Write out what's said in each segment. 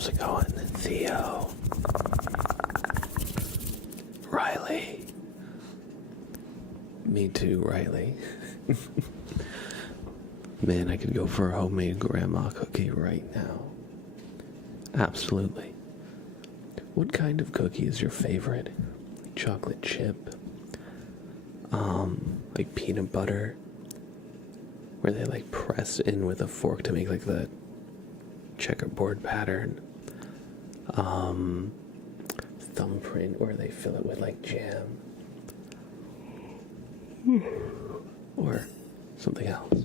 How's it going? Theo. Riley. Me too, Riley. Man, I could go for a homemade grandma cookie right now. Absolutely. What kind of cookie is your favorite? Chocolate chip? Like peanut butter? Where they like press in with a fork to make like the checkerboard pattern. Thumbprint where they fill it with like jam. Or something else.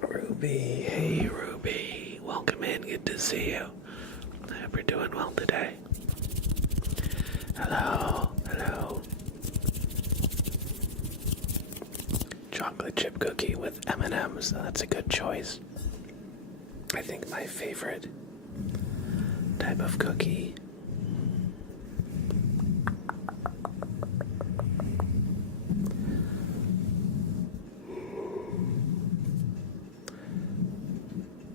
Ruby, hey Ruby, welcome in, good to see you. I hope you're doing well today. Hello, hello. Chocolate chip cookie with M&Ms, that's a good choice. I think my favorite type of cookie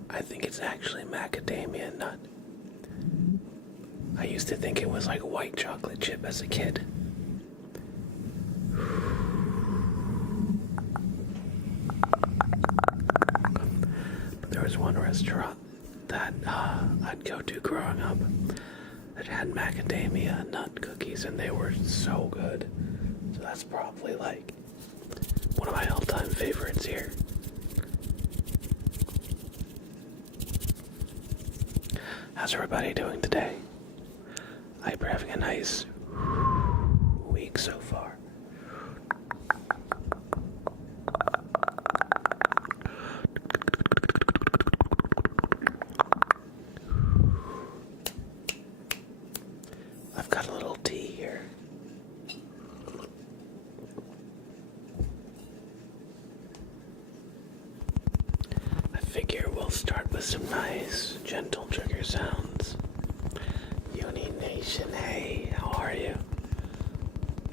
I think it's actually macadamia nut. I used to think it was like white chocolate chip as a kid. But there was one restaurant that I'd go to growing up that had macadamia nut cookies, and they were so good. So that's probably like one of my all-time favorites here. How's everybody doing today? I hope you're having a nice week so far. I've got a little tea here. I figure we'll start with some nice, gentle trigger sounds. Uni Nation, hey, how are you?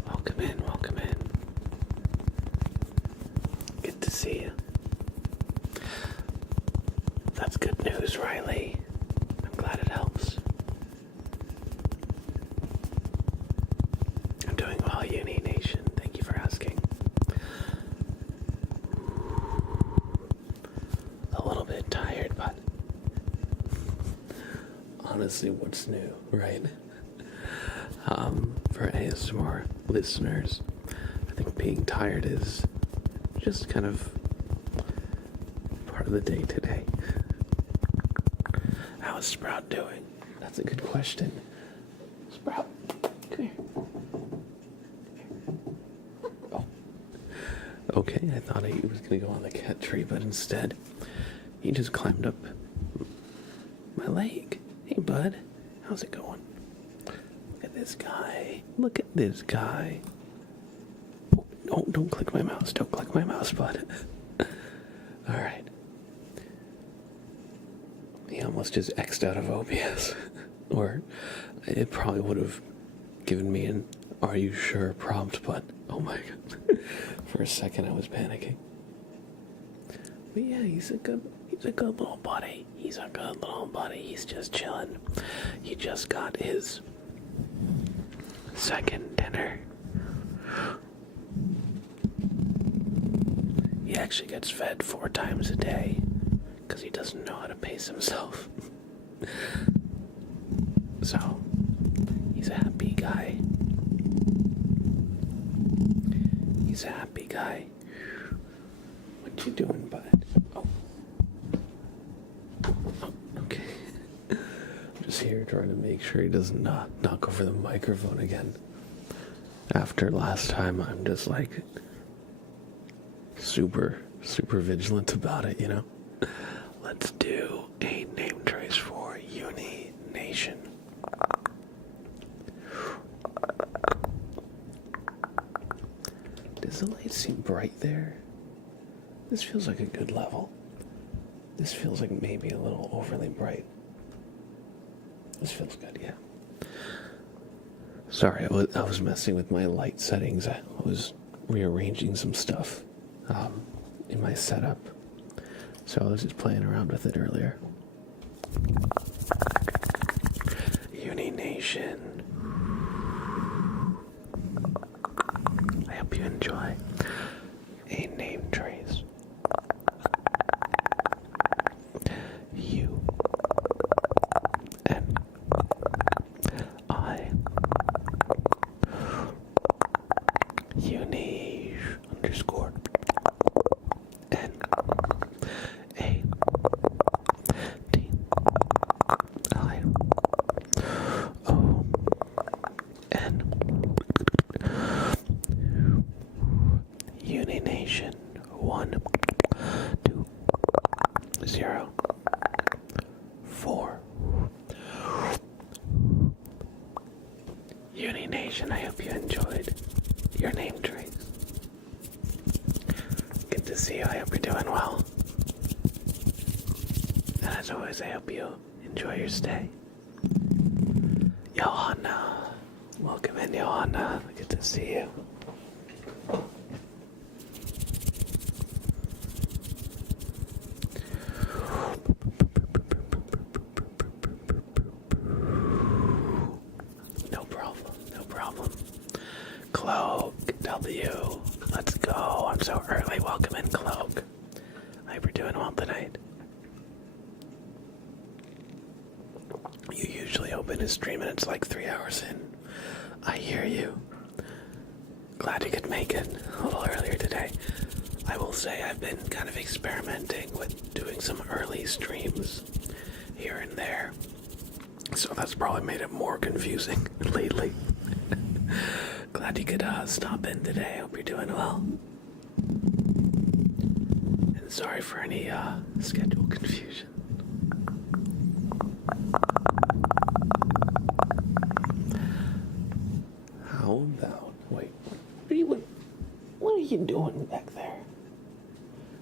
Welcome in, welcome in. Good to see you. That's good news, Riley. I'm glad it helps. I'm doing well, Uni Nation. Thank you for asking. A little bit tired, but honestly, what's new, right? For ASMR listeners, I think being tired is just kind of part of the day today. How is Sprout doing? That's a good question. Sprout, come here. Oh. Okay, I thought he was going to go on the cat tree, but instead, he just climbed up my leg. Hey, bud. How's it going? Look at this guy. Look at this guy. Oh, don't click my mouse. Don't click my mouse, bud. Alright. He almost just X'd out of OBS. Or it probably would have given me an "Are you sure?" prompt, but oh my god. For a second I was panicking. But yeah, he's a good little buddy. He's a good little buddy. He's just chilling. He just got his second dinner. He actually gets fed 4 times a day because he doesn't know how to pace himself. So, he's a happy guy. He's a happy guy. What you doing, bud? Oh, okay. I'm just here trying to make sure he doesn't knock over the microphone again. After last time, I'm just like super vigilant about it, you know? Let's do a name trace for Uni Nation. Does the light seem bright there? This feels like a good level. This feels like maybe a little overly bright. This feels good, yeah. Sorry, I was messing with my light settings. I was rearranging some stuff in my setup. So I was just playing around with it earlier. conversation. I hope you enjoyed your name, Trace. Good to see you. I hope you're doing well. And as always, I hope you enjoy your stay. Johanna. Welcome in, Johanna. Good to see you. No problem, no problem. Cloak, W, let's go. I'm so early. Welcome in, Cloak. I hope you're doing well tonight. You usually open a stream and it's like 3 hours in. I hear you. Glad you could make it a little earlier today. I will say I've been kind of experimenting with doing some early streams here and there. So that's probably made it more confusing lately. Glad you could stop in today. Hope you're doing well. And sorry for any schedule confusion. How about... Wait, what are you doing back there?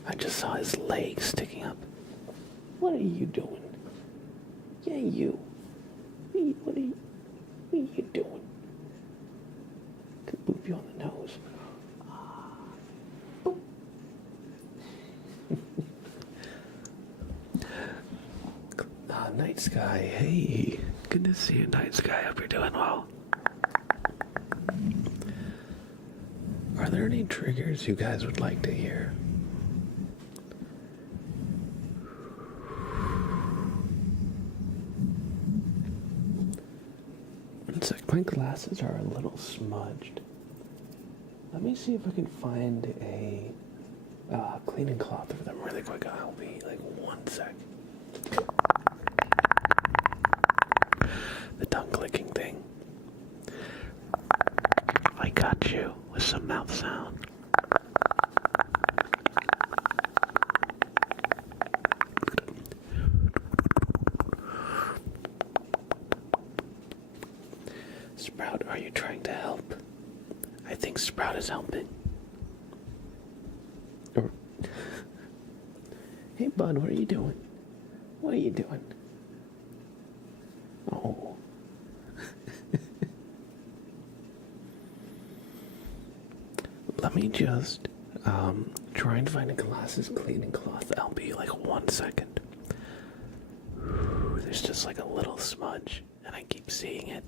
I just saw his leg sticking up. What are you doing? Yeah, you. What are you doing? Could boop you on the nose. Night Sky, hey. Good to see you, Night Sky. Hope you're doing well. Are there any triggers you guys would like to hear? It's like my glasses are a little smudged. Let me see if I can find a cleaning cloth for them really quick. I'll be like 1 sec. The tongue clicking thing. I got you with some mouth sound. Sprout, are you trying to help? I think Sprout is helping. Or... Hey, bud, what are you doing? What are you doing? Oh. Let me just try and find a glasses cleaning cloth. I'll be like 1 second. There's just like a little smudge, and I keep seeing it.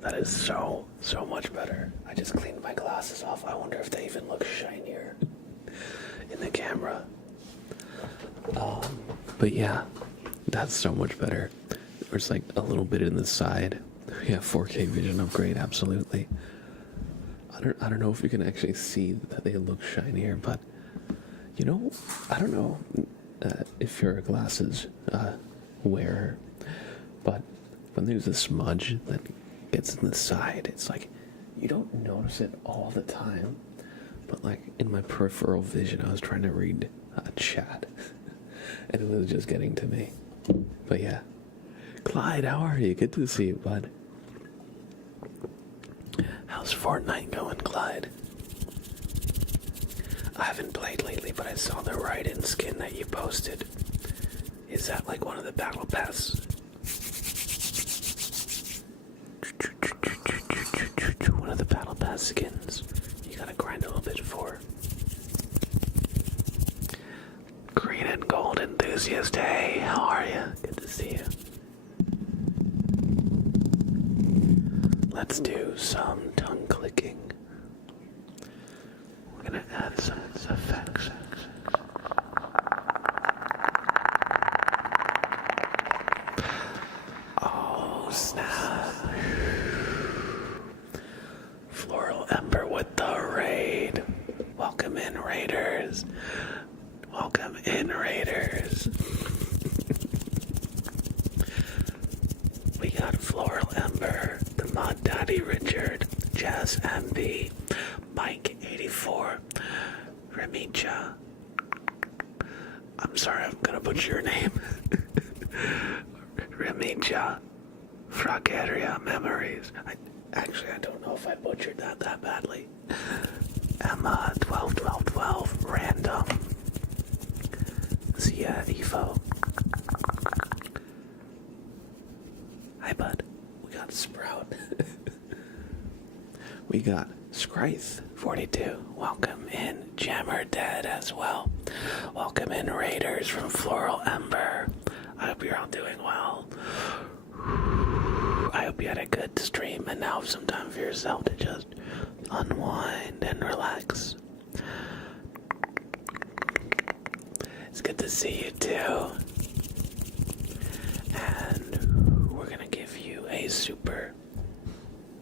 That is so much better. I just cleaned my glasses off. I wonder if they even look shinier in the camera. But yeah, that's so much better. There's like a little bit in the side. Yeah, 4K vision upgrade, absolutely. I don't know if you can actually see that they look shinier, but you know, I don't know if you're a glasses wearer, But when there's a smudge that gets in the side, it's like you don't notice it all the time. But like in my peripheral vision, I was trying to read a chat, and it was just getting to me. But yeah, Clyde, how are you? Good to see you, bud. How's Fortnite going, Clyde? I haven't played lately, but I saw the Raiden skin that you posted. Is that like one of the battle pass? One of the battle pass skins you gotta grind a little bit for. Green and gold enthusiast, hey, how are you? Good to see you. Let's do some tongue clicking. We're gonna add some effects. Oh snap. Floral Ember with the raid. Welcome in, Raiders. Welcome in, Raiders. We got Floral Ember, the Mod Daddy Richard, Jazz MB, Mike 84, Remicha. I'm sorry, I'm gonna butcher your name. Remicha, Fragaria Memories. I don't know if I butchered that badly. Emma 121212, Random. Zia Evo. Hi, bud. We got Sprout. We got Scrith 42. Welcome in, Jammer Dead as well. Welcome in, Raiders from Floral Ember. I hope you're all doing well. I hope you had a good stream and now have some time for yourself to just unwind and relax. It's good to see you too. And we're gonna give you a super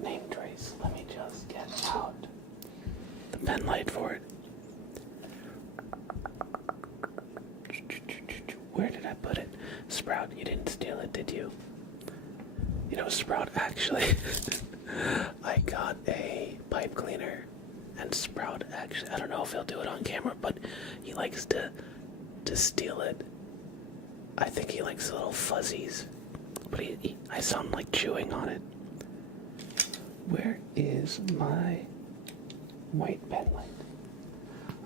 name trace. Let me just get out the pen light for it. Where did I put it? Sprout, you didn't steal it, did you? You know, Sprout, actually, I got a pipe cleaner, and Sprout, actually, I don't know if he'll do it on camera, but he likes to steal it. I think he likes little fuzzies, but I saw him, like, chewing on it. Where is my white pen light?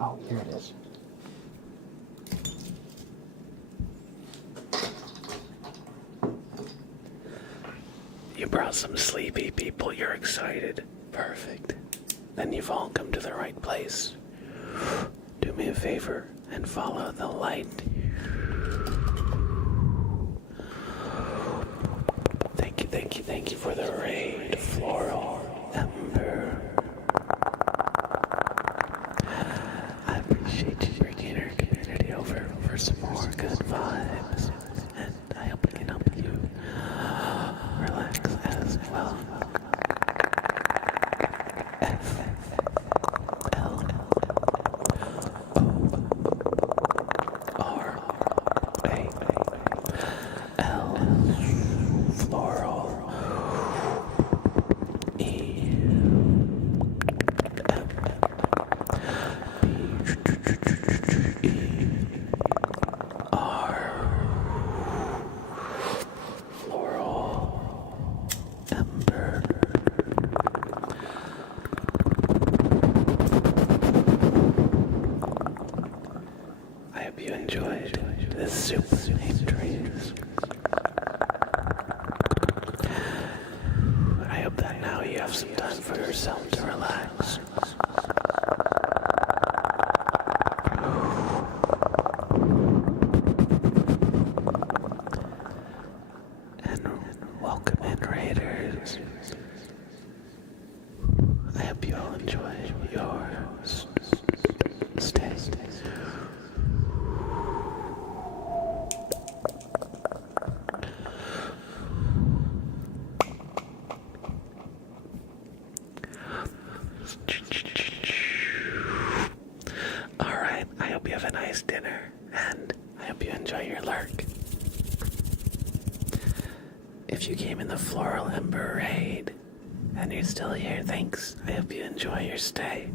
Oh, here it is. You brought some sleepy people, you're excited. Perfect. Then you've all come to the right place. Do me a favor and follow the light. Thank you for the raid, Floral Ember. I appreciate you bringing our community over for some more good vibes. And I hope I can help you relax as well. if you came in the Floral Ember raid and you're still here, thanks. I hope you enjoy your stay.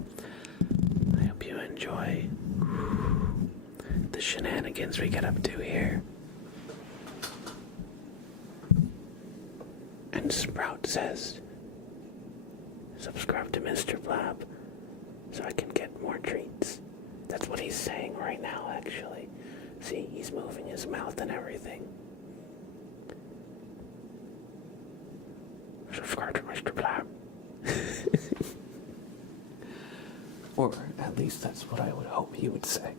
I hope you enjoy the shenanigans we get up to here. And Sprout says, subscribe to Mr. Blab so I can get more treats. That's what he's saying right now, actually. See, he's moving his mouth and everything. Subscribe to Mr. Blab. Or at least that's what I would hope he would say.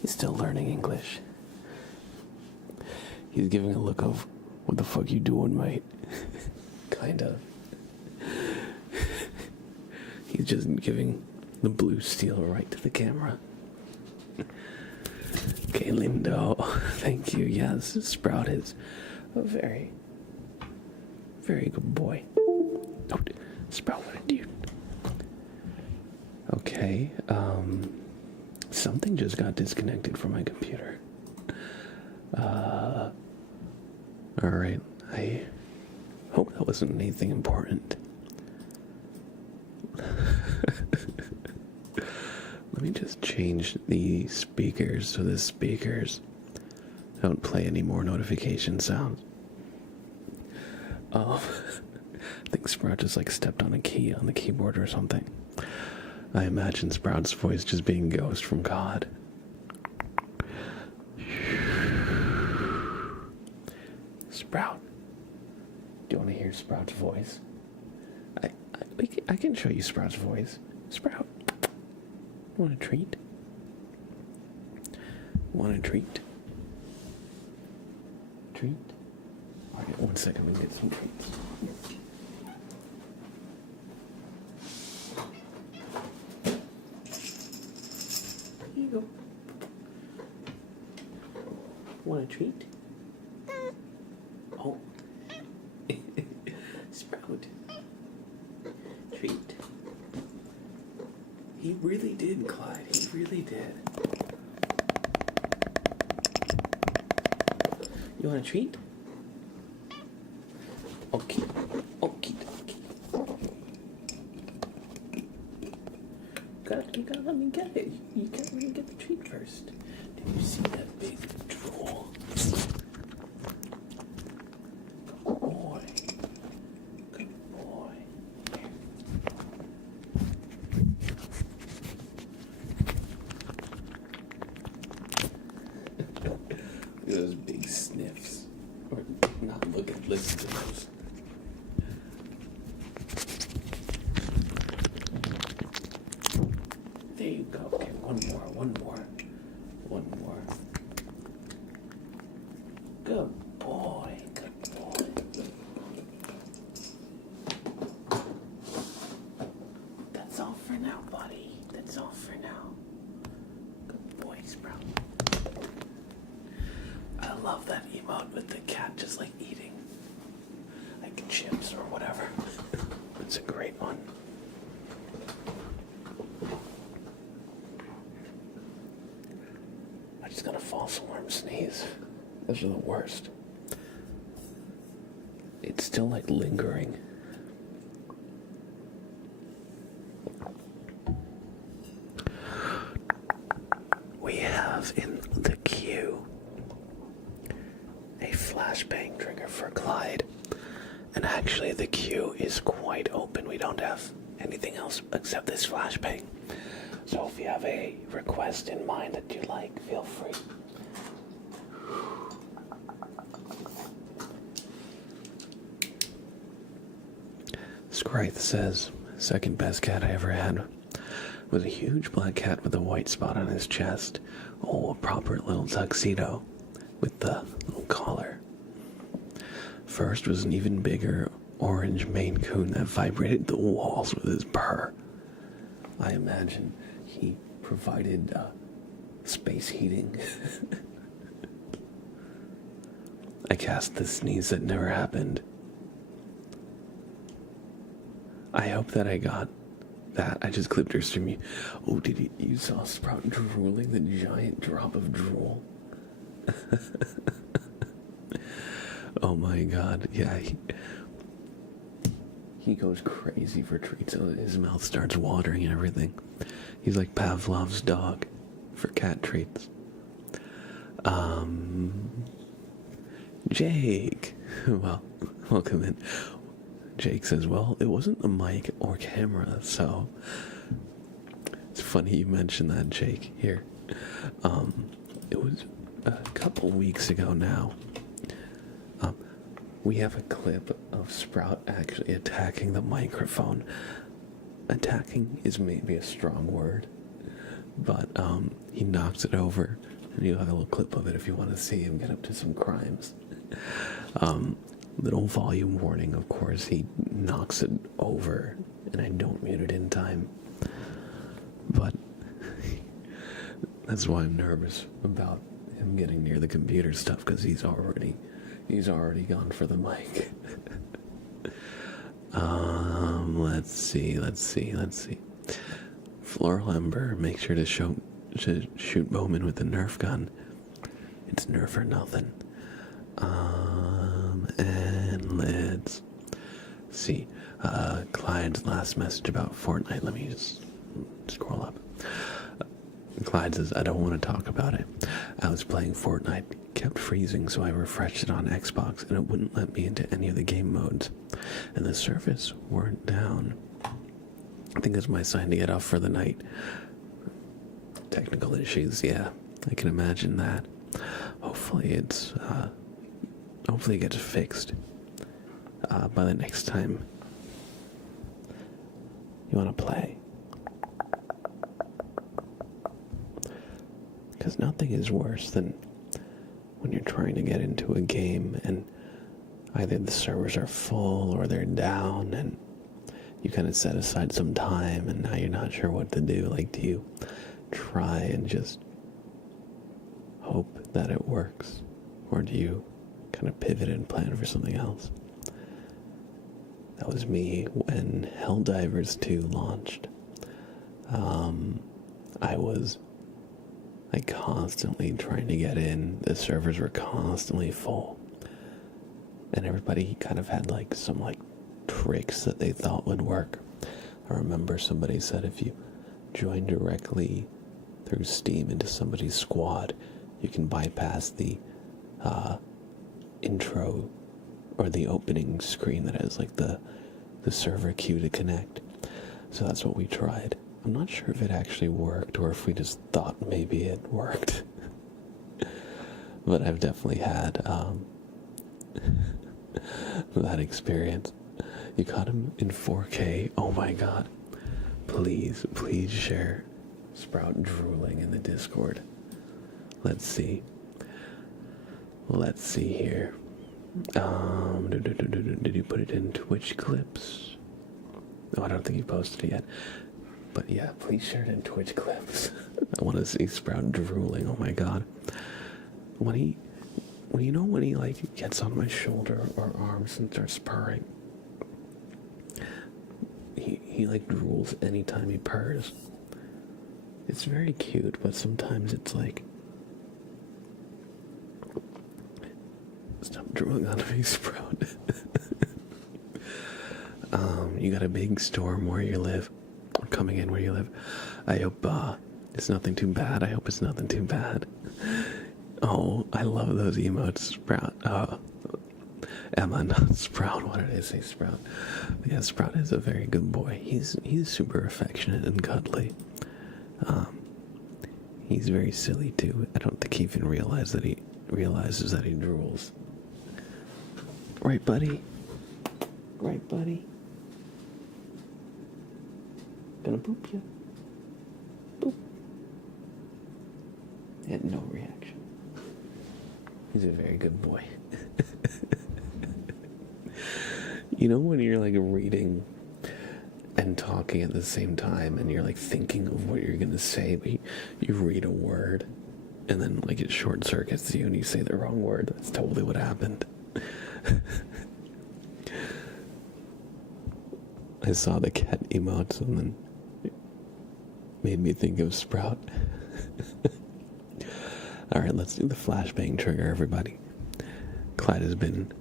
He's still learning English. He's giving a look of, what the fuck you doing, mate? Kind of. He's just giving the blue steel right to the camera. Okay, Lindo, thank you. Yes, Sprout is a very, very good boy. Oh, Sprout, what did you... Okay, something just got disconnected from my computer. Alright, I hope that wasn't anything important. Let me just change the speakers so the speakers don't play any more notification sounds. I think Sprout just like stepped on a key on the keyboard or something. I imagine Sprout's voice just being Ghost from God. Sprout. Do you want to hear Sprout's voice? I can show you Sprout's voice. Sprout. Want a treat? Want a treat? Treat? Alright, 1 second, we can get some treats. Here you go. Want a treat? Oh. Sprout. Treat. He really did, Clyde. He really did. You want a treat? Okay. Okay. You gotta let me get it. You gotta let me get the treat first. Did you see that big drool? Good boy. Good boy. Look at those big sniffs. Or not look at, listen to those. There you go. Okay, one more. Good boy. That's all for now, buddy. That's all for now. Good boy, Sprout. I love that emote with the cat just like eating like chips or whatever. It's a great one. I just got a false alarm sneeze. Those are the worst. It's still like lingering. We have in the queue a flashbang trigger for Clyde. And actually the queue is quite open. We don't have anything else except this flashbang. So if you have a request in mind that you like, feel free. Scrith says, second best cat I ever had was a huge black cat with a white spot on his chest. Oh, a proper little tuxedo with the little collar. First was an even bigger orange Maine Coon that vibrated the walls with his purr. I imagine he provided space heating. I cast the sneeze that never happened. I hope that I got that. I just clipped her stream. Oh, did you saw Sprout drooling? The giant drop of drool. Oh my god, yeah. He goes crazy for treats. His mouth starts watering and everything. He's like Pavlov's dog for cat treats. Jake. Well, welcome in. Jake says, well, it wasn't the mic or camera, so it's funny you mentioned that, Jake. Here. It was a couple weeks ago now. We have a clip of Sprout actually attacking the microphone. Attacking is maybe a strong word, but he knocks it over, and you'll have a little clip of it if you want to see him get up to some crimes. Little volume warning, of course, he knocks it over, and I don't mute it in time. But that's why I'm nervous about him getting near the computer stuff, because he's already gone for the mic. Let's see. Floral Ember, make sure to shoot Bowman with the Nerf gun. It's Nerf or nothing. And let's see. Clyde's last message about Fortnite. Let me just scroll up. Clyde says, I don't want to talk about it. I was playing Fortnite, kept freezing, so I refreshed it on Xbox, and it wouldn't let me into any of the game modes. And the servers weren't down. I think it's my sign to get off for the night. Technical issues, yeah. I can imagine that. Hopefully it gets fixed by the next time you want to play. Because nothing is worse than when you're trying to get into a game and either the servers are full or they're down, and you kind of set aside some time and now you're not sure what to do. Like, do you try and just hope that it works, or do you kind of pivot and plan for something else? That was me when Helldivers 2 launched. I was constantly trying to get in. The servers were constantly full, and everybody kind of had some tricks that they thought would work. I remember somebody said if you join directly through Steam into somebody's squad, you can bypass the intro or the opening screen that has the server queue to connect. So that's what we tried. I'm not sure if it actually worked or if we just thought maybe it worked. But I've definitely had that experience. You caught him in 4K. Oh my god. Please share Sprout drooling in the Discord. Let's see here. Did you put it in Twitch clips? No, I don't think you posted it yet. But yeah, please share it in Twitch clips. I want to see Sprout drooling. Oh my god. When he gets on my shoulder or arms and starts purring, he drools anytime he purrs. It's very cute, but sometimes it's stop drooling on me, Sprout. You got a big storm where you live. Or coming in where you live. I hope it's nothing too bad. I hope it's nothing too bad. Oh, I love those emotes, Sprout. Emma, not Sprout. What did I say, Sprout? But yeah, Sprout is a very good boy. He's super affectionate and cuddly. He's very silly too. I don't think he even realizes that he drools. Right, buddy? Right, buddy? Gonna boop you. Boop. Had no reaction. He's a very good boy. You know when you're reading and talking at the same time and you're thinking of what you're gonna say, but you read a word and then it short circuits you and you say the wrong word? That's totally what happened. I saw the cat emotes and then made me think of Sprout. Alright, let's do the flashbang trigger, everybody. Clyde has been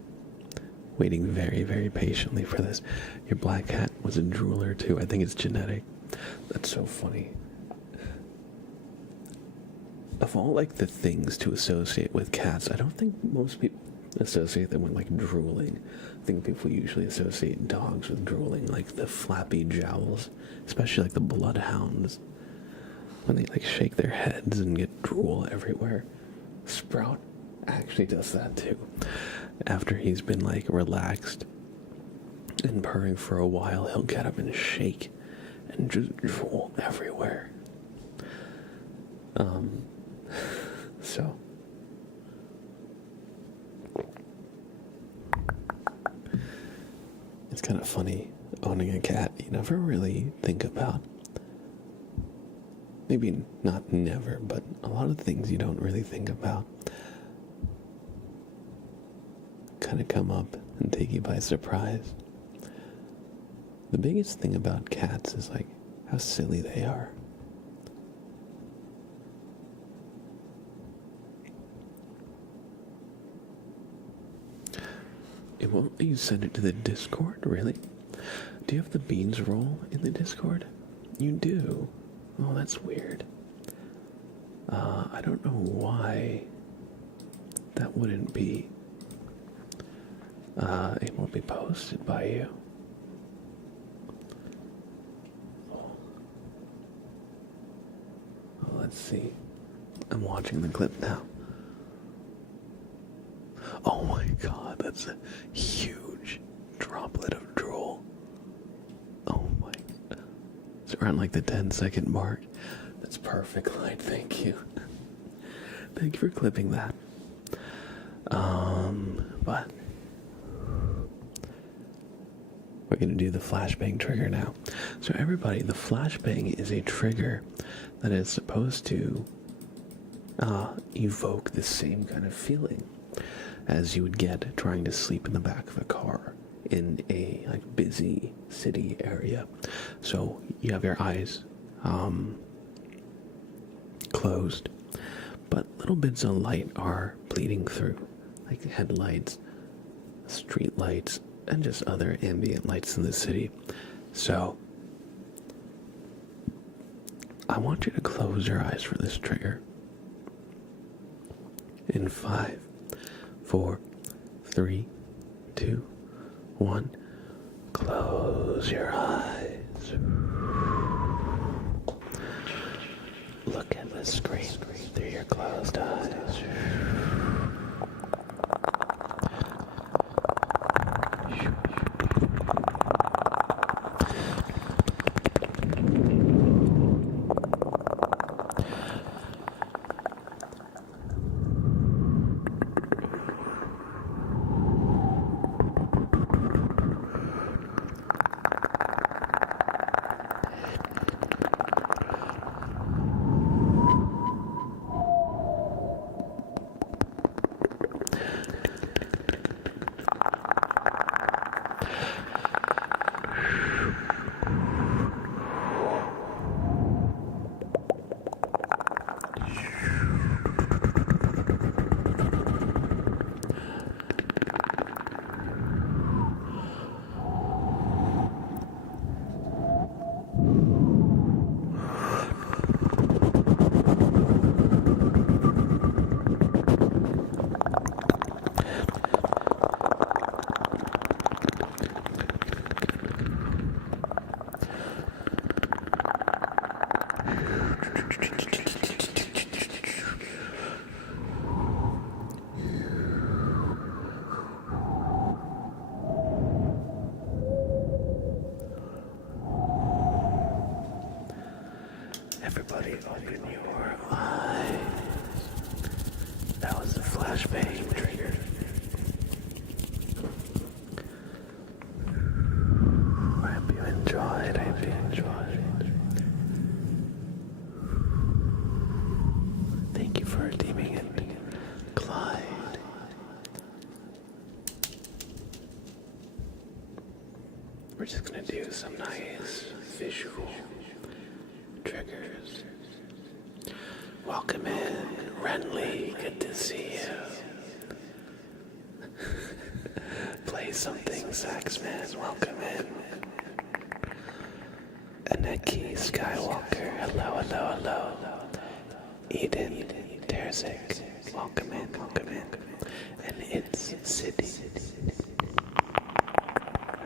waiting very, very patiently for this. Your black cat was a drooler too. I think it's genetic. That's so funny. Of all like the things to associate with cats, I don't think most people associate them with like drooling. I think people usually associate dogs with drooling, like the flappy jowls, especially like the bloodhounds, when they like shake their heads and get drool everywhere. Sprout actually does that too. After he's been like relaxed and purring for a while, he'll get up and shake and just drool everywhere. So it's kind of funny owning a cat. You never really think about, maybe not never, but a lot of things you don't really think about kind of come up and take you by surprise. The biggest thing about cats is like how silly they are. It won't let you send it to the Discord, really? Do you have the beans roll in the Discord? You do. Oh, that's weird. I don't know why that wouldn't be able to be posted by you. Oh, let's see. I'm watching the clip now. Oh my god, that's a huge droplet of drool. Oh my. It's around like the 10-second mark. That's perfect, Light. Thank you. Thank you for clipping that. But we're going to do the flashbang trigger now. So everybody, the flashbang is a trigger that is supposed to evoke the same kind of feeling as you would get trying to sleep in the back of a car in a like busy city area. So you have your eyes closed, but little bits of light are bleeding through, like headlights, street lights, and just other ambient lights in the city. So I want you to close your eyes for this trigger. In 5, 4, 3, 2, 1. Close your eyes. Look at the screen through your closed eyes. Everybody open your eyes. That was the flashbang trigger. I hope you enjoyed. Thank you for redeeming it, Clyde. We're just gonna do some nice visual triggers. Welcome in, Renly. Good to see you. Play something, Saxman. Welcome in. Aneki Skywalker. Hello, hello, hello. Eden Terzic. Welcome in, welcome in. And it's City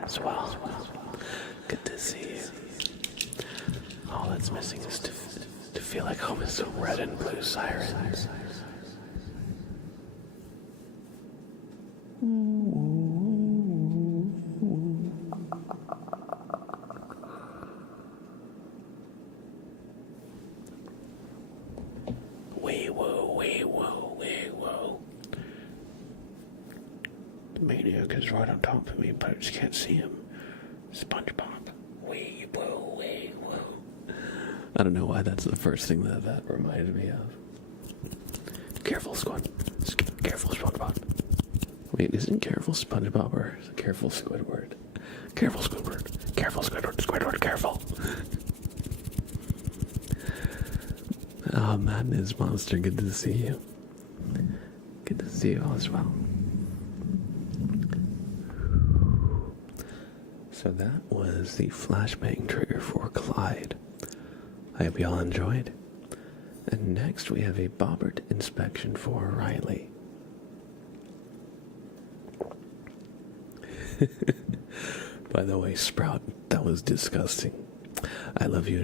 as well. Good to see you. All that's missing is to feel like home is some red and blue sirens. The maniac is right on top of me, but I just can't see him. SpongeBob. Wee woo, wee woo. I don't know why that's the first thing that reminded me of. Careful, Careful, SpongeBob. Wait, isn't careful SpongeBob or careful Squidward? Careful, Squidward. Careful, Squidward. Squidward, careful. Oh, Madness Monster, good to see you. Good to see you all as well. So that was the flashbang trigger for Clyde. I hope you all enjoyed. And next we have a bobbert inspection for Riley. By the way, Sprout, that was disgusting. I love you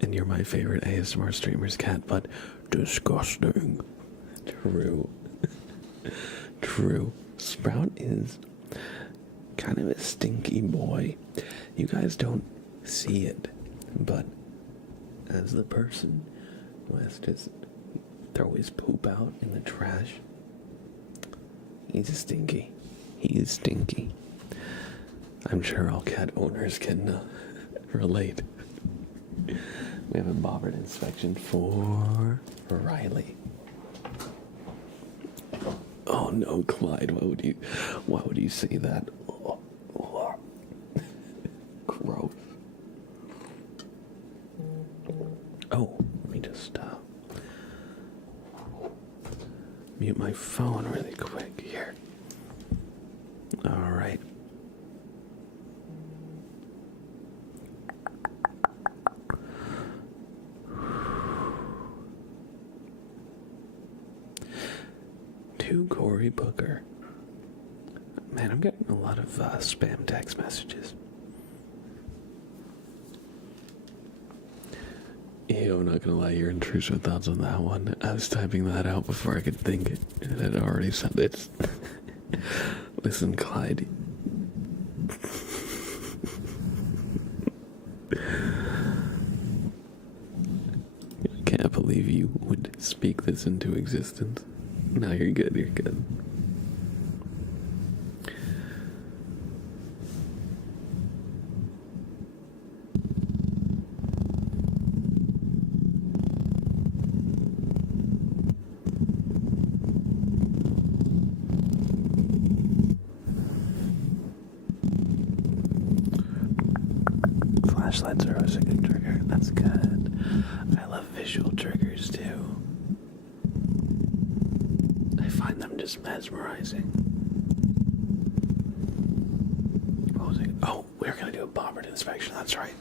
and you're my favorite ASMR streamer's cat, but disgusting. True. True. Sprout is kind of a stinky boy. You guys don't see it, but as the person who has to throw his poop out in the trash, he's stinky. He's stinky. I'm sure all cat owners can relate. We have a bobbert inspection for Riley. Oh no, Clyde, why would you say that? Gross. Oh, let me just mute my phone really quick here. Alright. To Cory Booker. Man, I'm getting a lot of spam text messages. Ew, I'm not gonna lie, your intrusive thoughts on that one. I was typing that out before I could think it, and it had already said it. Listen, Clyde. I can't believe you would speak this into existence. No, you're good, you're good. Flashlights are always a good trigger. That's good. I love visual triggers too. I find them just mesmerizing. What was it? Oh, we're gonna do a bobbert inspection, that's right.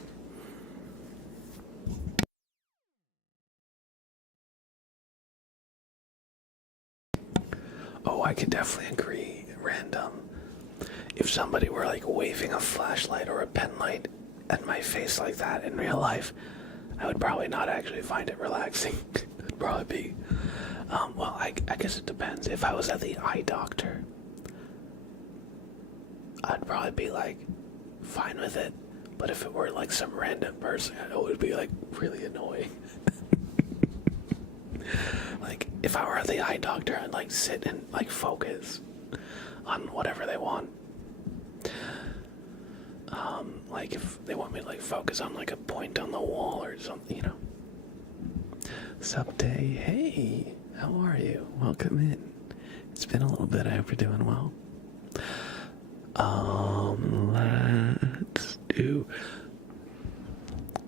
Oh, I could definitely agree, Random. If somebody were like waving a flashlight or a pen light at my face like that in real life, I would probably not actually find it relaxing. It'd probably be, well, I guess it depends. If I was at the eye doctor, I'd probably be like, fine with it. But if it were like some random person, it would be like really annoying. Like, if I were at the eye doctor, I'd like sit and like focus on whatever they want. Like if they want me to like focus on like a point on the wall or something, you know. Sup day, hey, how are you? Welcome in. It's been a little bit, I hope you're doing well. Let's do.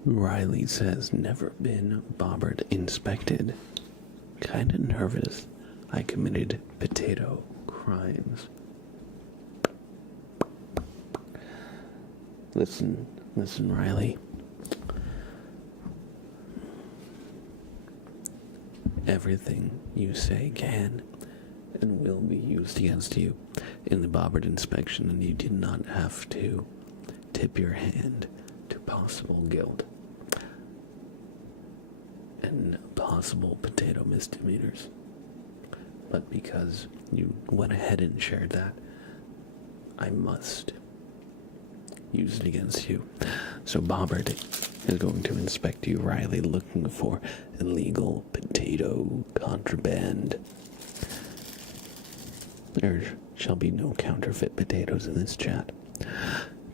Riley says, never been bobbert inspected. Kinda nervous. I committed potato crimes. Listen, Riley. Everything you say can and will be used against you in the Bobbert inspection, and you did not have to tip your hand to possible guilt and possible potato misdemeanors. But because you went ahead and shared that, I must use it against you. So Bobbert is going to inspect you, Riley, looking for illegal potato contraband. There shall be no counterfeit potatoes in this chat.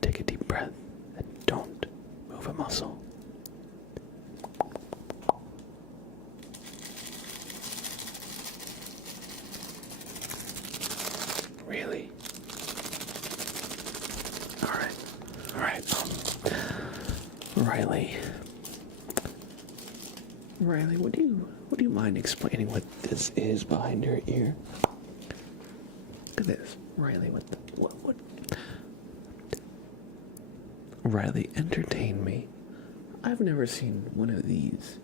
Take a deep breath and don't move a muscle. Really? All right. Riley, would you mind explaining what this is behind your ear? Look at this, Riley. What? Riley, entertain me. I've never seen one of these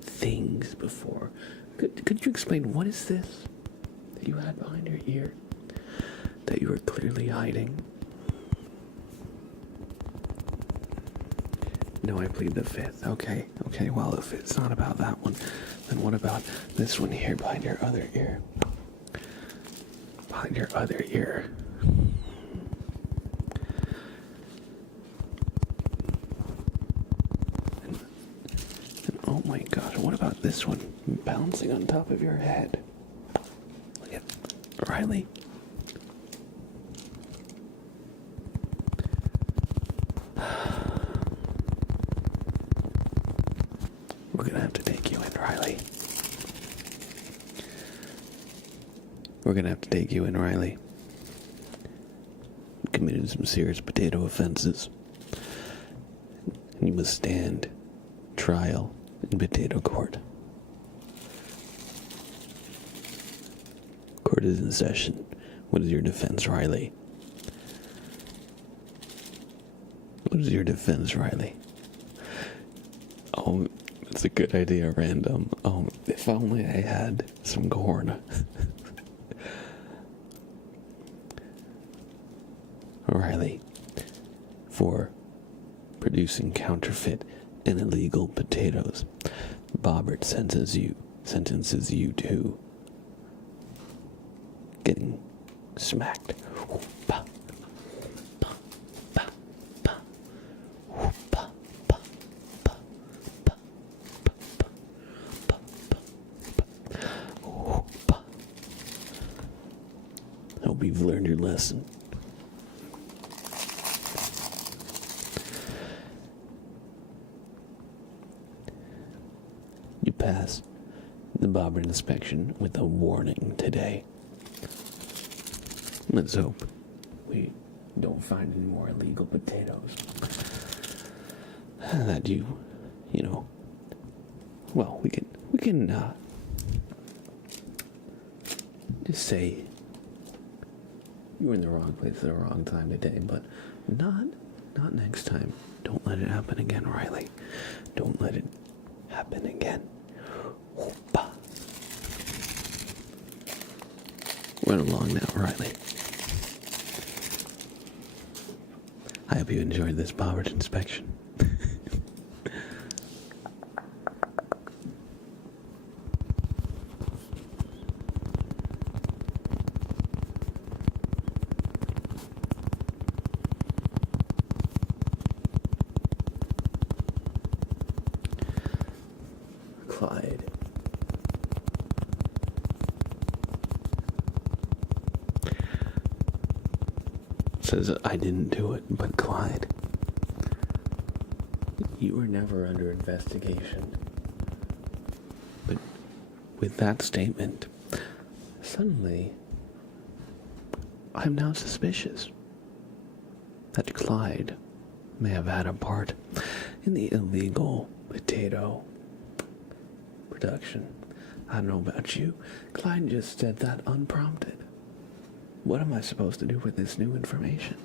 things before. Could you explain what is this that you had behind your ear that you were clearly hiding? No, I plead the fifth. Okay, well, if it's not about that one, then what about this one here behind your other ear? Behind your other ear. And oh my gosh, what about this one bouncing on top of your head? Look at Riley. We're gonna have to take you in, Riley. You committed some serious potato offenses. And you must stand trial in potato court. Court is in session. What is your defense, Riley? Oh, that's a good idea, Random. If only I had some corn. Riley, for producing counterfeit and illegal potatoes, Bobbert sentences you to getting smacked. I hope you've learned your lesson. You pass the Bobbert inspection with a warning today. Let's hope we don't find any more illegal potatoes. That well, we can just say you were in the wrong place at the wrong time today, but not next time. Don't let it happen again, Riley. Don't let it happen again. Run along now, Riley. I hope you enjoyed this Bobbert inspection. Clyde. Says, I didn't do it, but Clyde, you were never under investigation. But with that statement, suddenly, I'm now suspicious that Clyde may have had a part in the illegal potato production. I don't know about you. Clyde just said that unprompted. What am I supposed to do with this new information?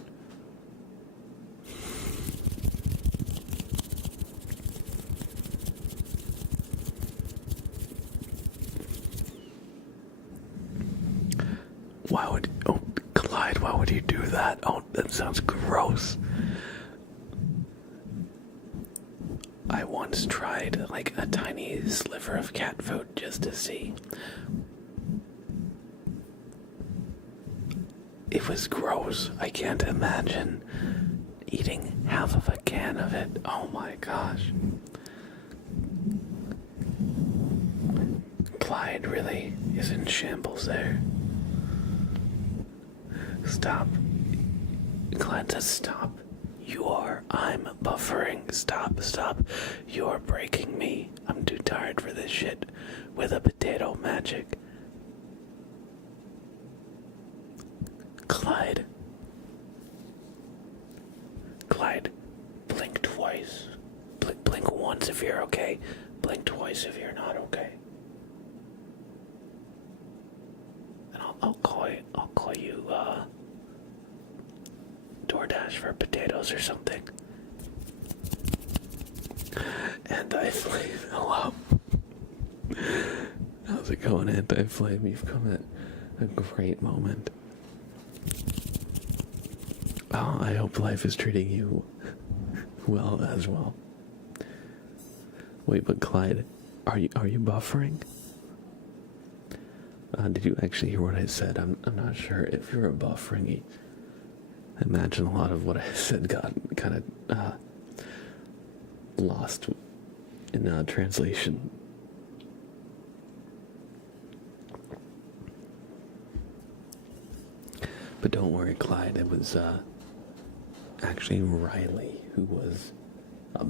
Why would... Oh, Clyde, why would you do that? Oh, that sounds gross. I once tried, like, a tiny sliver of cat food just to see. It was gross. I can't imagine eating half of a can of it. Oh my gosh. Clyde really is in shambles there. Stop. Clyde says stop. I'm buffering. Stop. You're breaking me. I'm too tired for this shit with a potato magic. Clyde, blink twice. Blink once if you're okay. Blink twice if you're not okay. And I'll call you, DoorDash for potatoes or something. Anti-flame, hello. How's it going, Anti-flame? You've come at a great moment. Oh, I hope life is treating you well as well. Wait, but Clyde, are you buffering? Did you actually hear what I said? I'm not sure if you were buffering. I imagine a lot of what I said got kind of lost in translation. But don't worry, Clyde, it was actually Riley who was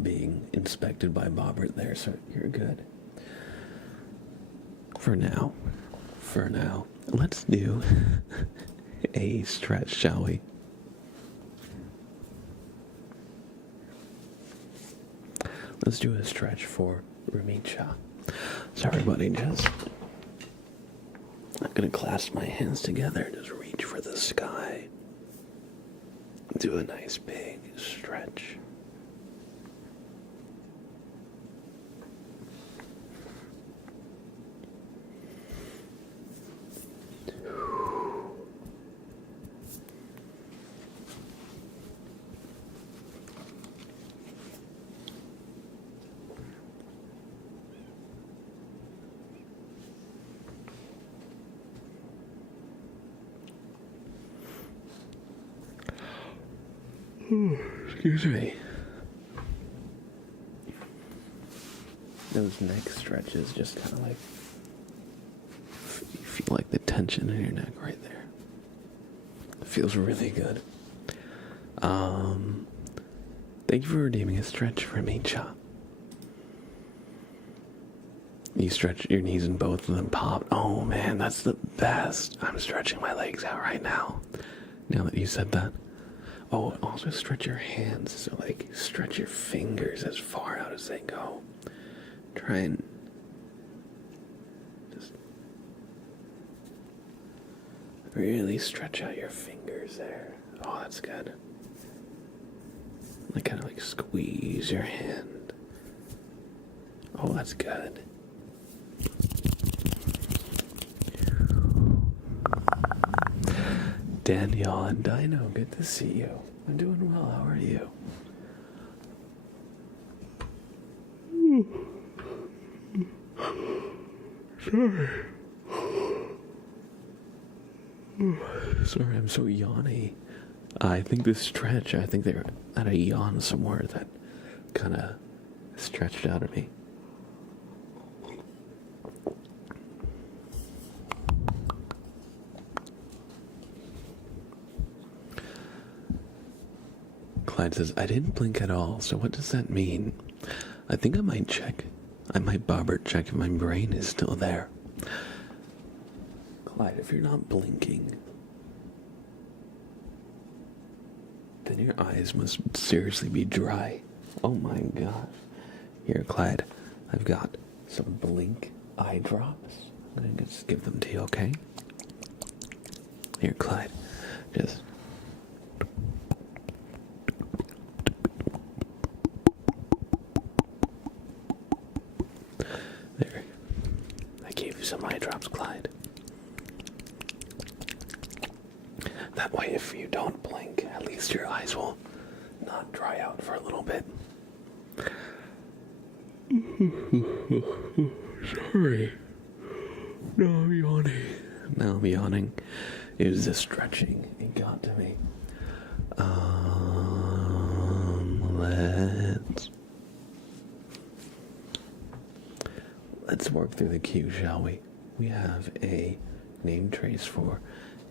being inspected by Bobbert there, so you're good. For now. Let's do a stretch, shall we? Let's do a stretch for Ramicha. Sorry, buddy, just... I'm gonna clasp my hands together, just reach for the sky. Do a nice big stretch. Excuse me. Those neck stretches just kind of like, you feel like the tension in your neck right there. It feels really good. Thank you for redeeming a stretch for me, Cha. You stretch your knees and both of them pop. Oh man, that's the best. I'm stretching my legs out right now. Now that you said that. Oh, also stretch your hands. So like stretch your fingers as far out as they go. Try and just really stretch out your fingers there. Oh, that's good. Like kind of like squeeze your hand. Oh, that's good. Danielle and Dino, good to see you. I'm doing well, how are you? Sorry, I'm so yawny. I think this stretch, I think they're at a yawn somewhere that kind of stretched out of me. Clyde says, I didn't blink at all, so what does that mean? I think I might check. I might Bobbert check if my brain is still there. Clyde, if you're not blinking, then your eyes must seriously be dry. Oh my gosh. Here, Clyde, I've got some blink eye drops. I'm gonna just give them to you, okay? Here, Clyde, just... There. I gave you some eye drops, Clyde. That way, if you don't blink, at least your eyes will not dry out for a little bit. Sorry. No, I'm yawning. Now I'm yawning. It was the stretching. It got to me. Let's work through the queue, shall we? We have a name trace for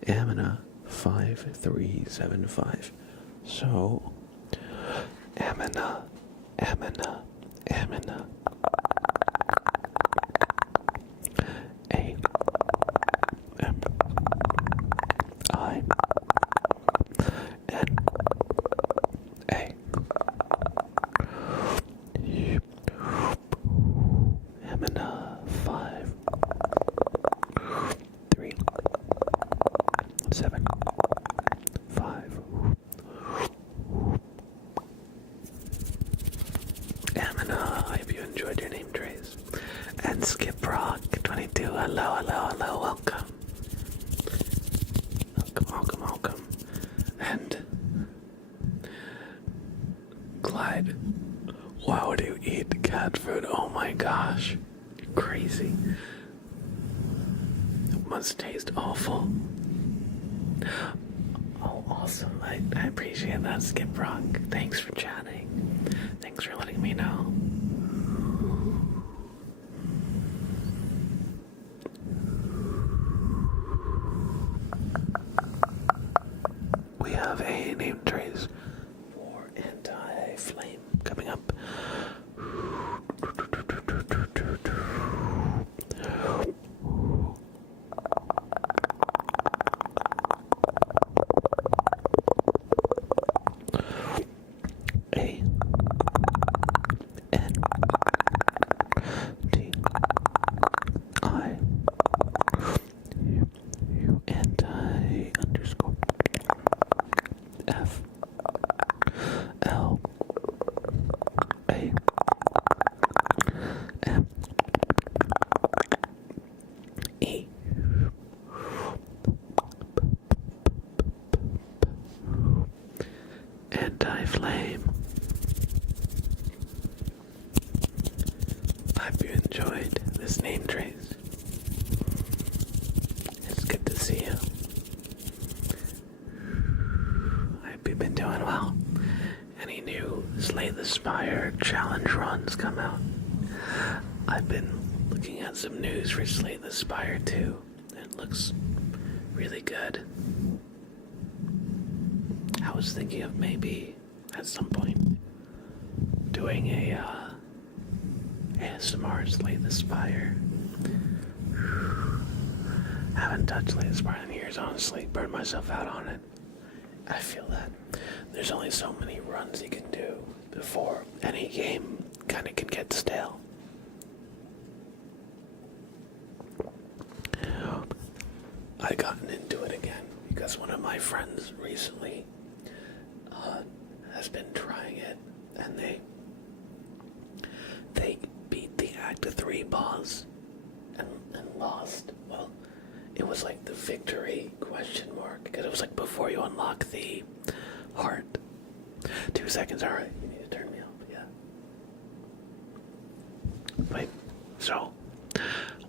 Amina 5375. So, Amina. Amina 5375. Amina, I hope you enjoyed your name trace. And Skip Rock 22, hello, welcome. Welcome. And Clyde, why would you eat cat food? Oh my gosh, crazy. It must taste awful. Oh, awesome. I appreciate that, Skip Rock. Thanks for chatting. Thanks for letting me know. We have a name trace for anti-flame coming up. Anti-flame. I hope you enjoyed this name trace. It's good to see you. I hope you've been doing well. Any new Slay the Spire challenge runs come out? I've been looking at some news for Slay the Spire 2. It looks really good. I was thinking of maybe at some point doing a ASMR Slay the Spire. Haven't touched Slay the Spire in years, honestly. Burned myself out on it. I feel that there's only so many runs you can do before any game kind of can get stale. I gotten into it again because one of my friends recently has been trying it, and they beat the Act 3 boss and lost. Well, it was like the victory question mark, because it was like before you unlock the heart. 2 seconds, alright, you need to turn me off, yeah. Wait, so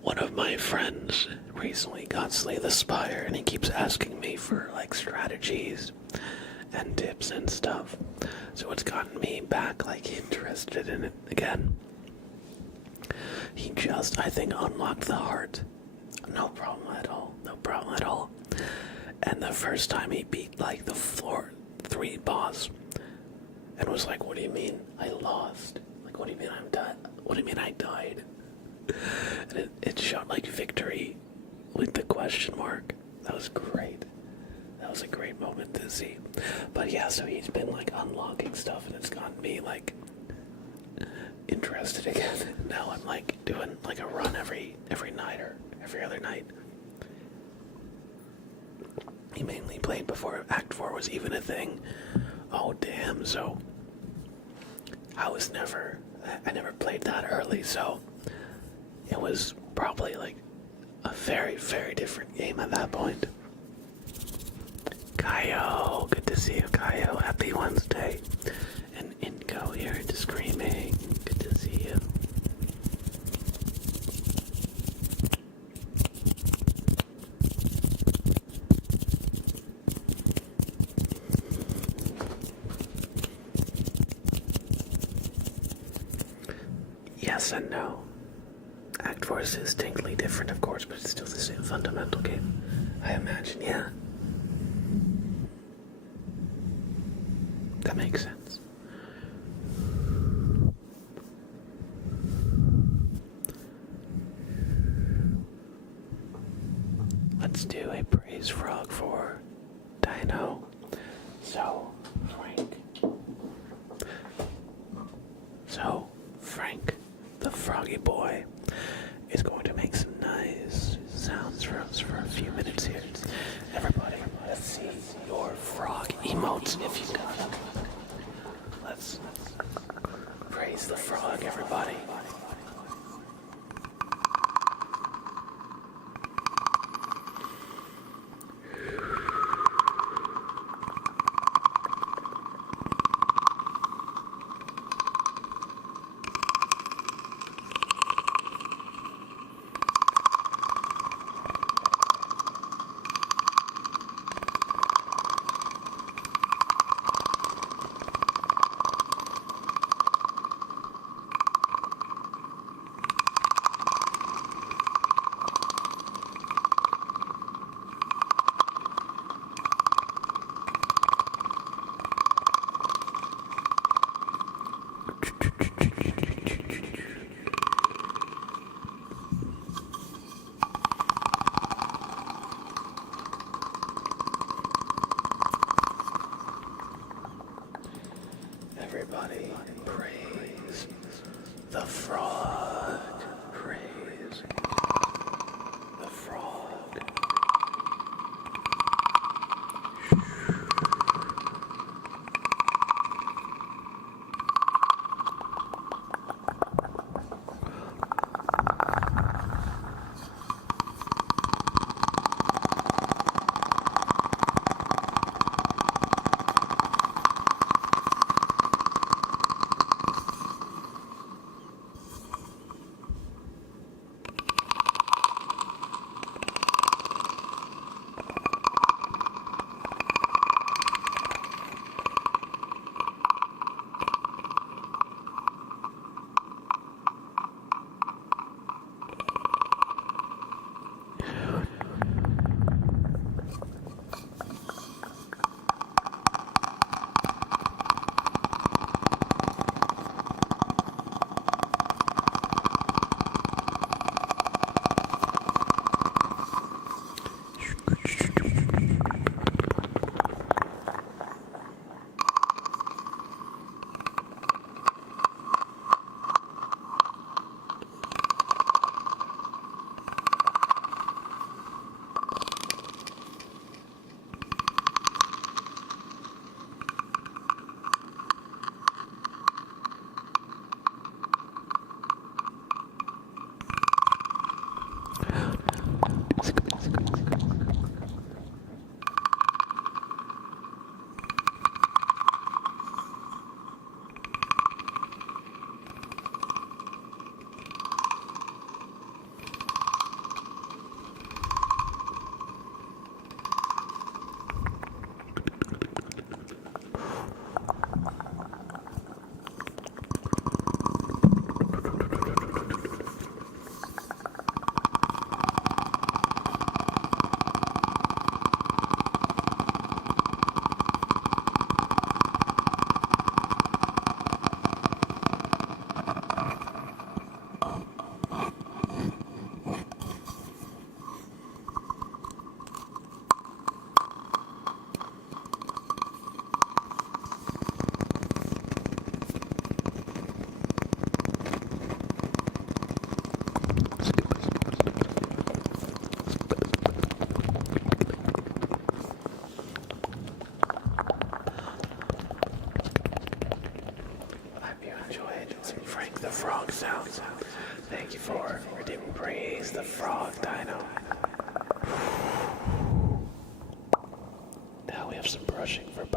one of my friends recently got Slay the Spire, and he keeps asking me for like strategies and tips and stuff. So it's gotten me back like interested in it again. He just, I think, unlocked the heart. No problem at all. And the first time he beat like the floor 3 boss and was like, what do you mean I lost? Like, what do you mean I'm done? What do you mean I died? And it showed like victory with the question mark. That was great. That was a great moment to see. But yeah, so he's been like unlocking stuff, and it's gotten me like interested again. Now I'm like doing like a run every night or every other night. He mainly played before Act 4 was even a thing. Oh damn, so I never played that early, so it was probably like a very, very different game at that point. Kaio, good to see you, Kaio. Happy Wednesday. And Inko here into screaming. Good to see you. Yes and no. Act Force is distinctly different, of course, but it's still the same fundamental game. I imagine, yeah. That makes sense. Let's do a praise frog for Dino. So, Frank, the froggy boy, is going to make some nice sounds for us for a few minutes here. Everybody, let's see your frog emotes if you got them. Let's praise the frog, everybody.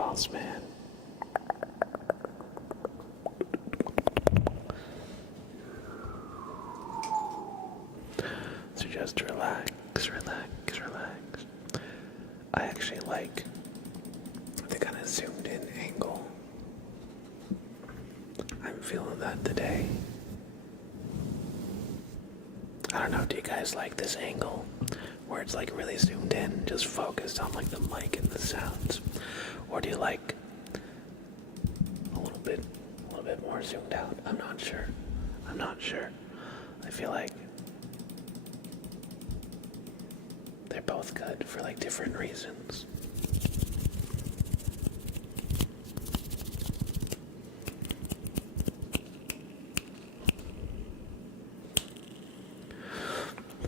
boss man. So just relax, relax, relax. I actually like the kind of zoomed in angle. I'm feeling that today. I don't know, do you guys like this angle? Where it's like really zoomed in, just focused on like the mic and the sounds? Or do you like a little bit more zoomed out? I'm not sure. I feel like they're both good for like different reasons.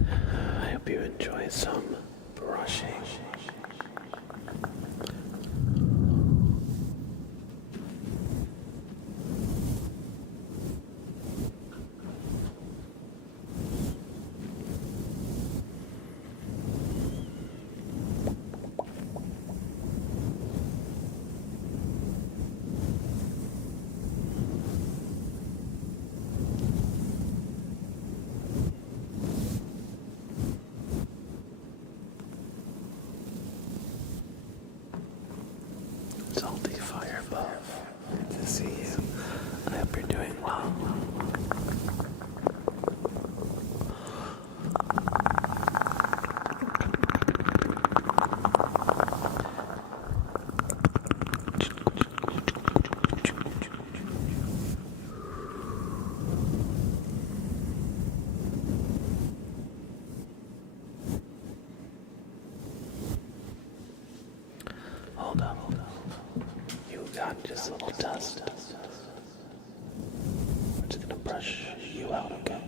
I hope you enjoy some brushing. Salty fire above. Good to see you. I hope you're doing well. Hold up. You got just a little dust. We're just gonna brush you out, okay?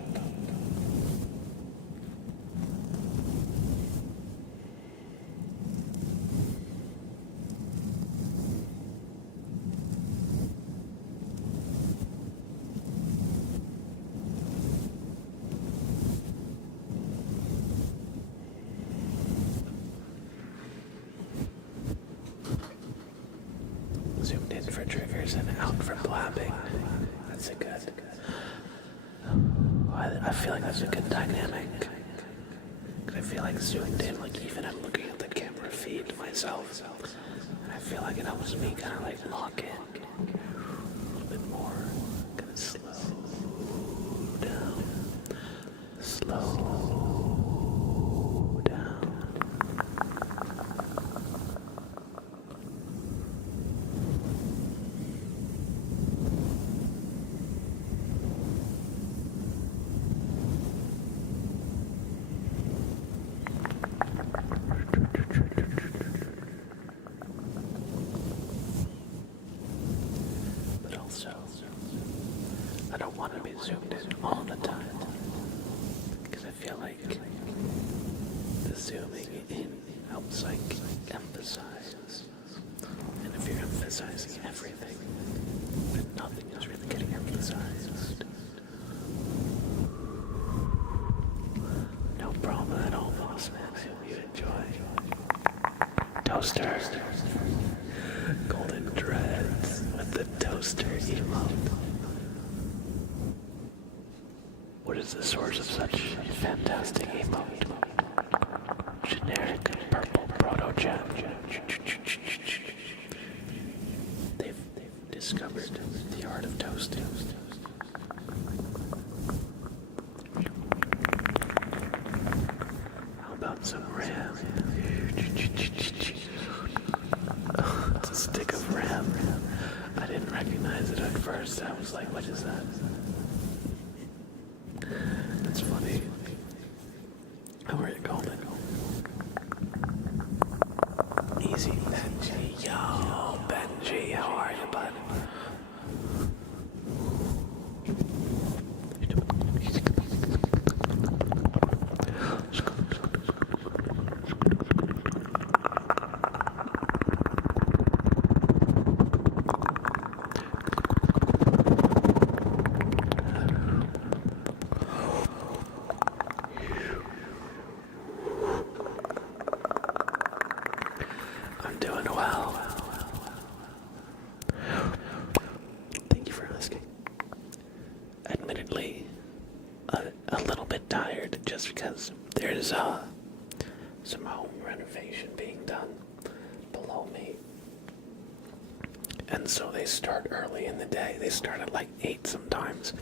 Zoomed in for triggers and out for blabbing. That's a good. I feel like that's a good dynamic. I feel like zoomed in, like even I'm looking at the camera feed myself. And I feel like it helps me kind of like lock in a little bit more. Kind of slow down. Slow down. But also, I don't want to be zoomed in all the time, because I feel like the zooming in helps like emphasize, and if you're emphasizing everything, then nothing is really getting emphasized. No problem at all, boss man. I hope you enjoy. Toaster. Golden dreads with the toaster emote. What is the source of such fantastic emote? Generic purple proto-gem. They've discovered the art of toasting. How about some RAM? It's a stick of RAM. I didn't recognize it at first. I was like, what is that? It's funny. How are you, Golden? Easy, Benji. Yo, Benji, how are you, bud? I'm doing well. home renovation being done below me. And so they start early in the day. They start at like 8 sometimes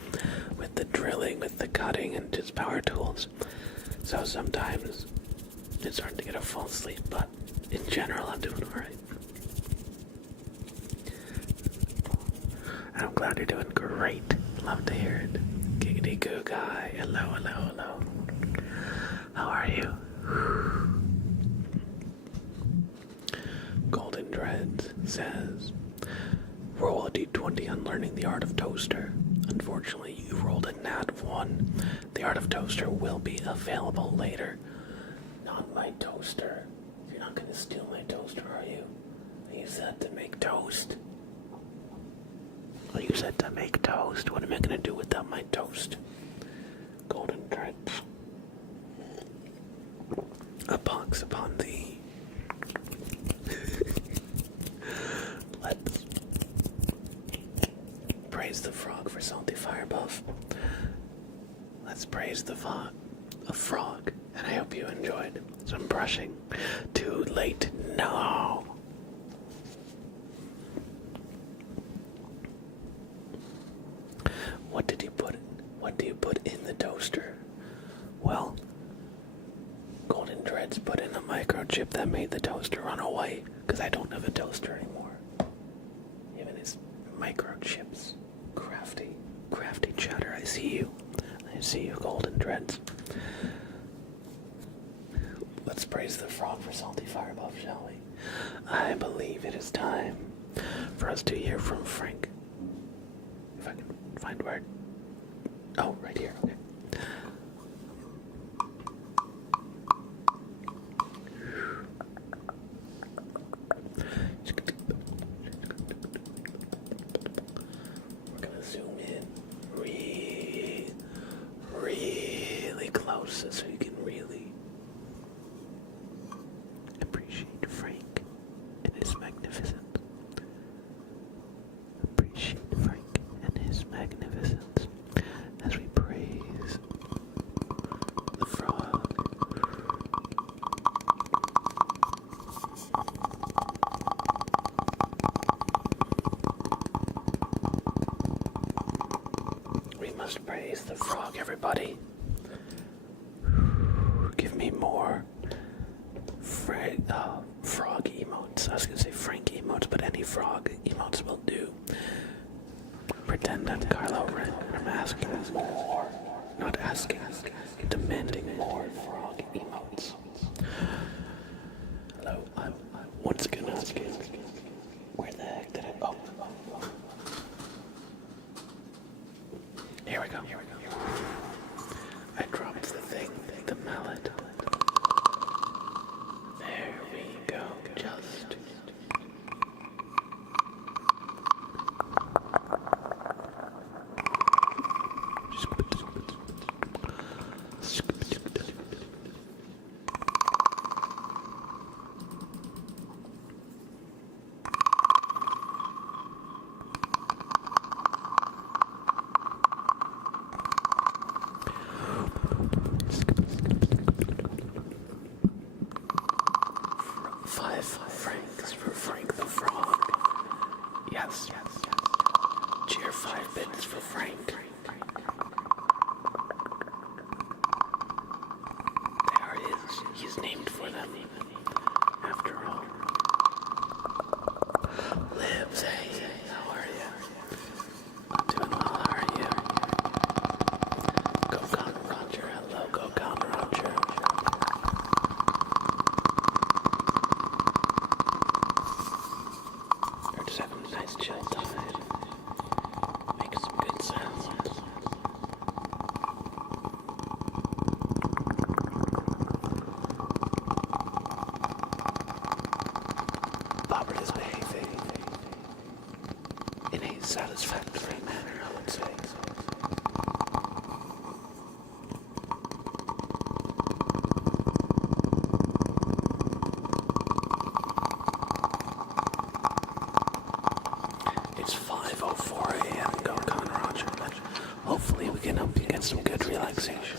with the drilling, with the cutting, and just power tools. So sometimes it's hard to get a full sleep, but in general, I'm doing alright. And I'm glad you're doing great. Love to hear it. Giggity goo guy. Hello, hello, hello. How are you? Golden Dreads says, roll a d20 on learning the art of toaster. Unfortunately, you rolled a nat 1. The art of toaster will be available later. Not my toaster. You're not going to steal my toaster, are you? I use that to make toast. I use that to make toast. What am I going to do without my toast? Golden Dreads. A pox upon thee. Let's praise the frog for salty fire buff. Let's praise the frog, and I hope you enjoyed some brushing. Too late, no. What do you put in the toaster? Well, Golden Dreads put in a microchip that made the toaster run away, because I don't have a toaster anymore. Even his microchips. Crafty chatter, I see you. I see you, Golden Dreads. Let's praise the frog for salty fire buff, shall we? I believe it is time for us to hear from Frank. If I can find where. Oh, right here, okay. We're gonna zoom in really close so you can really appreciate Frank and his magnificence. Appreciate Frank and his magnificence as we praise the frog. We must praise the frog, everybody. Give me more frog emotes. I was going to say Frank emotes, but any frog emotes will do. Pretend I'm Carlo Ren. I'm asking more. Not asking. Demanding more frog emotes. Hello, I'm once again asking. Where the heck did I... Oh. Here we go. I dropped the thing, the mallet. There we go. Just. Five francs for Frank the Frog. Yes. Cheer 5 bits for Frank. There he is. He's named for them. After all. Libs, hey, how are you? I'm doing well, how are you? Gokon Roger, hello, Gokon Roger. We're just having a nice chill time. Make some good sounds. Robert is behaving in a satisfactory manner, I would say. It's 5:04 a.m. Gokon Roger, but hopefully we can help you get some good relaxation.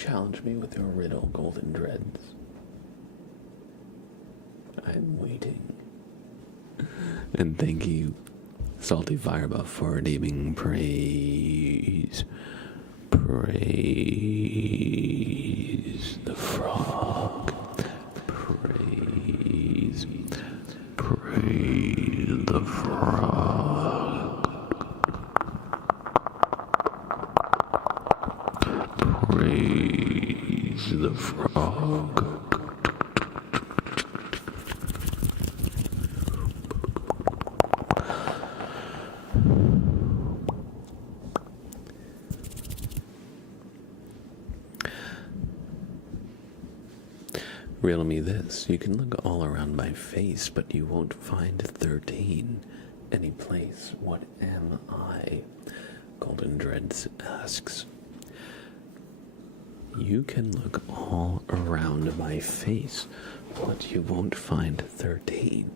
challenge me with your riddle, Golden Dreads. I'm waiting. And thank you, Salty Firebuff, for redeeming praise. Praise the frog. Praise. Praise the frog. Praise the frog. Riddle me this. You can look all around my face, but you won't find 13 any place. What am I? Golden Dreads asks. You can look all around my face, but you won't find 13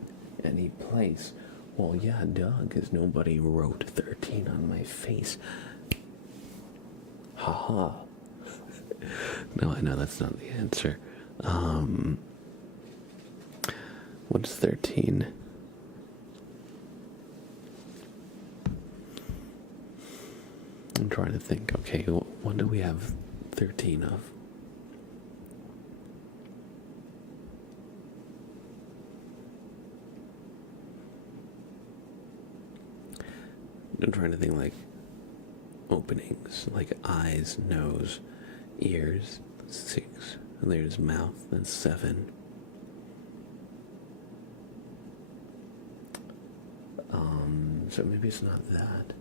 any place. Well, yeah, duh, because nobody wrote 13 on my face. Haha. No, I know that's not the answer. What's 13? I'm trying to think. Okay, what do we have 13 of? I'm trying to think, like, openings, like eyes, nose, ears, 6. And there's mouth, that's 7. So maybe it's not that.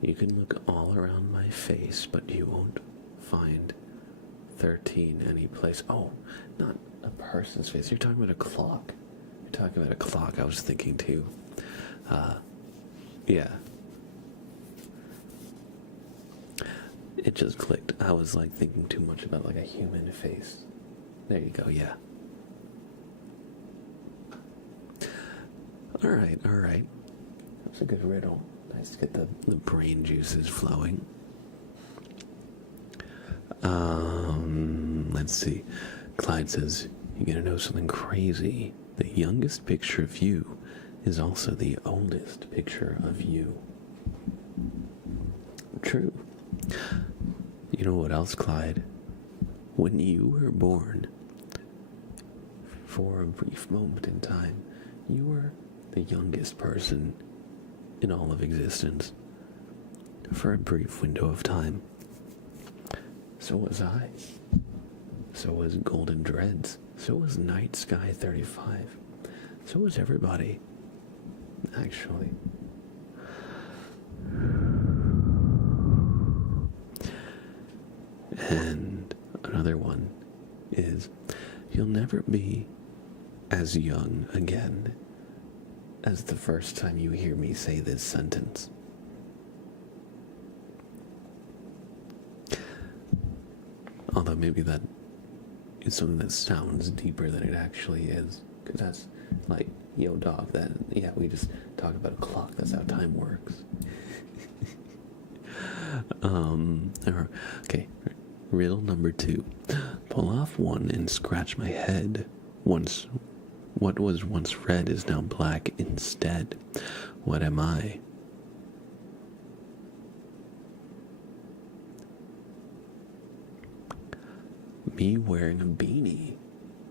You can look all around my face, but you won't find 13 any place. Oh, not a person's face. You're talking about a clock. You're talking about a clock. I was thinking too. Yeah. It just clicked. I was like thinking too much about like a human face. There you go, yeah. Alright. That was a good riddle. Nice to get the brain juices flowing. Let's see. Clyde says, you're gonna know something crazy. The youngest picture of you is also the oldest picture of you. True. You know what else, Clyde? When you were born, for a brief moment in time, you were the youngest person in all of existence. For a brief window of time. So was I. So was Golden Dreads. So was Night Sky 35. So was everybody. Actually. And another one is, you'll never be as young again as the first time you hear me say this sentence. Although maybe that is something that sounds deeper than it actually is. Because that's like, yo dog, that, yeah, we just talk about a clock. That's how time works. Okay, riddle number 2. Pull off one and scratch my head. What was once red is now black instead. What am I? Me wearing a beanie.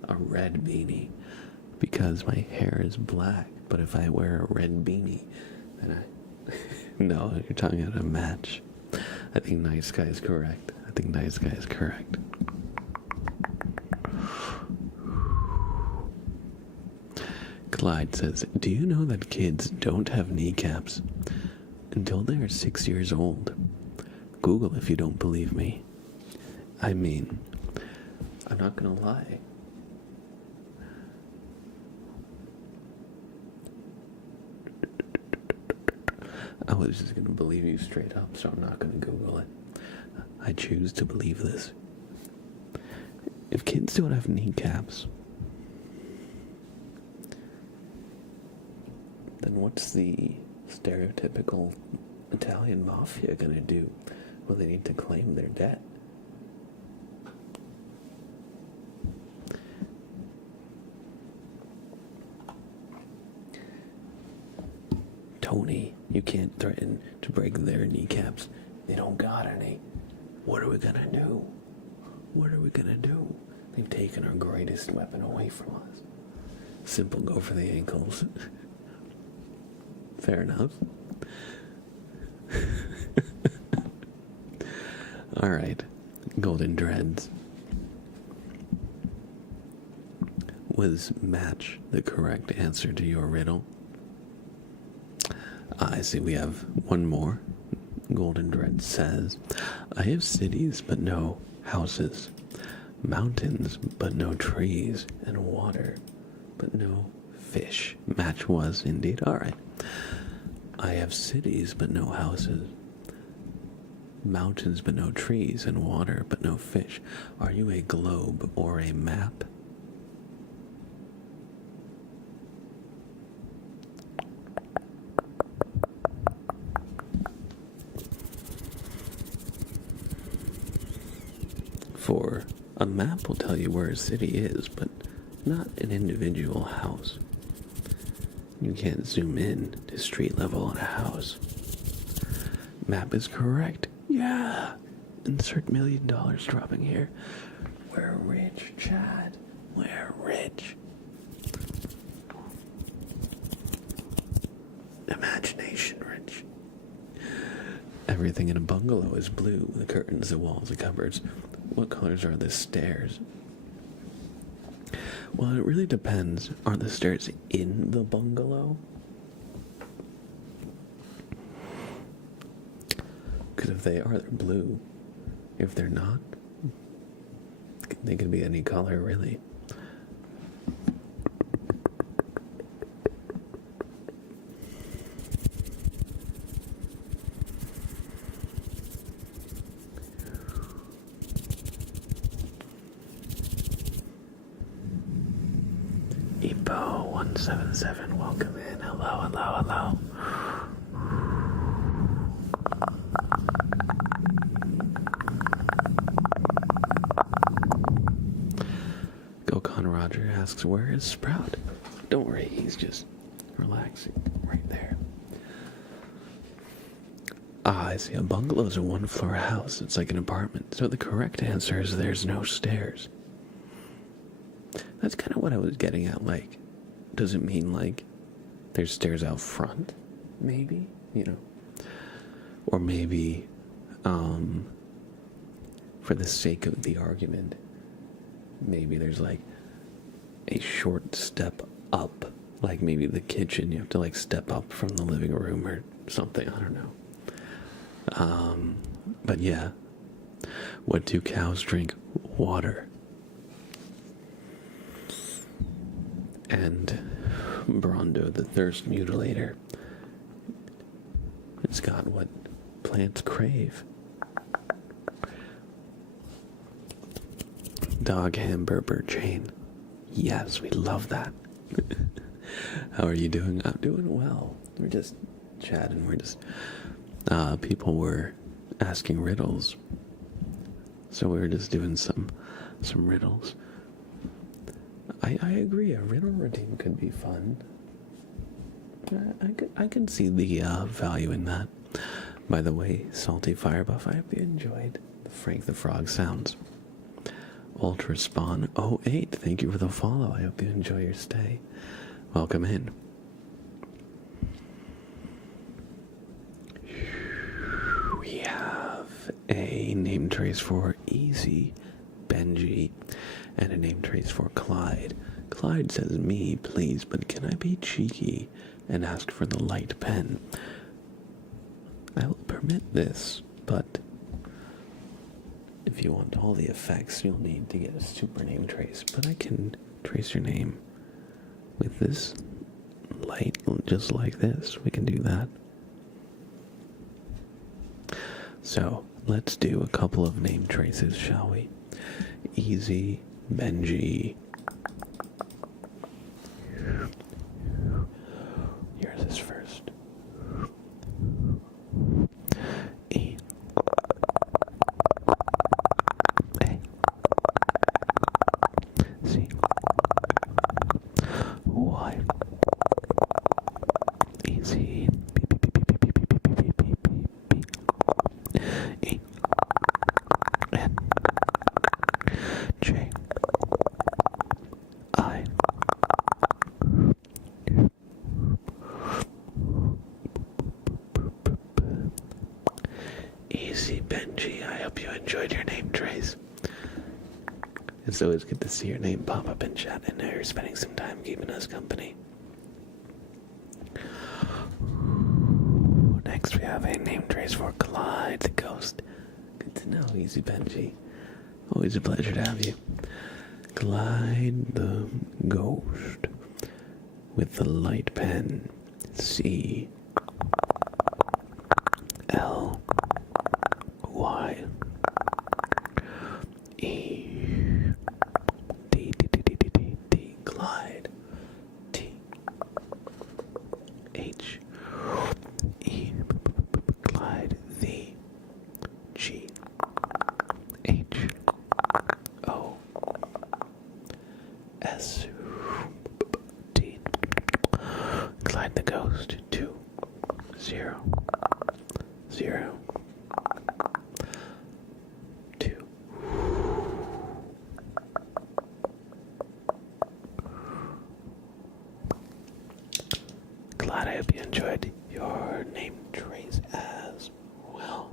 A red beanie. Because my hair is black. But if I wear a red beanie, then I... No, you're talking about a match. I think Night Sky is correct. Clyde says, do you know that kids don't have kneecaps until they are 6 years old? Google if you don't believe me. I mean, I'm not gonna lie. I was just gonna believe you straight up, so I'm not gonna Google it. I choose to believe this. If kids don't have kneecaps, then what's the stereotypical Italian mafia gonna do when they need to claim their debt? Tony, you can't threaten to break their kneecaps. They don't got any. What are we gonna do? What are we gonna do? They've taken our greatest weapon away from us. Simple, go for the ankles. Fair enough. Alright, golden dreads. Was match the correct answer to your riddle? I see we have one more. Golden Dread says, I have cities but no houses, mountains but no trees, and water but no fish. Match was indeed. Alright. I have cities but no houses, mountains but no trees, and water but no fish. Are you a globe or a map? For a map will tell you where a city is, but not an individual house. You can't zoom in to street level on a house. Map is correct. Yeah. Insert $1 million dropping here. We're rich, Chad. We're rich. Imagination rich. Everything in a bungalow is blue. The curtains, the walls, the cupboards. What colors are the stairs? Well, it really depends. Are the stairs in the bungalow? Because if they are, they're blue. If they're not, they could be any color, really. Epo177, welcome in. Hello, hello, hello. Gokhan Roger asks, where is Sprout? Don't worry, he's just relaxing right there. Ah, I see. A bungalow is a one-floor house. It's like an apartment. So the correct answer is there's no stairs. That's kind of what I was getting at, like, does it mean, like, there's stairs out front? Maybe, you know? Or maybe, for the sake of the argument, maybe there's, like, a short step up. Like, maybe the kitchen, you have to, like, step up from the living room or something, I don't know. But yeah. What do cows drink? Water. And Brondo, the thirst mutilator, it's got what plants crave. Dog hamburger chain. Yes, we love that. How are you doing? I'm doing well. We're just chatting. We're just people were asking riddles, so we were just doing some riddles. I agree. A riddle routine could be fun. I could see the value in that. By the way, Salty Firebuff, I hope you enjoyed the Frank the Frog sounds. Ultra Spawn 08, thank you for the follow. I hope you enjoy your stay. Welcome in. We have a name trace for Easy, Benji, and a name trace for Clyde. Clyde says, me, please, but can I be cheeky and ask for the light pen? I will permit this, but if you want all the effects, you'll need to get a super name trace. But I can trace your name with this light, just like this. We can do that. So, let's do a couple of name traces, shall we? Easy, Benji. Yours is first. Easy Benji, I hope you enjoyed your name trace. It's always good to see your name pop up in chat, and now you're spending some time keeping us company. Next we have a name trace for Clyde the Ghost. Good to know, Easy Benji. Always a pleasure to have you. Clyde the Ghost with the light pen. C L Y E D D D D D D D Clyde T H E Clyde the G H O S T Clyde the Ghost 2 0 0 2. Glad I hope you enjoyed your name trace as well.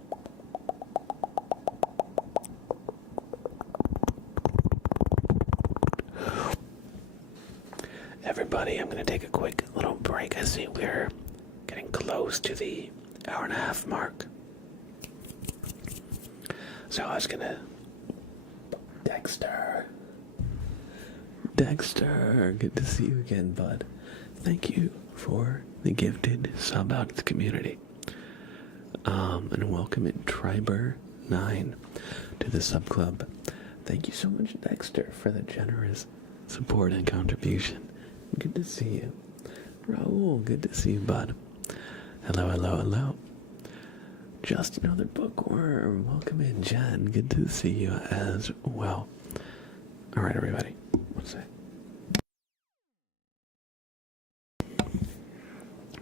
Everybody, I'm going to take a quick little break. I see we're getting close to the hour-and-a-half mark. So I was going to... Dexter, good to see you again, bud. Thank you for the gifted sub out to the community. And welcome in Triber9 to the sub club. Thank you so much, Dexter, for the generous support and contribution. Good to see you. Raul, good to see you, bud. Hello, hello, hello. Just another bookworm. Welcome in, Jen. Good to see you as well. All right, everybody. What's that?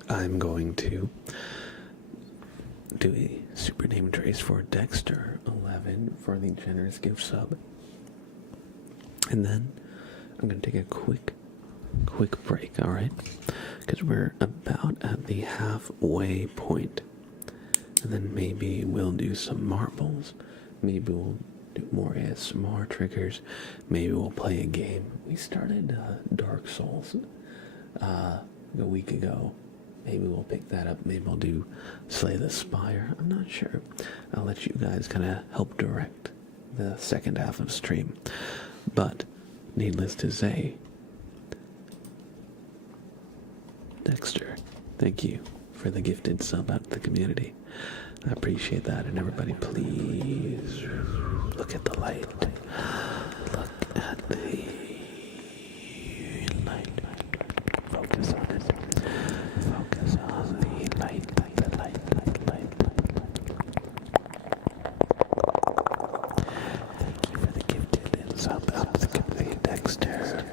I'm going to do a super name trace for Dexter11 for the generous gift sub. And then I'm going to take a quick break, all right? Because we're about at the halfway point. And then maybe we'll do some marbles. Maybe we'll do more ASMR triggers. Maybe we'll play a game. We started Dark Souls a week ago. Maybe we'll pick that up. Maybe we'll do Slay the Spire. I'm not sure. I'll let you guys kind of help direct the second half of stream. But, needless to say, Dexter, thank you for the gifted sub out to the community. I appreciate that. And everybody, please look at the light. Look at the light. Focus on it. Focus on the light. The light. Thank you for the gifted sub out to the community, Dexter.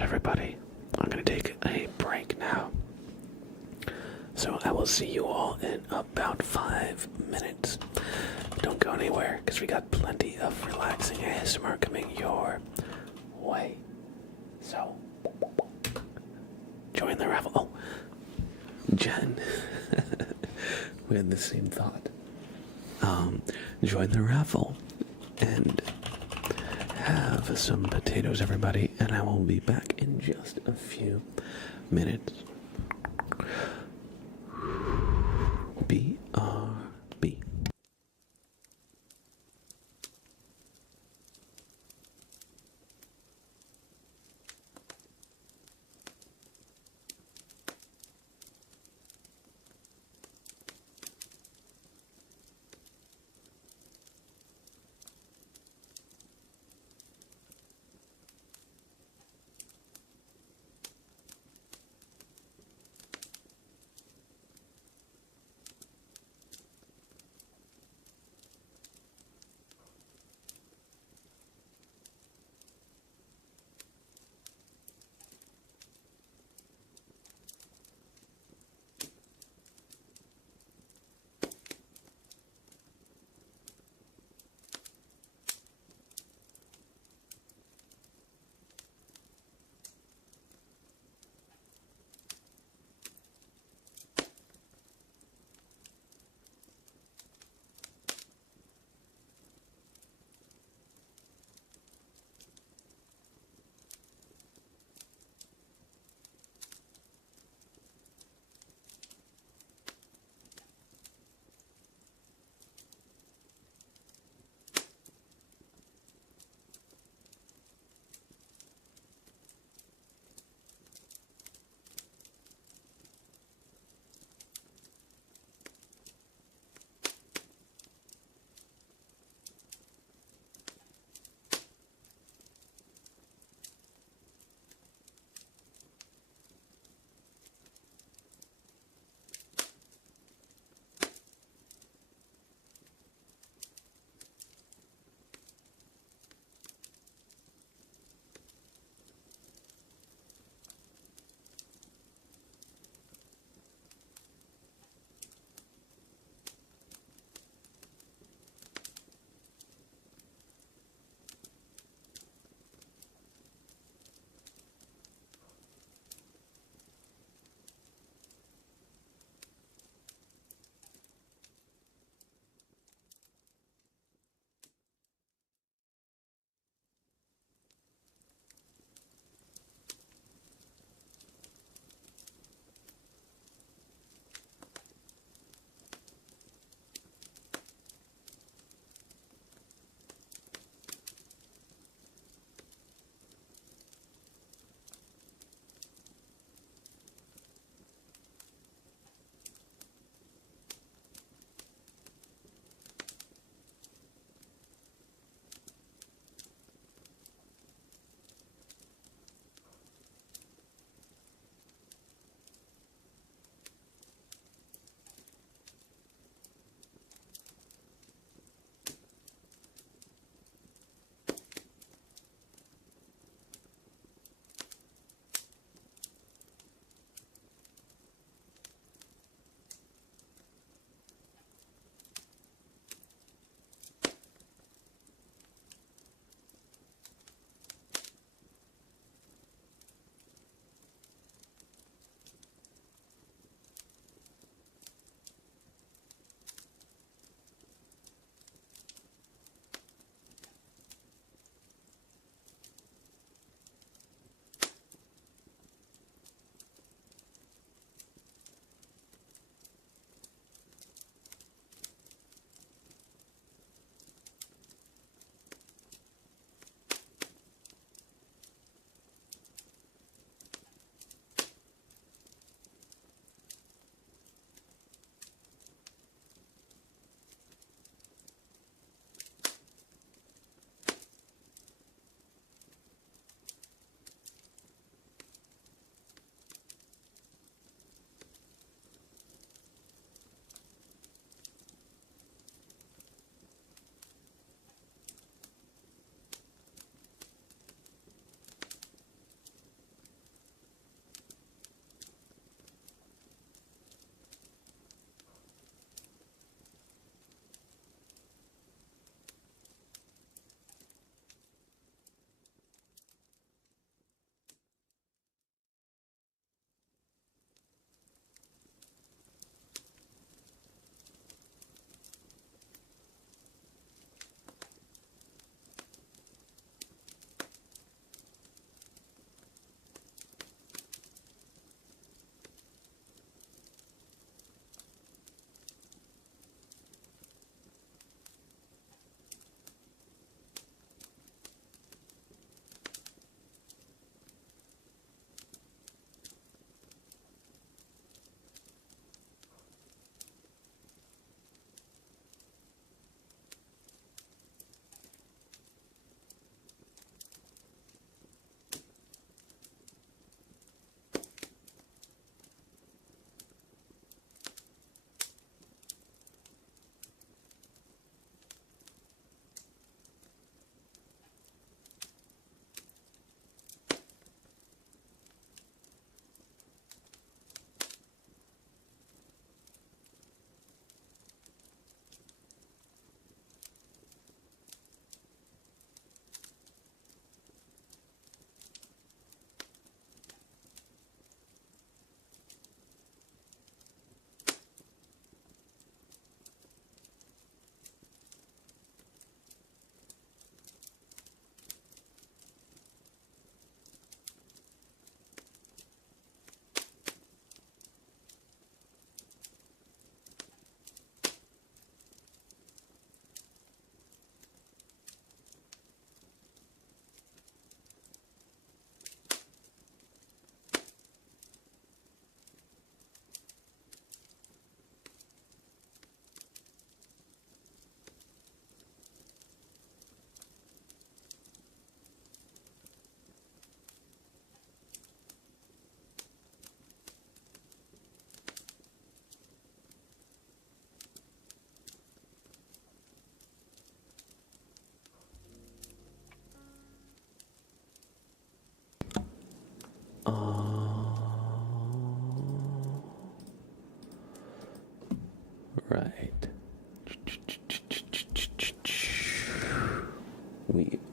Everybody, I'm going to take a break now. So I will see you all in about 5 minutes. Don't go anywhere, because we got plenty of relaxing ASMR coming your way. So, join the raffle. Oh, Jen, we had the same thought. Join the raffle and have some potatoes, everybody, and I will be back in just a few minutes. BRB.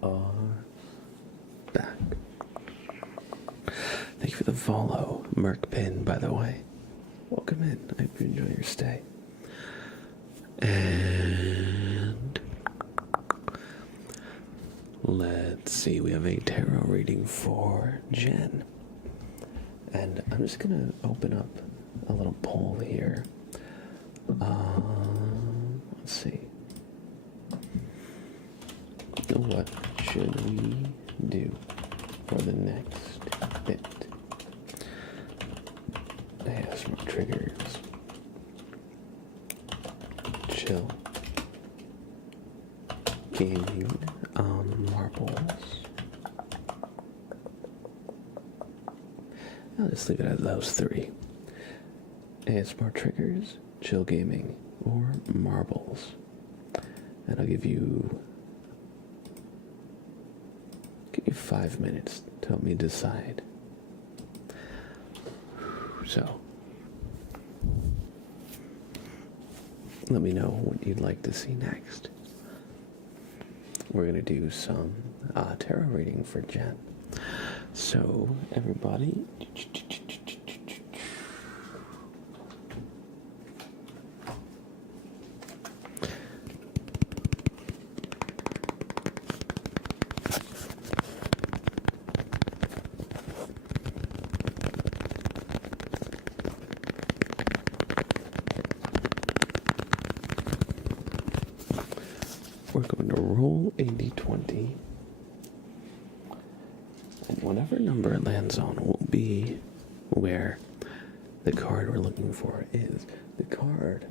are back. Thank you for the follow, Merc Pin, by the way. Welcome in. I hope you enjoy your stay. And let's see, we have a tarot reading for Jen. And I'm just gonna open up a little poll here. Let's see. What should we do for the next bit? ASMR triggers. Chill. Gaming. Marbles. I'll just leave it at those three. ASMR triggers, chill gaming, or marbles. And I'll give you 5 minutes to help me decide. So, let me know what you'd like to see next. We're going to do some tarot reading for Jen. So, everybody, we're going to roll a d20, and whatever number it lands on will be where the card we're looking for is. The card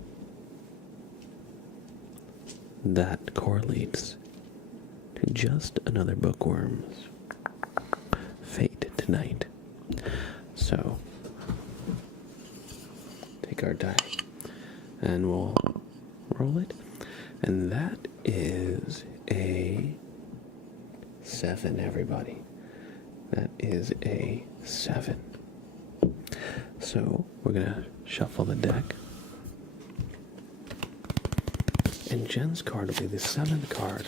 that correlates to just another bookworm's fate tonight. So, take our die, and we'll roll it. And that is a 7, everybody. That is a 7. So we're gonna shuffle the deck. And Jen's card will be the 7th card.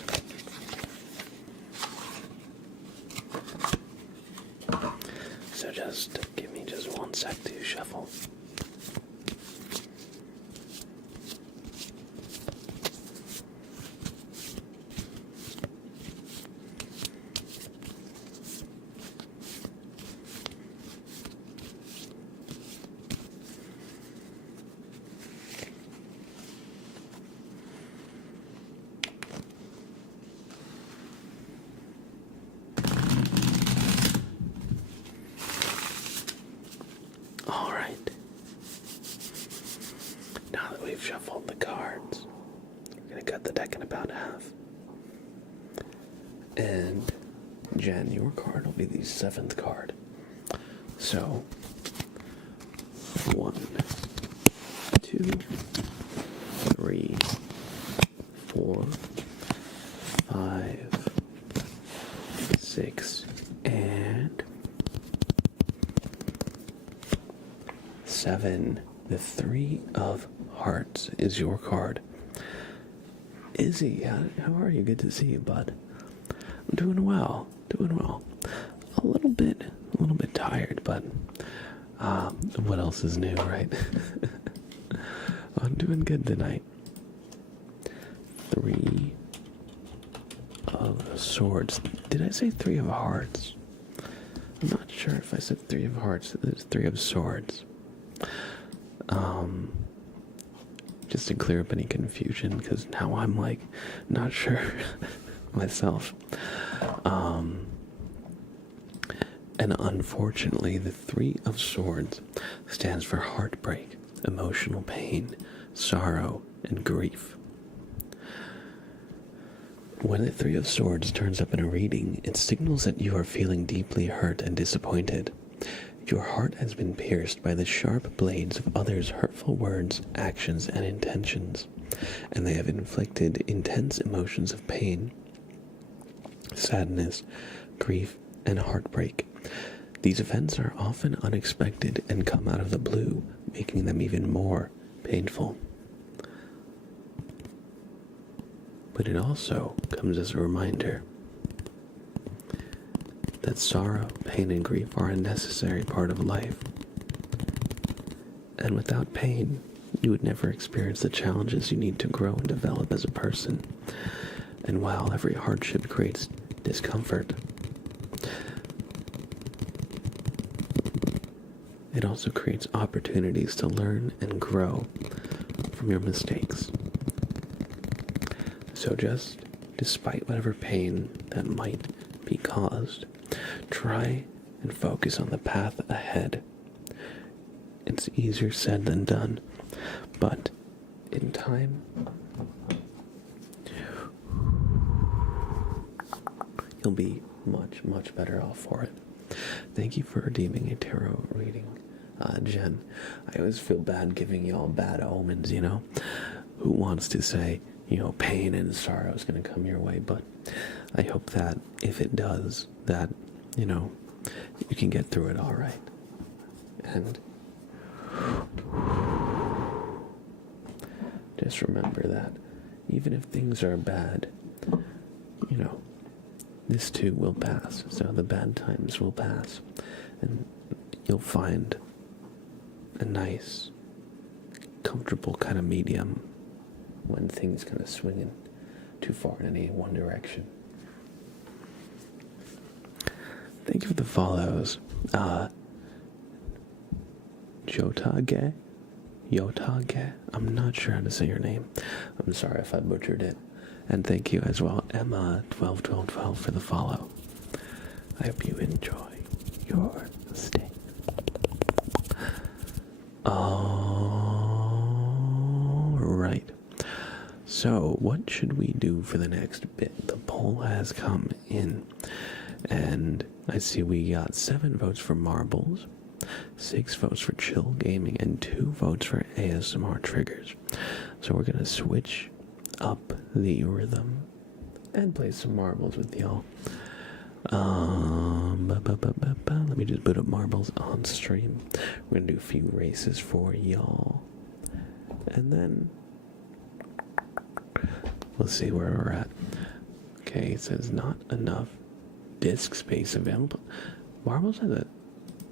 So just give me just 1 sec to shuffle. We've shuffled the cards. We're going to cut the deck in about half. And Jen, your card will be the 7th card. So, 1, 2, 3, 4, 5, 6, and 7. The 3 of Hearts is your card. Izzy, how are you? Good to see you, bud. I'm doing well. A little bit tired, but what else is new, right? I'm doing good tonight. 3 of Swords. Did I say 3 of Hearts? I'm not sure if I said 3 of Hearts. It's 3 of Swords. Just to clear up any confusion, because now I'm like not sure myself. And unfortunately, the 3 of Swords stands for heartbreak, emotional pain, sorrow, and grief. When the 3 of Swords turns up in a reading, it signals that you are feeling deeply hurt and disappointed. Your heart has been pierced by the sharp blades of others' hurtful words, actions, and intentions, and they have inflicted intense emotions of pain, sadness, grief, and heartbreak. These events are often unexpected and come out of the blue, making them even more painful. But it also comes as a reminder that sorrow, pain, and grief are a necessary part of life. And without pain, you would never experience the challenges you need to grow and develop as a person. And while every hardship creates discomfort, it also creates opportunities to learn and grow from your mistakes. So just, despite whatever pain that might be caused, try and focus on the path ahead. It's easier said than done, but in time, you'll be much, much better off for it. Thank you for redeeming a tarot reading, Jen. I always feel bad giving y'all bad omens, you know? Who wants to say, you know, pain and sorrow is going to come your way? But I hope that if it does, that, you know, you can get through it all right. And just remember that even if things are bad, you know, this too will pass. So the bad times will pass, and you'll find a nice, comfortable kind of medium when things kind of swinging too far in any one direction. Thank you for the follows. Yotage? I'm not sure how to say your name. I'm sorry if I butchered it. And thank you as well, Emma121212, for the follow. I hope you enjoy your stay. Alright. So, what should we do for the next bit? The poll has come in, and I see we got 7 votes for marbles, 6 votes for chill gaming, and 2 votes for ASMR triggers. So we're gonna switch up the rhythm and play some marbles with y'all. Let me just put up marbles on stream. We're gonna do a few races for y'all, and then we'll see where we're at. Okay, it says not enough disk space available. Marbles has a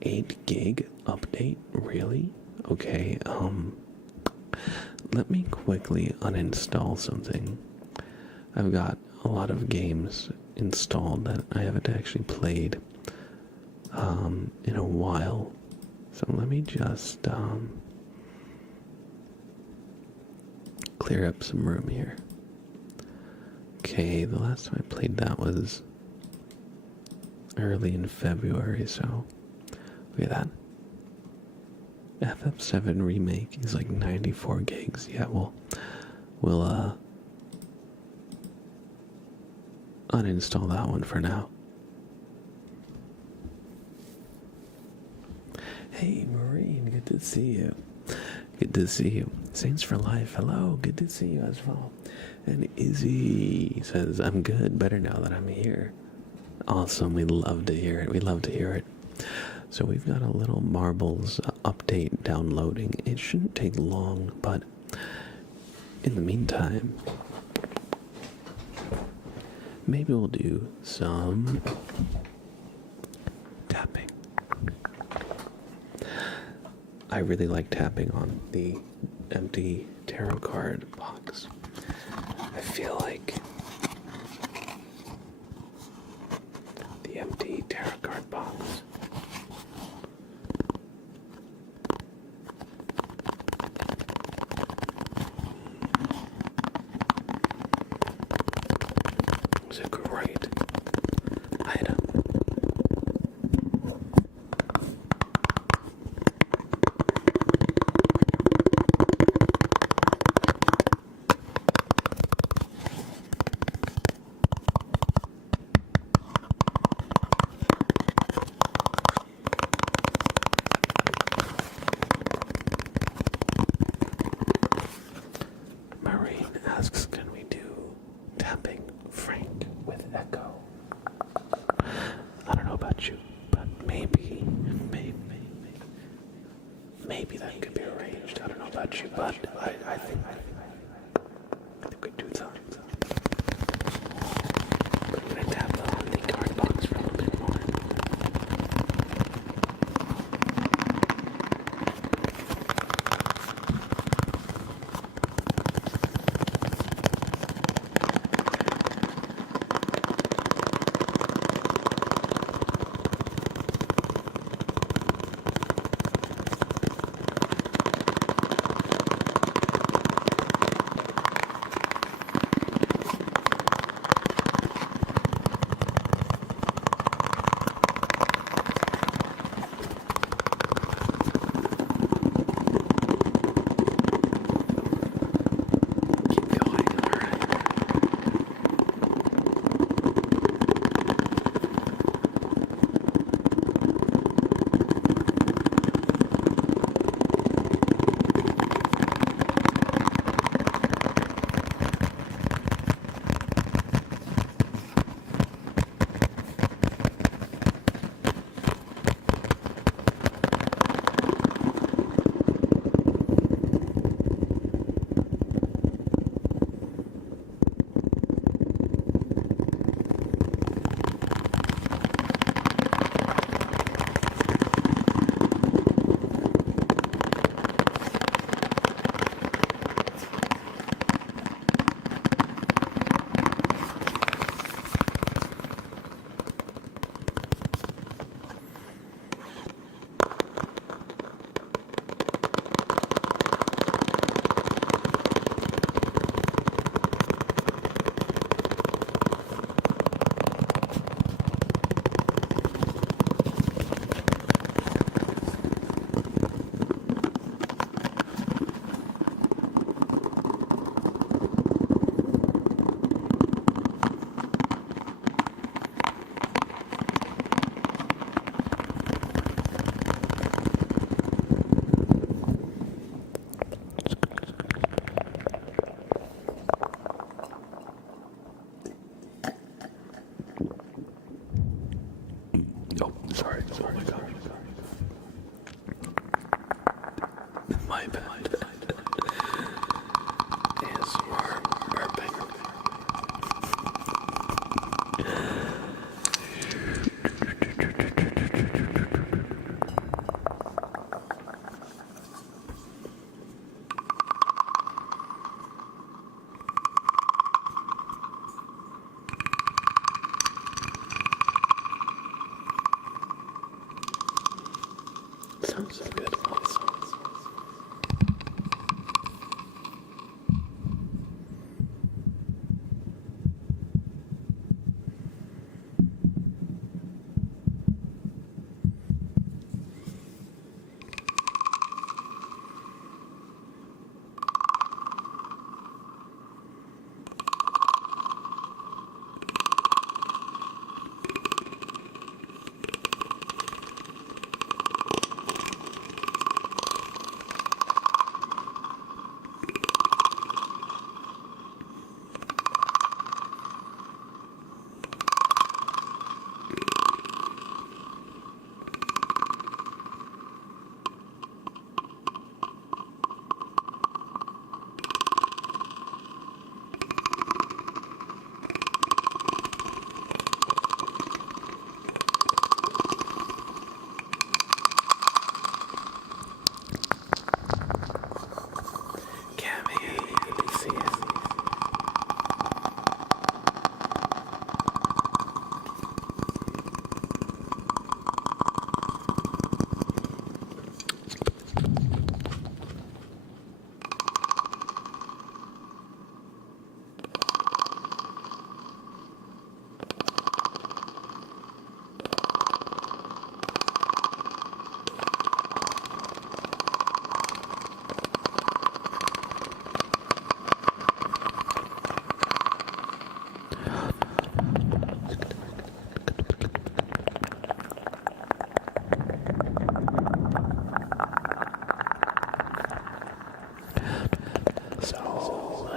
8 gig update, really? Okay, let me quickly uninstall something. I've got a lot of games installed that I haven't actually played in a while. So let me just clear up some room here. Okay, the last time I played that was early in February, so look at that. FF7 Remake is like 94 gigs. Yeah, we'll uninstall that one for now. Hey, Maureen, good to see you. Good to see you. Saints for Life, hello, good to see you as well. And Izzy says, I'm good, better now that I'm here. Awesome, we love to hear it. We love to hear it. So we've got a little marbles update downloading. It shouldn't take long, but in the meantime, maybe we'll do some tapping. I really like tapping on the empty tarot card box. I feel like the empty tarot card box is a great item. Marine asks, can we do tapping Frank with echo? I don't know about you, but maybe that could be arranged. I don't know about you, but I think we do that. But I'm gonna tap on the card box for a little bit more.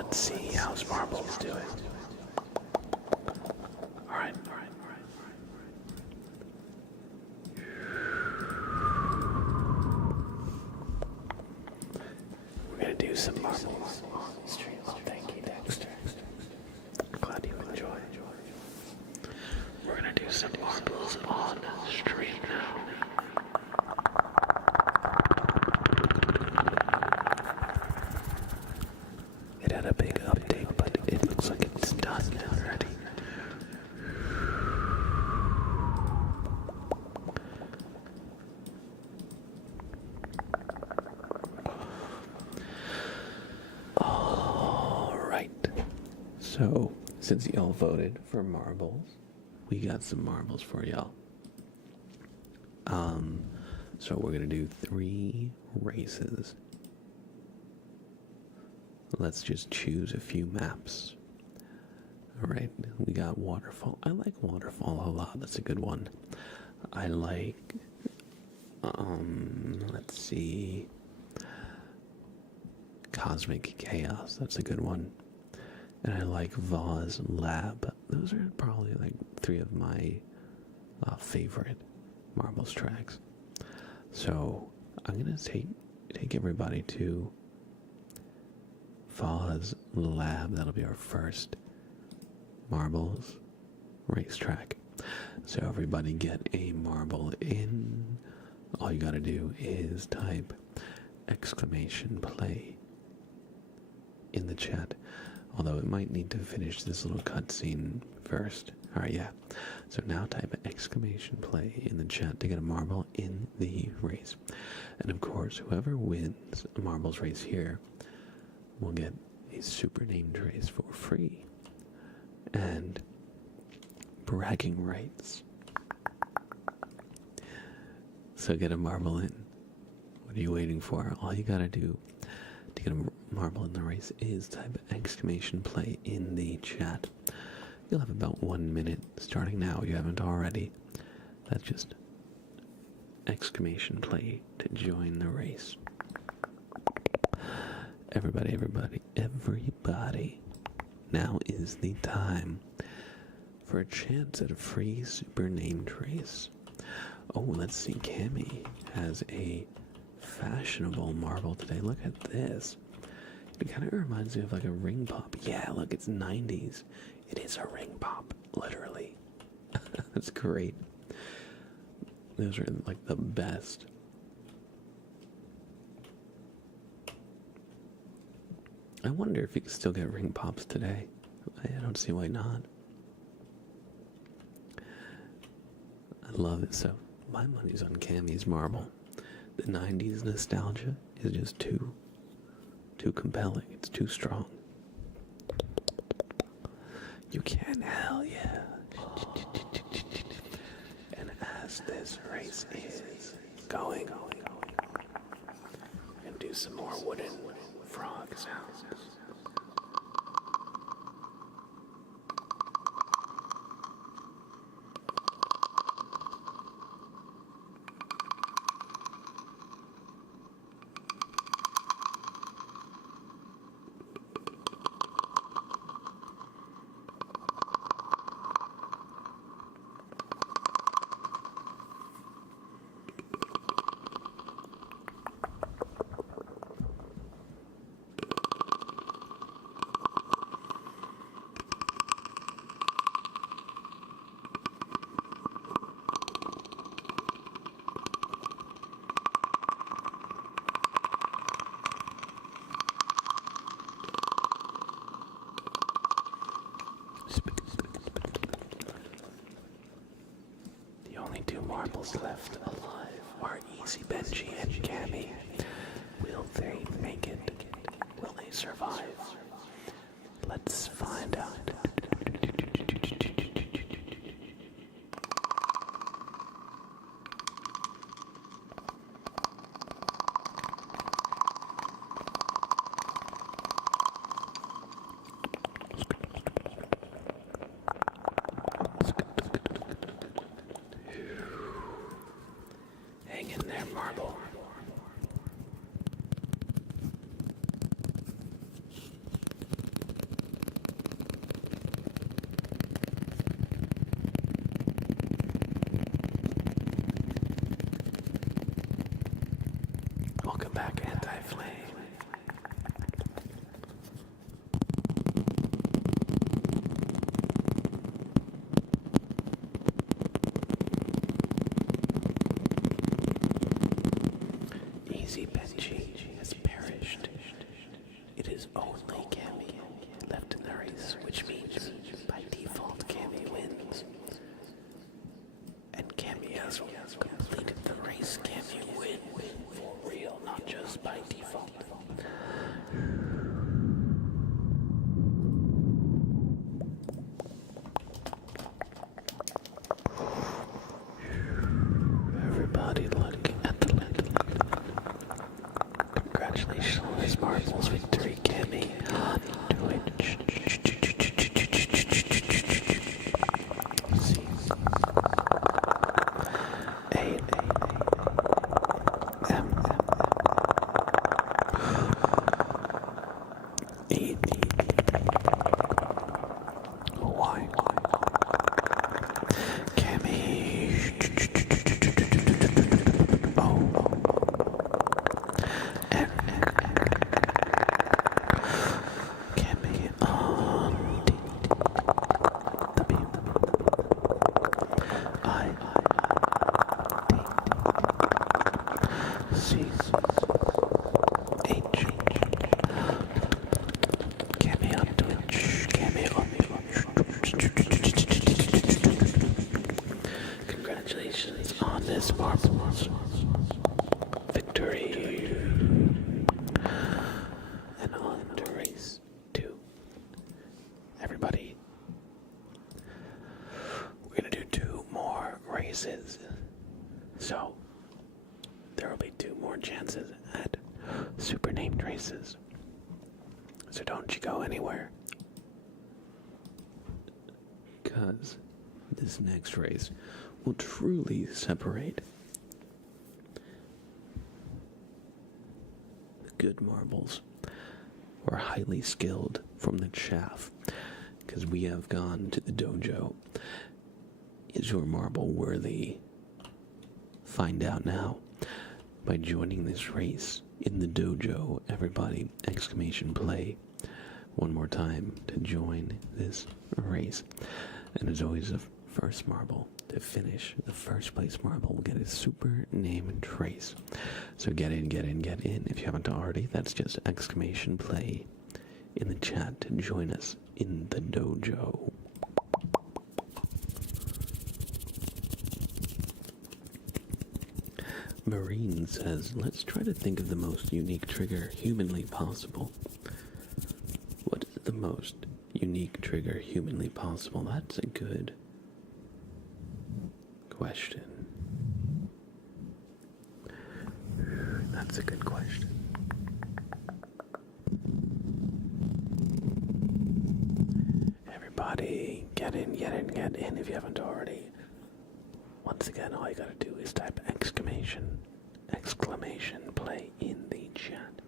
let's see how's Marbles doing. All right. We're gonna do some marbles on the stream. Oh, thank you, Dexter. Glad you enjoy. We're gonna do some marbles on stream now. It had a big update, but it looks like it's done already. Alright. So, since y'all voted for marbles, we got some marbles for y'all. So we're gonna do 3 races. Let's just choose a few maps. Alright, we got Waterfall. I like Waterfall a lot. That's a good one. I like, let's see, Cosmic Chaos. That's a good one. And I like Vaz Lab. Those are probably like 3 of my favorite marbles tracks. So I'm gonna take everybody to Vaz Lab. That'll be our first marbles racetrack. So everybody get a marble in. All you gotta do is type !play in the chat. Although it might need to finish this little cutscene first. Alright, yeah. So now type !play in the chat to get a marble in the race. And of course, whoever wins a marbles race here will get a super named race for free. And bragging rights. So get a marble in. What are you waiting for? All you gotta do to get a marble in the race is type !play in the chat. You'll have about 1 minute starting now if you haven't already. That's just !play to join the race. Everybody. Now is the time for a chance at a free super named race. Oh, let's see. Cammy has a fashionable marble today. Look at this. It kind of reminds me of like a ring pop. Yeah, look, it's 90s. It is a ring pop, literally. That's great. Those are like the best. I wonder if you can still get ring pops today. I don't see why not. I love it. So my money's on Cammy's marble. The 90s nostalgia is just too compelling. It's too strong. You can, hell yeah. And as this race is going, we're gonna do some more wooden frog sounds. The only 2 marbles left alive are Easy Benji and Cammy. Will they make it? Will they survive? Let's find out. Hang in there, marble. Welcome back, Anti-Flame. Easy Benji has perished. It is only Cammy left in the race, which means by default Cammy wins. And Cammy has completed the race. Cammy win for real, not just by default. Everybody look at the lid. Congratulations on this marvelous victory, Cammy. Do it. See. A-M-Y. Cammy. Cammy on the beam. I-C-H. Cammy on Twitch. Cammy on Congratulations on this marvelous victory. And on to race 2. Everybody, we're gonna do 2 more races. So, there will be 2 more chances at super named races. So don't you go anywhere. Because this next race will truly separate the good marbles or highly skilled from the chaff. Because we have gone to the dojo. Is your marble worthy? Find out now by joining this race in the dojo. Everybody, exclamation play one more time to join this race. And as always, the first marble to finish, the first place marble will get a super name trace. So get in. If you haven't already, that's just exclamation play in the chat to join us in the dojo. Marine says, let's try to think of the most unique trigger humanly possible. What is the most unique trigger humanly possible? That's a good question. That's a good question. Everybody, get in if you haven't already. Once again, all you gotta do is type exclamation play in the chat.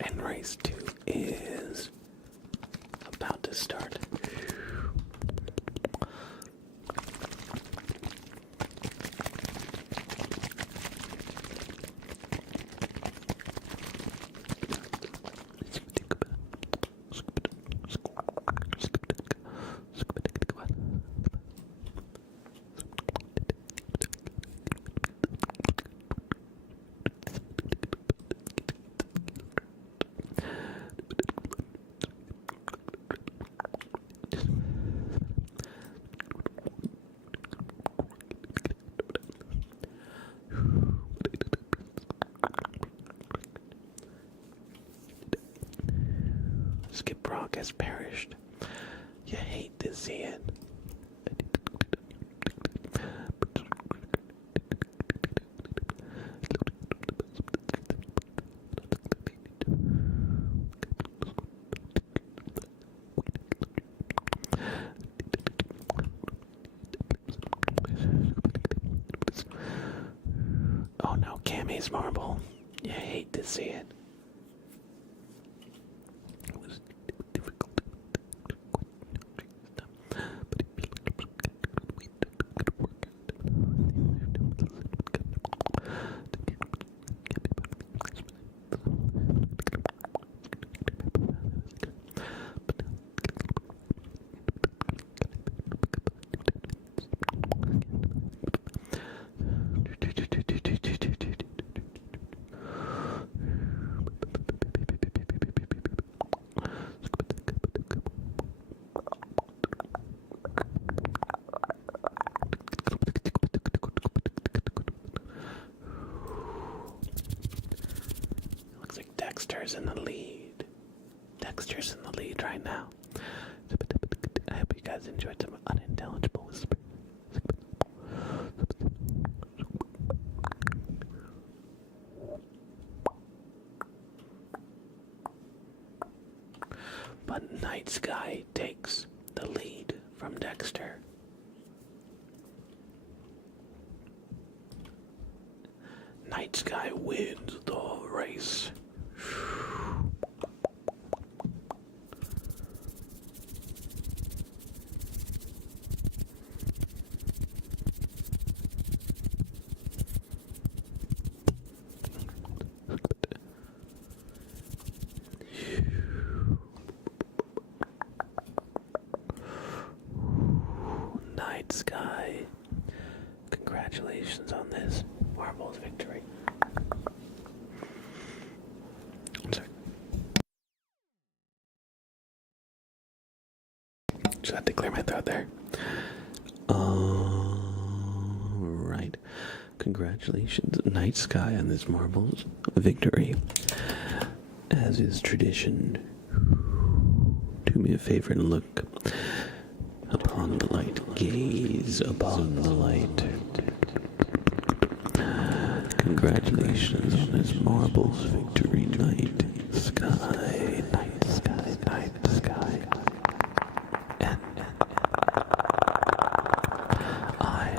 And race 2 is about to start. Skip Rock has perished. You hate to see it. Oh no, Cammy's marble. You hate to see it. Dexter's in the lead. Dexter's in the lead right now. I hope you guys enjoyed some unintelligible whispers. But Night Sky takes the lead from Dexter. Night Sky wins the race. Night Sky, congratulations on this marvelous victory. I'm sorry. Just had to clear my throat there. Alright. Congratulations, Night Sky, on this marvelous victory. As is tradition, do me a favor and look upon the light. Gaze upon the light. Congratulations on this marvelous victory, Night Sky. Night Sky, Night Sky. And I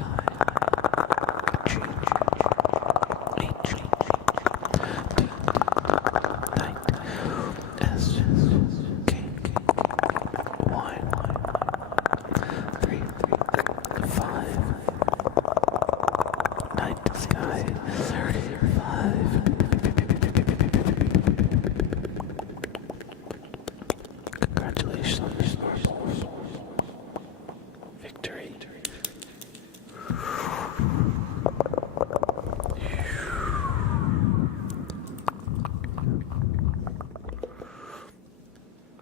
congratulations on this marvelous victory.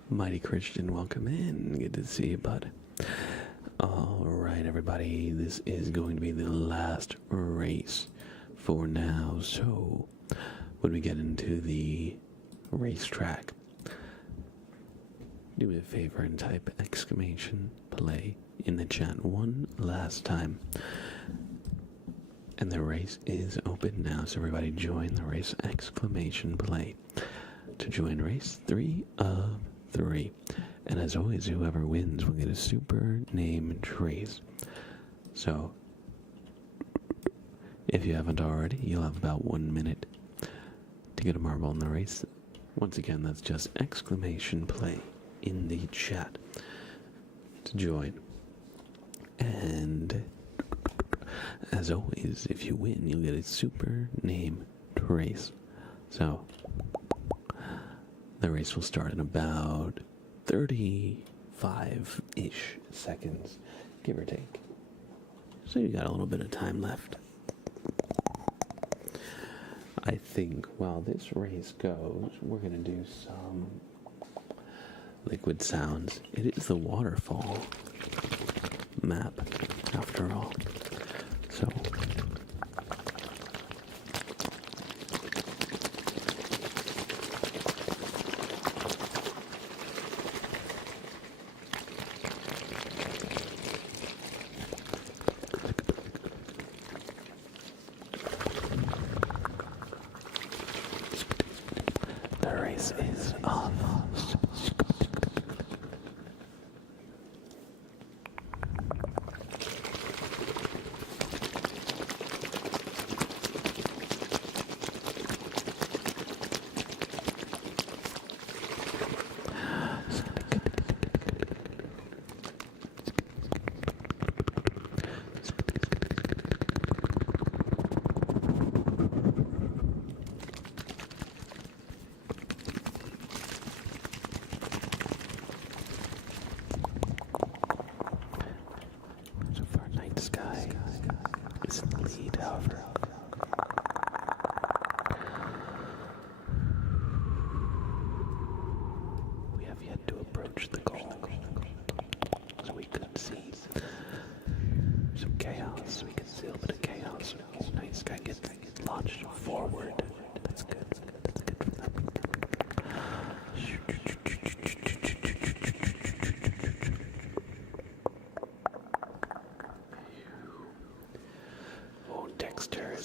Mighty Christian, welcome in. Good to see you, bud. Alright, everybody, this is going to be the last race for now. So, when we get into the racetrack, do me a favor and type exclamation play in the chat one last time. And the race is open now, so everybody join the race exclamation play to join race 3 of 3. And as always, whoever wins will get a super name race. So, if you haven't already, you'll have about 1 minute to get a marble in the race. Once again, that's just exclamation play in the chat to join. And as always, if you win, you'll get a super name race. So, the race will start in about 35-ish seconds, give or take. So you got a little bit of time left. I think while this race goes, we're going to do some liquid sounds. It is the waterfall map, after all. So the race is off. Launched forward. That's good. That's good for them.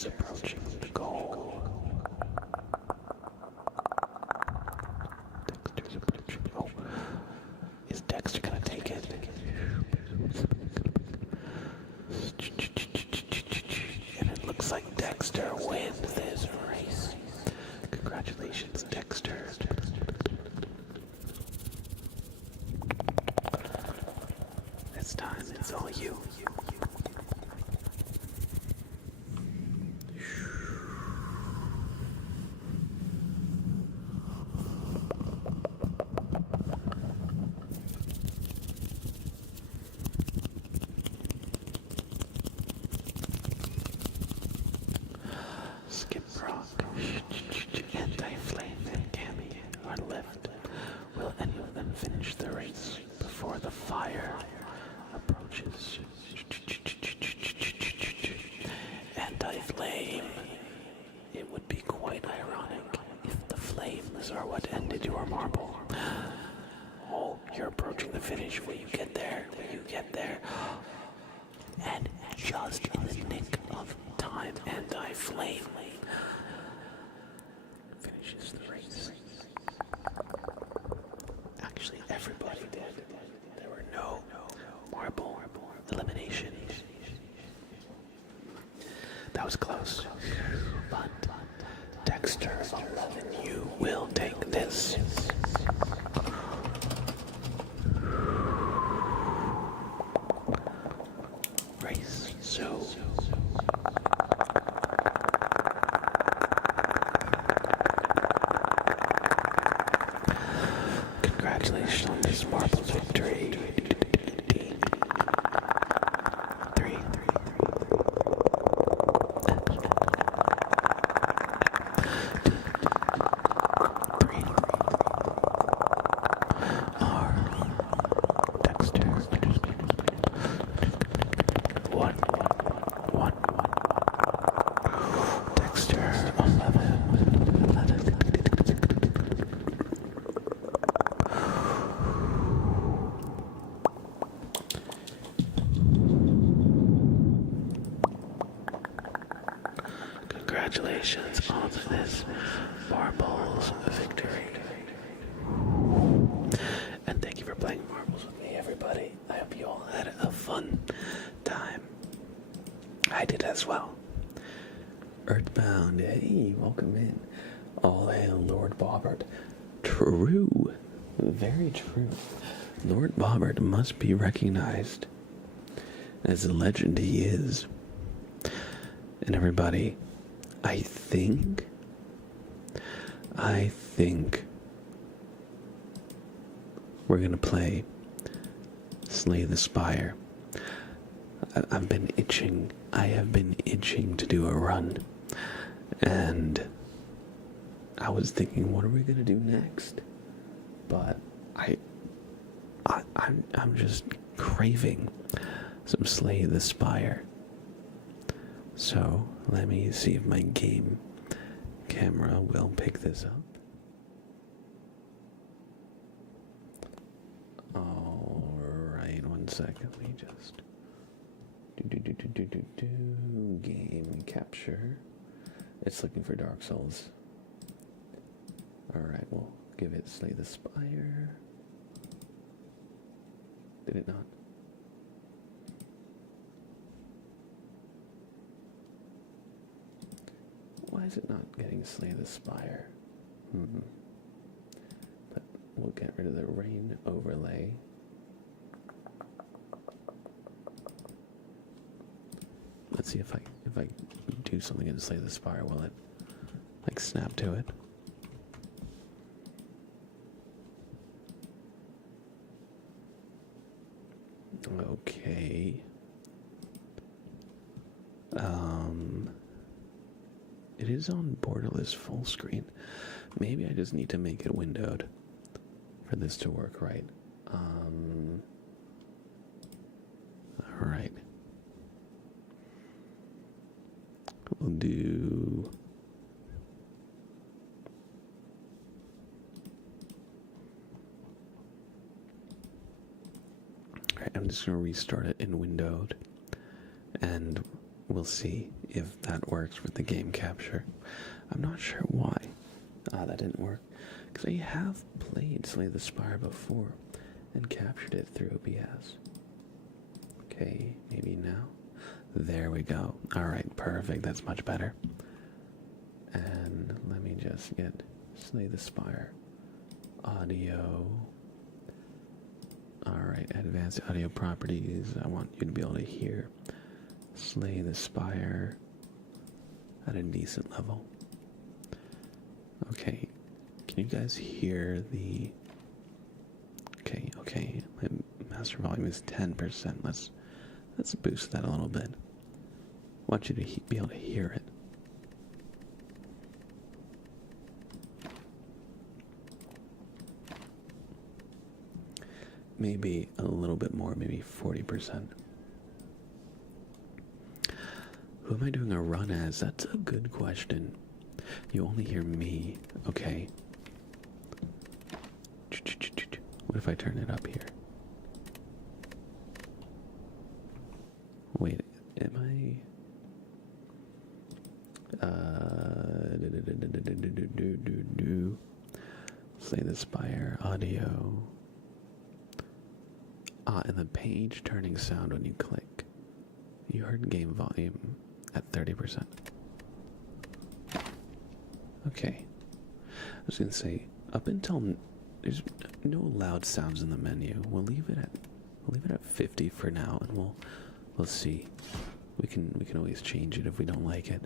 is approaching the goal. Dexter's approaching. Oh, is Dexter gonna take it? And it looks like Dexter wins this race. Congratulations, Dexter. This time it's all you. Skip rock, anti-flame, and Cammy are left. Will any of them finish the race before the fire approaches? Anti-flame. It would be quite ironic if the flames are what ended your marble. Oh, you're approaching the finish. Will you get there? Will you get there? And just in the nick of time, anti-flame finishes the race. Actually, everybody did. There were no marble eliminations. That was close. But Dexter 11, you will take this. Race. So congratulations on this marble victory. 3. R. Dexter. 1. Dexter 11. Congratulations on this marbles victory. And thank you for playing marbles with me, everybody. I hope you all had a fun time. I did as well. Earthbound, hey, welcome in. All hail Lord Bobbert. True, very true. Lord Bobbert must be recognized as the legend he is. And everybody, I think we're gonna play Slay the Spire. I have been itching to do a run, and I was thinking, what are we gonna do next? But I'm just craving some Slay the Spire. So let me see if my game camera will pick this up. Alright, 1 second. Let me just game capture. It's looking for Dark Souls. Alright, we'll give it Slay the Spire. Did it not? Why is it not getting Slay the Spire? But we'll get rid of the rain overlay. Let's see if I do something and Slay the Spire, will it like snap to it? Okay. It is on borderless full screen. Maybe I just need to make it windowed for this to work right. Alright. We'll do... Alright, I'm just going to restart it in windowed. And we'll see if that works with the game capture. I'm not sure why that didn't work, because I have played Slay the Spire before and captured it through OBS. Okay, maybe now. There we go. Alright, perfect. That's much better. And let me just get Slay the Spire audio. Alright, advanced audio properties. I want you to be able to hear Slay the Spire at a decent level. Okay, can you guys hear the... Okay, my master volume is 10%. Let's boost that a little bit. I want you to be able to hear it. Maybe a little bit more, maybe 40%. Who am I doing a run as? That's a good question. You only hear me, okay. What if I turn it up here? Wait, am I... Slay the Spire audio. And the page turning sound when you click. You heard game volume at 30%. Okay. I was gonna say, up until there's no loud sounds in the menu, we'll leave it at 50 for now, and we'll see. We can always change it if we don't like it.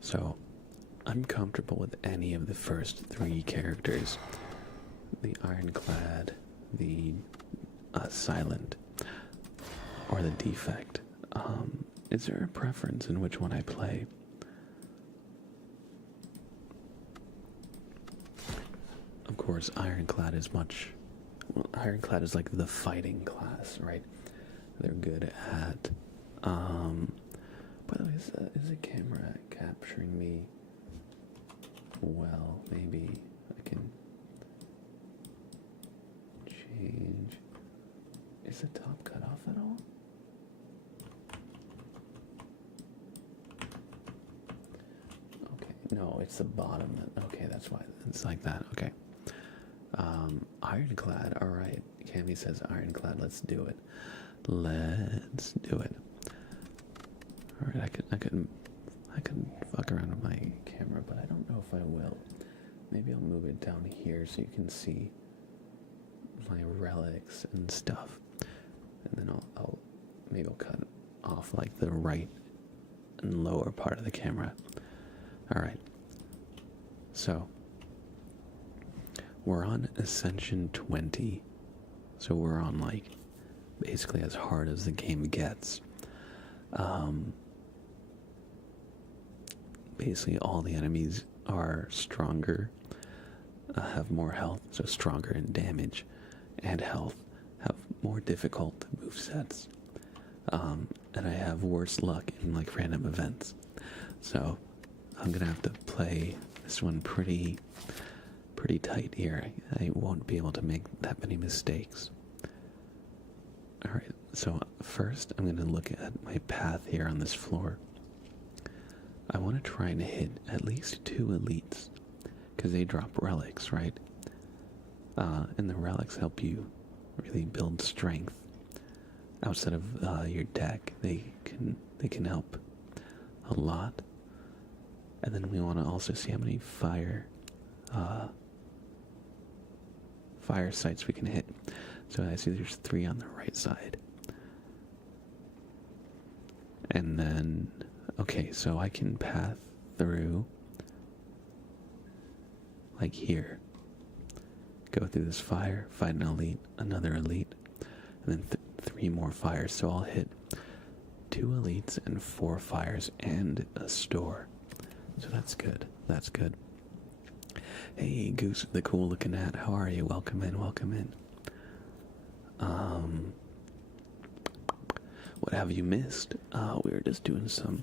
So I'm comfortable with any of the first 3 characters. The Ironclad, the Silent, or the Defect. Is there a preference in which one I play? Of course, Ironclad is Ironclad is like the fighting class, right? They're good at, by the way, is the camera capturing me well? Maybe I can change. Is the top cut off at all? Okay, no, it's the bottom. Okay, that's why it's like that. Okay. Ironclad. All right. Cammy says Ironclad. Let's do it. Let's do it. All right. I could fuck around with my camera, but I don't know if I will. Maybe I'll move it down here so you can see my relics and stuff, and then maybe I'll cut off like the right and lower part of the camera. All right. So we're on Ascension 20, so we're on like basically as hard as the game gets. Basically all the enemies are stronger, have more health, so stronger in damage and health, have more difficult movesets, and I have worse luck in like random events. So I'm gonna have to play this one pretty tight here. I won't be able to make that many mistakes. Alright, so first I'm going to look at my path here on this floor. I want to try and hit at least 2 elites, because they drop relics, right? And the relics help you really build strength. Outside of your deck, they can help a lot. And then we want to also see how many fire sites we can hit. So I see there's 3 on the right side. And then, okay, so I can path through, like here. Go through this fire, fight an elite, another elite, and then 3 more fires. So I'll hit 2 elites and 4 fires and a store. So that's good. That's good. Hey, Goose, the cool looking hat. How are you? Welcome in, welcome in. What have you missed? We were just doing some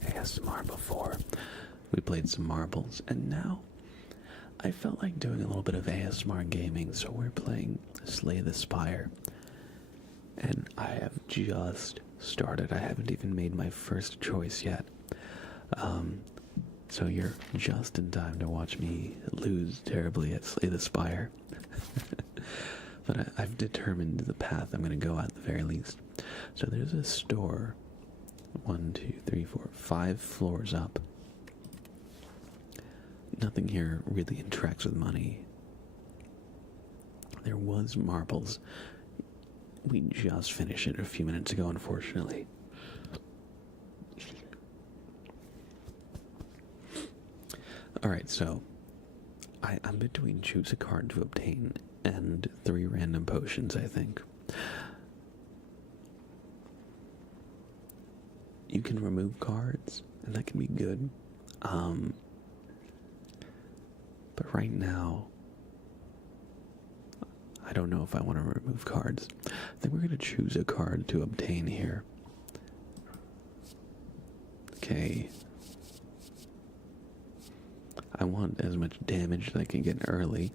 ASMR before. We played some marbles, and now I felt like doing a little bit of ASMR gaming, so we're playing Slay the Spire. And I have just started. I haven't even made my first choice yet. So you're just in time to watch me lose terribly at Slay the Spire. But I've determined the path I'm going to go at the very least. So there's a store 1, 2, 3, 4, 5 floors up. Nothing here really interacts with money. There was marbles. We just finished it a few minutes ago, unfortunately. Alright, so I'm between choose a card to obtain and 3 random potions, I think. You can remove cards, and that can be good. But right now, I don't know if I want to remove cards. I think we're going to choose a card to obtain here. Okay. I want as much damage as I can get early,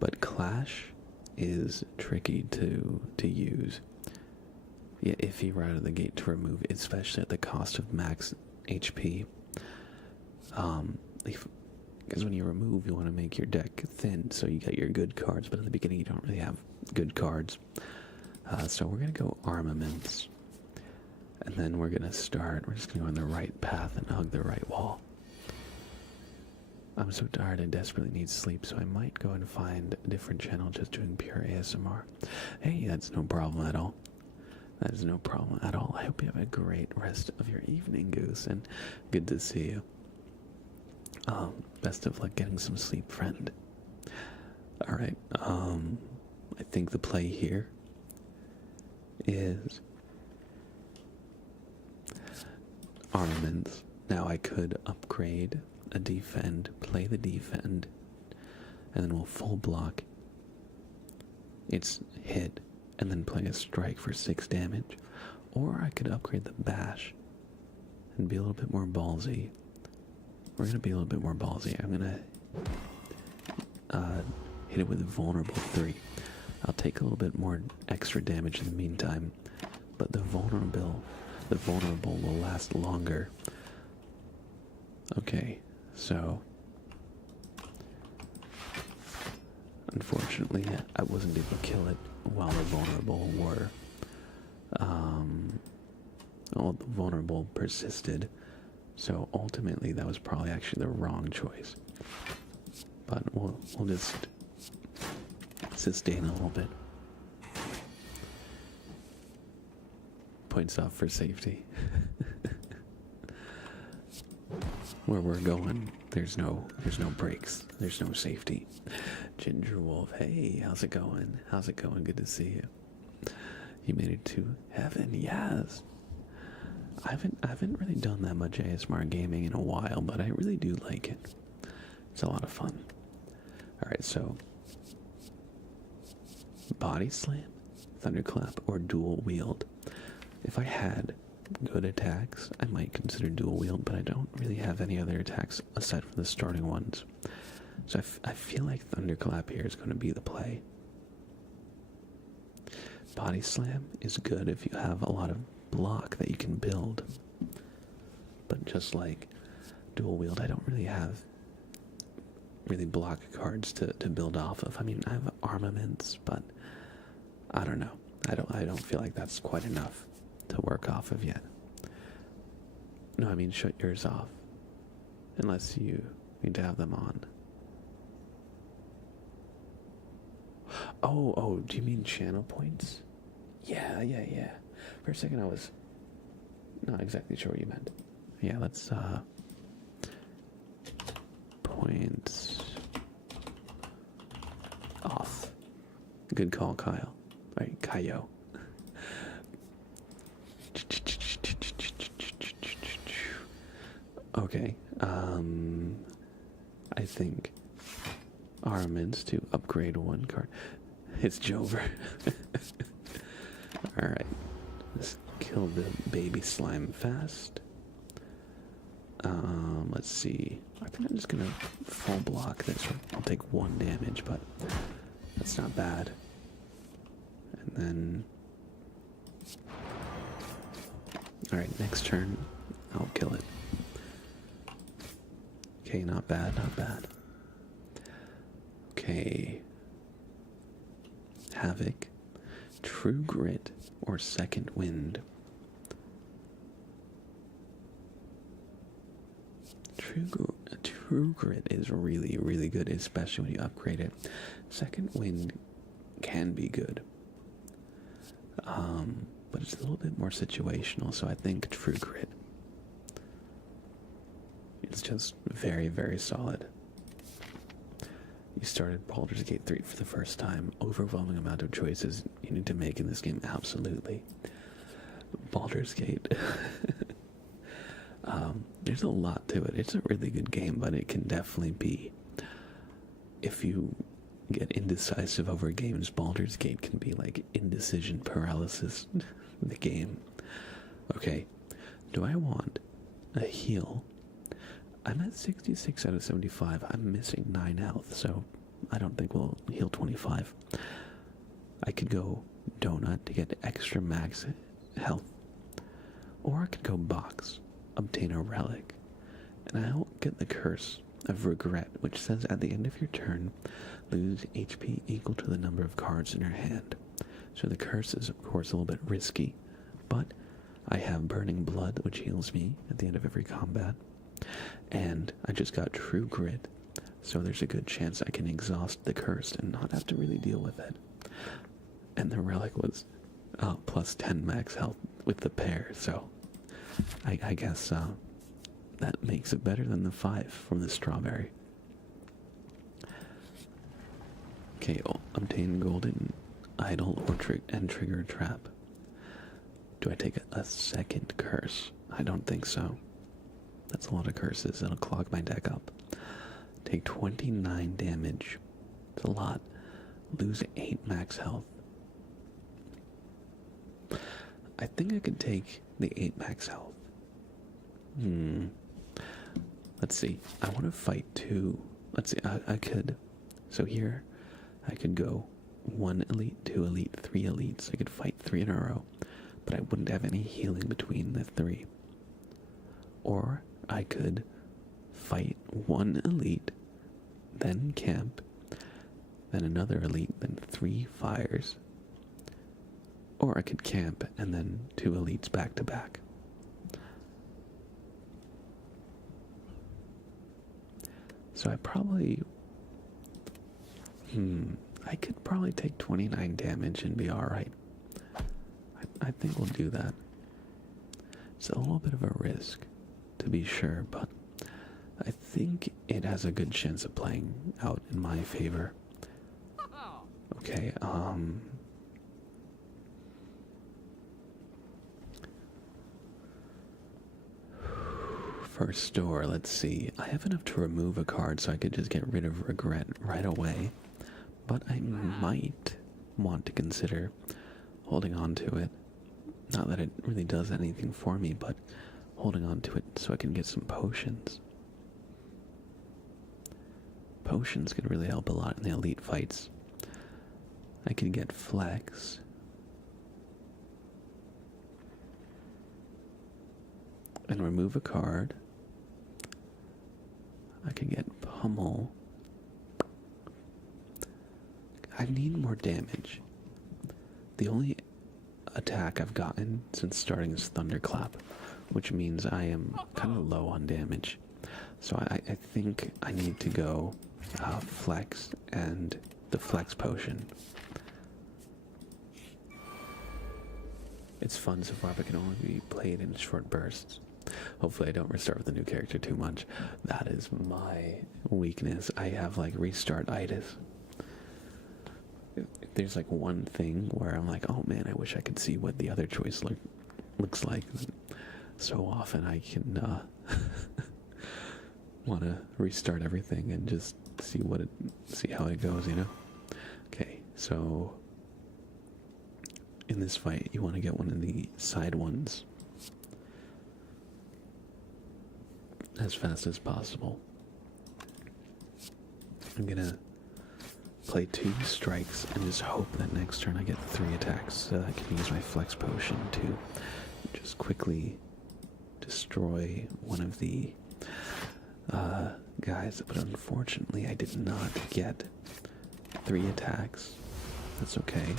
but Clash is tricky to use. Yeah, iffy right out of the gate to remove, especially at the cost of max HP. Because when you remove, you want to make your deck thin, so you get your good cards, but in the beginning you don't really have good cards. So we're going to go armaments, and then we're going to start, we're just going to go on the right path and hug the right wall. I'm so tired, I desperately need sleep, so I might go and find a different channel just doing pure ASMR. Hey, that's no problem at all. That is no problem at all. I hope you have a great rest of your evening, Goose, and good to see you. Best of luck getting some sleep, friend. Alright, I think the play here is armaments. Now I could upgrade a defend, play the defend, and then we'll full block its hit, and then play a strike for 6 damage. Or I could upgrade the bash and be a little bit more ballsy. We're going to be a little bit more ballsy. I'm going to hit it with a vulnerable 3. I'll take a little bit more extra damage in the meantime, but the vulnerable will last longer. Okay, so unfortunately I wasn't able to kill it while the vulnerable were the vulnerable persisted, so ultimately that was probably actually the wrong choice, but we'll just sustain a little bit. Points off for safety. Where we're going, there's no breaks, there's no safety. Ginger Wolf, hey, how's it going? How's it going? Good to see you. You made it to heaven, yes. I haven't really done that much ASMR gaming in a while, but I really do like it. It's a lot of fun. Alright, so body slam, thunderclap, or dual wield. If I had good attacks, I might consider dual wield, but I don't really have any other attacks aside from the starting ones. So I feel like thunderclap here is going to be the play. Body slam is good if you have a lot of block that you can build, but just like dual wield, I don't really have block cards to build off of. I mean, I have armaments, but I don't know. I don't feel like that's quite enough to work off of yet. No, I mean shut yours off, unless you need to have them on. Oh, do you mean channel points? Yeah. For a second I was not exactly sure what you meant. Yeah, let's, points off. Good call, Kyle. Right, Kaio. Okay, I think armaments to upgrade 1 card. It's Jover. Alright, let's kill the baby slime fast. Let's see. I think I'm just gonna full block this one. I'll take 1 damage, but that's not bad. And then Alright, next turn, I'll kill it. Okay, not bad, not bad. Okay. Havoc, True Grit, or Second Wind. True Grit is really, really good, especially when you upgrade it. Second Wind can be good. But it's a little bit more situational, so I think True Grit. It's just very, very solid. You started Baldur's Gate 3 for the first time. Overwhelming amount of choices you need to make in this game, absolutely. Baldur's Gate. There's a lot to it. It's a really good game, but it can definitely be, if you get indecisive over games, Baldur's Gate can be like indecision paralysis. The game. Okay, do I want a heal? I'm at 66 out of 75. I'm missing 9 health, so I don't think we'll heal 25. I could go donut to get extra max health. Or I could go box, obtain a relic, and I'll get the curse of regret, which says at the end of your turn, lose HP equal to the number of cards in your hand. So the curse is, of course, a little bit risky, but I have Burning Blood, which heals me at the end of every combat. And I just got True Grit, so there's a good chance I can exhaust the curse and not have to really deal with it. And the relic was plus 10 max health with the pair, so I guess that makes it better than the 5 from the strawberry. Okay, obtain golden idol or trigger a trap. Do I take a second curse? I don't think so. That's a lot of curses. It'll clog my deck up. Take 29 damage. It's a lot. Lose 8 max health. I think I could take the 8 max health. Let's see. I want to fight 2. Let's see. I could. So here, I could go 1 elite, 2 elite, 3 elites. I could fight 3 in a row, but I wouldn't have any healing between the 3. Or I could fight 1 elite, then camp, then another elite, then 3 fires. Or I could camp and then 2 elites back to back. So I probably... I could probably take 29 damage and be alright. I think we'll do that. It's a little bit of a risk, to be sure, but I think it has a good chance of playing out in my favor. Okay, first store, let's see. I have enough to remove a card so I could just get rid of regret right away, but I might want to consider holding on to it. Not that it really does anything for me, but holding on to it so I can get some potions. Potions could really help a lot in the elite fights. I could get flex. And remove a card. I could get pummel. I need more damage. The only attack I've gotten since starting is Thunderclap, which means I am kind of low on damage. So I think I need to go flex and the flex potion. It's fun so far, but can only be played in short bursts. Hopefully I don't restart with a new character too much. That is my weakness. I have like restart-itis. If there's like one thing where I'm like, oh man, I wish I could see what the other choice looks like. So often I can want to restart everything and just see how it goes, you know? Okay, so in this fight, you want to get one of the side ones as fast as possible. I'm gonna play 2 strikes and just hope that next turn I get 3 attacks so I can use my flex potion to just quickly destroy one of the guys. But unfortunately I did not get 3 attacks. That's okay.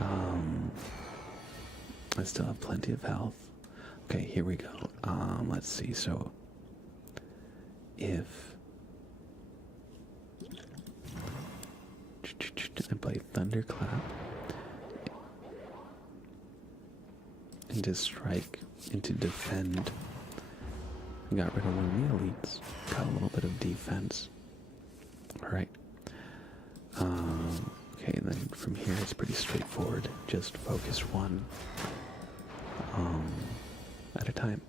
I still have plenty of health. Okay, here we go. Let's see. So if I play Thunderclap and to strike and to defend, I got rid of one of the elites. Got a little bit of defense. Alright. Okay, and then from here it's pretty straightforward. Just focus one at a time.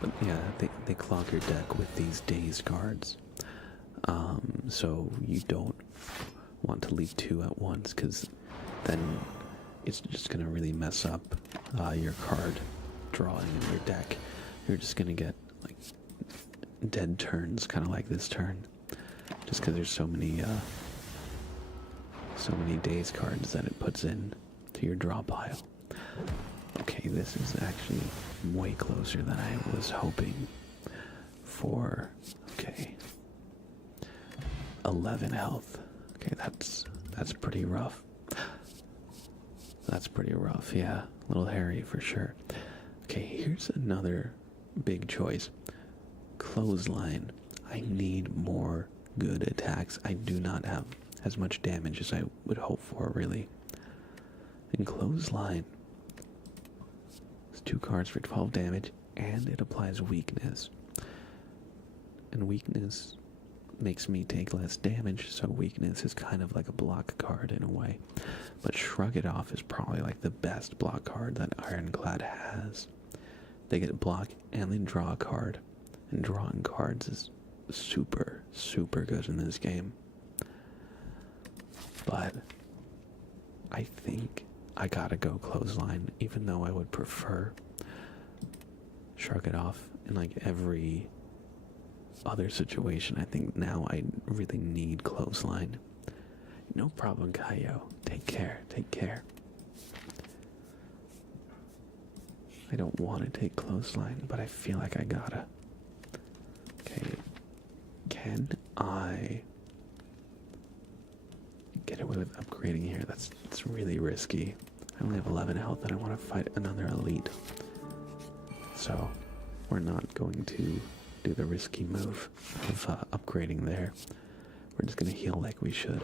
But yeah, they clog your deck with these daze cards. So you don't want to leave 2 at once, because then it's just going to really mess up your card drawing in your deck. You're just going to get like dead turns, kind of like this turn, just because there's so many daze cards that it puts in to your draw pile. Okay, this is actually way closer than I was hoping for. Okay, 11 health. Okay, that's pretty rough. That's pretty rough, yeah. A little hairy for sure. Okay, here's another big choice. Clothesline. I need more good attacks. I do not have as much damage as I would hope for, really. And Clothesline. It's 2 cards for 12 damage, and it applies weakness. And weakness makes me take less damage, so weakness is kind of like a block card in a way. But Shrug It Off is probably like the best block card that Ironclad has. They get block and then draw a card. And drawing cards is super, super good in this game. But I think I gotta go Clothesline, even though I would prefer Shrug It Off in like every other situation. I think now I really need Clothesline. No problem, Kaio. Take care, take care. I don't want to take Clothesline, but I feel like I gotta. Okay, can I get away with upgrading here? It's really risky. I only have 11 health and I want to fight another elite. So, we're not going to do the risky move of upgrading there. We're just going to heal like we should.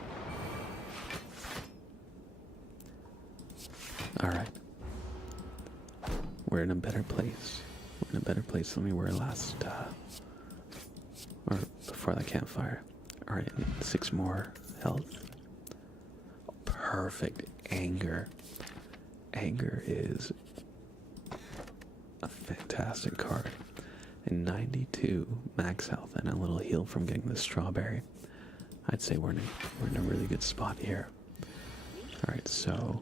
Alright. We're in a better place. We're in a better place than we were last, or before the campfire. Alright, 6 more health. Perfect. Anger. Anger is a fantastic card. And 92 max health and a little heal from getting the strawberry. I'd say we're in a really good spot here. Alright, so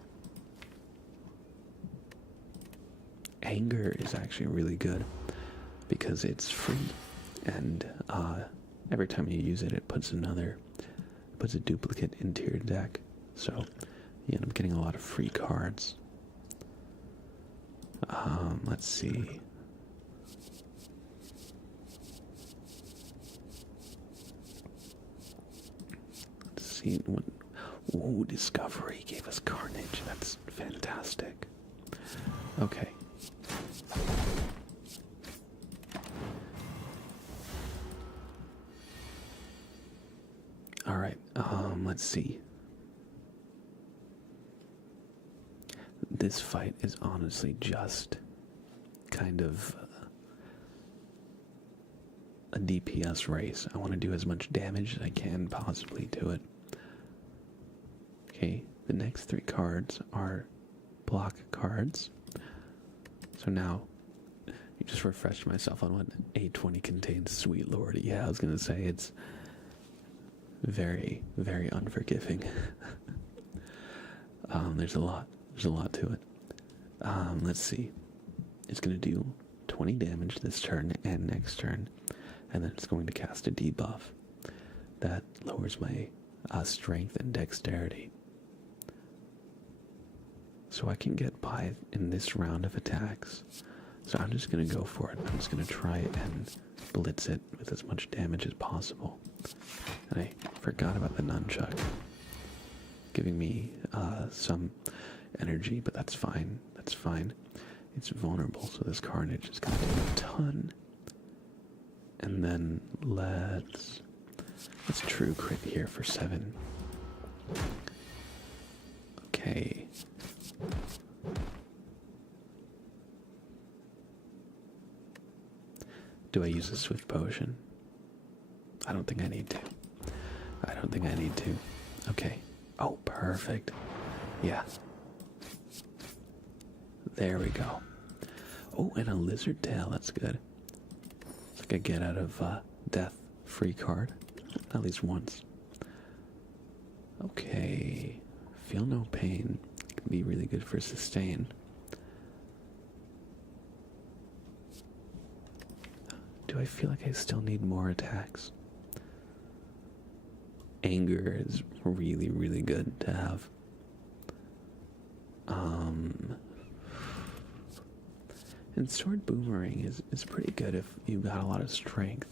Anger is actually really good because it's free, and every time you use it, it puts a duplicate into your deck. So you end up getting a lot of free cards. Let's see. What? Ooh, Discovery gave us Carnage. That's fantastic. Okay. All right. Let's see. This fight is honestly just kind of a DPS race. I want to do as much damage as I can possibly to it. Okay, the next 3 cards are block cards. So now, you just refreshed myself on what A20 contains. Sweet Lord. Yeah, I was gonna say it's very, very unforgiving. There's a lot to it. Let's see. It's gonna do 20 damage this turn and next turn, and then it's going to cast a debuff that lowers my strength and dexterity. So I can get by in this round of attacks. So I'm just going to go for it. I'm just going to try and blitz it with as much damage as possible. And I forgot about the nunchuck giving me some energy, but that's fine. That's fine. It's vulnerable, so this carnage is going to do a ton. And then let's true crit here for 7. Okay. Do I use a swift potion? I don't think I need to. I don't think I need to. Okay. Oh, perfect. Yeah. There we go. Oh, and a lizard tail. That's good. It's like a get out of death free card. At least once. Okay. Feel no pain. Can be really good for sustain. Do I feel like I still need more attacks? Anger is really, really good to have. And sword boomerang is pretty good if you've got a lot of strength.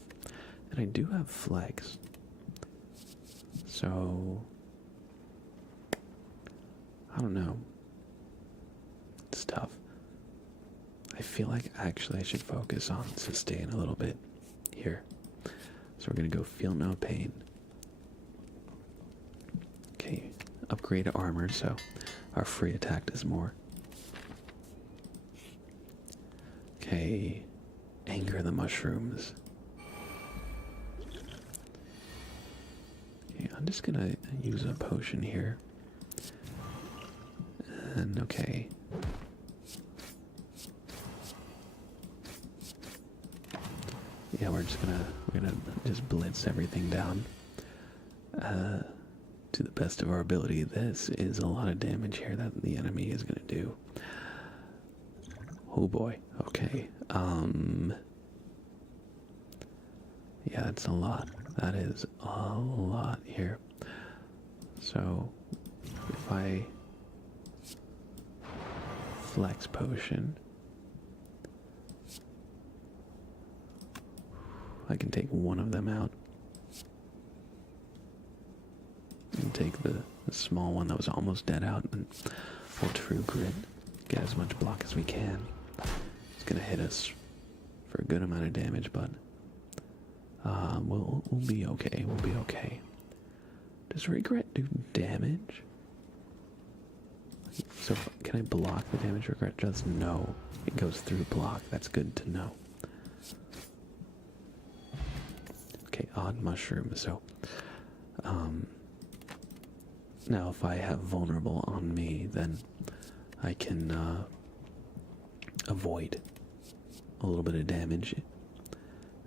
And I do have flex. So I don't know. It's tough. I feel like actually I should focus on sustain a little bit here. So we're going to go feel no pain. Okay, upgrade armor so our free attack does more. Okay, anger the mushrooms. Okay, I'm just going to use a potion here. And okay. Yeah, we're gonna just blitz everything down to the best of our ability. This is a lot of damage here that the enemy is gonna do. Oh boy. Okay. Yeah, that's a lot. That is a lot here. So if I flex potion, I can take one of them out. And take the small one that was almost dead out, and we'll true grit. Get as much block as we can. It's gonna hit us for a good amount of damage, but we'll be okay. We'll be okay. Does regret do damage? So can I block the damage regret does? No. It goes through block. That's good to know. Okay, odd mushroom. So, now if I have vulnerable on me, then I can avoid a little bit of damage. It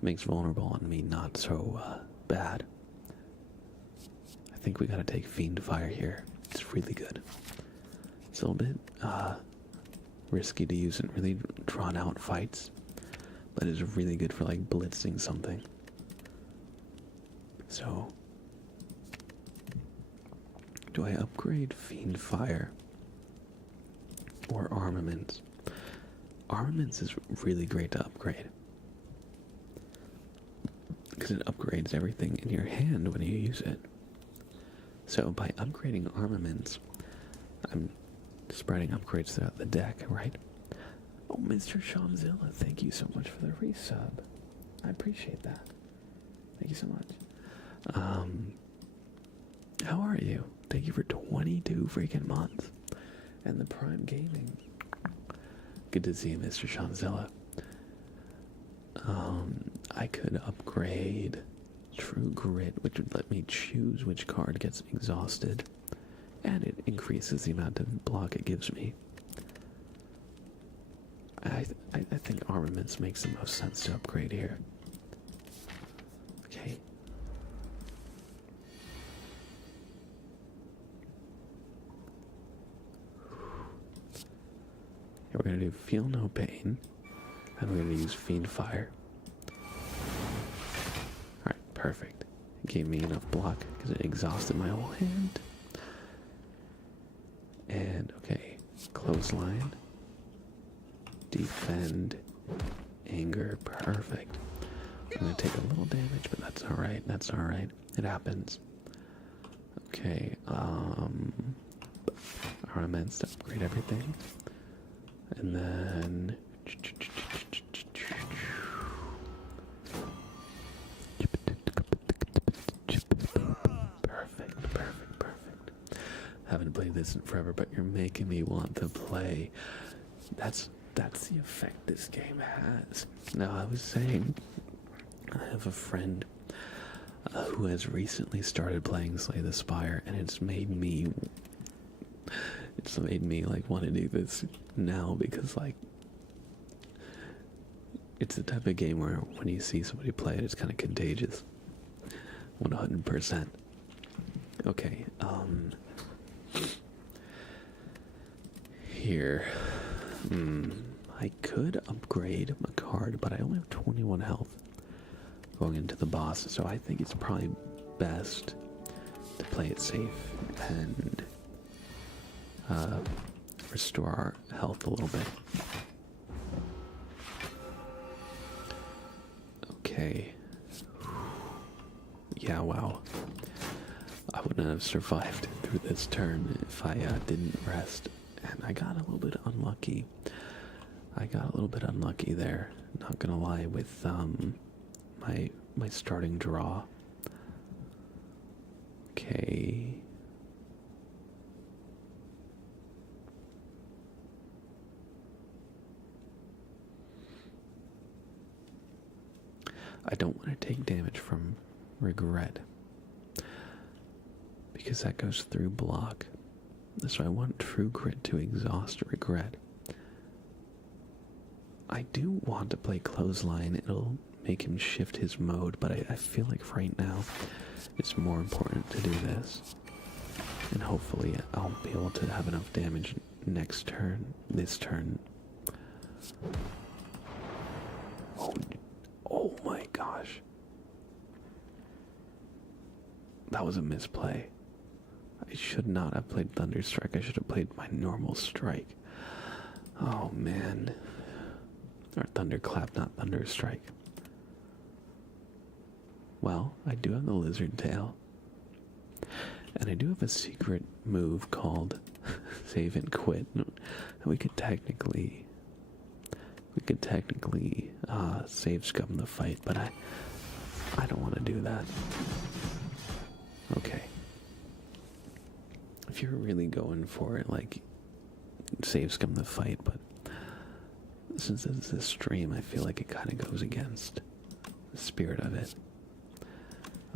makes vulnerable on me not so bad. I think we gotta take Fiend Fire here. It's really good. It's a little bit risky to use in really drawn out fights, but it's really good for like blitzing something. So, do I upgrade Fiend Fire or Armaments? Armaments is really great to upgrade because it upgrades everything in your hand when you use it. So by upgrading Armaments, I'm spreading upgrades throughout the deck, right? Oh, Mr. Shamzilla, thank you so much for the resub. I appreciate that. Thank you so much. How are you? Thank you for 22 freaking months. And the Prime Gaming. Good to see you, Mr. Shamzilla. I could upgrade True Grit, which would let me choose which card gets exhausted. And it increases the amount of block it gives me. I think Armaments makes the most sense to upgrade here. Okay. We're going to do Feel No Pain, and we're going to use Fiend Fire. Perfect. It gave me enough block because it exhausted my whole hand. And, okay, clothesline. Defend. Anger. Perfect. I'm going to take a little damage, but that's alright. That's alright. It happens. Okay, ornaments to upgrade everything. And then... Perfect. Haven't played this in forever, but you're making me want to play. That's the effect this game has. Now, I was saying, I have a friend who has recently started playing Slay the Spire, and it's made me like want to do this now, because like it's the type of game where when you see somebody play it, it's kind of contagious. 100%. Okay, here, I could upgrade my card, but I only have 21 health going into the boss, so I think it's probably best to play it safe and restore our health a little bit. Okay. Yeah, wow. I wouldn't have survived through this turn if I didn't rest, and I got a little bit unlucky. There, not gonna lie, with my starting draw. Okay. I don't want to take damage from regret, because that goes through block. So I want True Grit to exhaust regret. I do want to play Clothesline. It'll make him shift his mode, but I feel like right now it's more important to do this. And hopefully I'll be able to have enough damage next turn, this turn. Oh my gosh. That was a misplay. I should not have played Thunder Strike. I should have played my normal strike. Oh man. Or Thunderclap, not Thunder Strike. Well, I do have the Lizard Tail. And I do have a secret move called Save and Quit. And we could technically save scum the fight, but I don't want to do that. Okay. If you're really going for it, like, save scum the fight, but since it's a stream, I feel like it kind of goes against the spirit of it.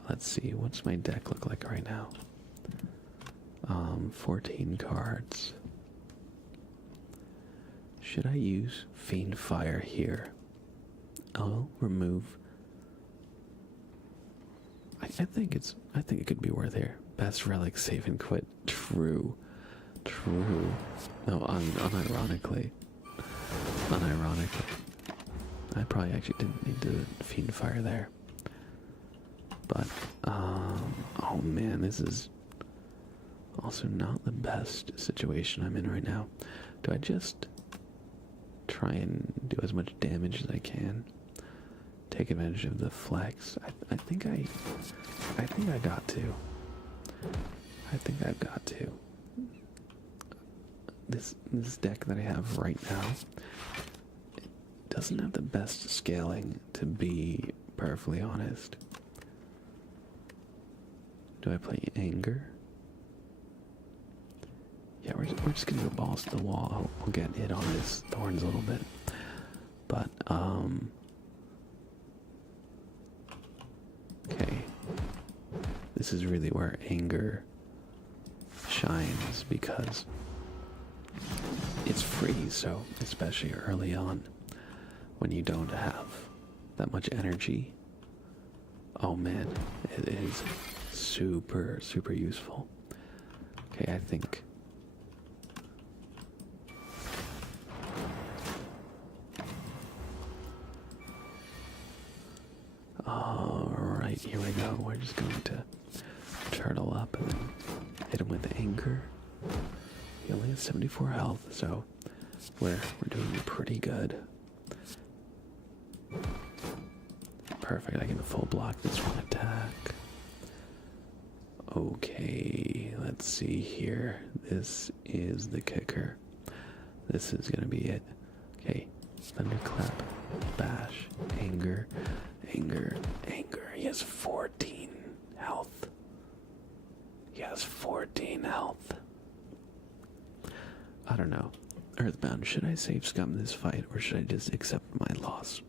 Let's see, what's my deck look like right now? 14 cards. Should I use Fiend Fire here? I'll remove. I think it could be worth here. Best Relic, Save and Quit. True. No, unironically. I probably actually didn't need to Fiend Fire there. But, oh man, this is also not the best situation I'm in right now. Do I just try and do as much damage as I can? Take advantage of the flex? I think I've got to. This deck that I have right now, it doesn't have the best scaling, to be perfectly honest. Do I play Anger? Yeah, we're just gonna go balls to the wall. I'll get hit on his thorns a little bit. But, okay. This is really where Anger shines, because it's free, so especially early on when you don't have that much energy. Oh man, it is super useful. Okay, I think alright, here we go. We're just going to turtle up and then hit him with anger. He only has 74 health, so we're doing pretty good. Perfect, I can full block this one attack. Okay, let's see here. This is the kicker. This is gonna be it. Okay, thunderclap, bash, anger, anger, anger. He has 14 health. He has 14 health. I don't know. Earthbound, should I save scum this fight or should I just accept my loss?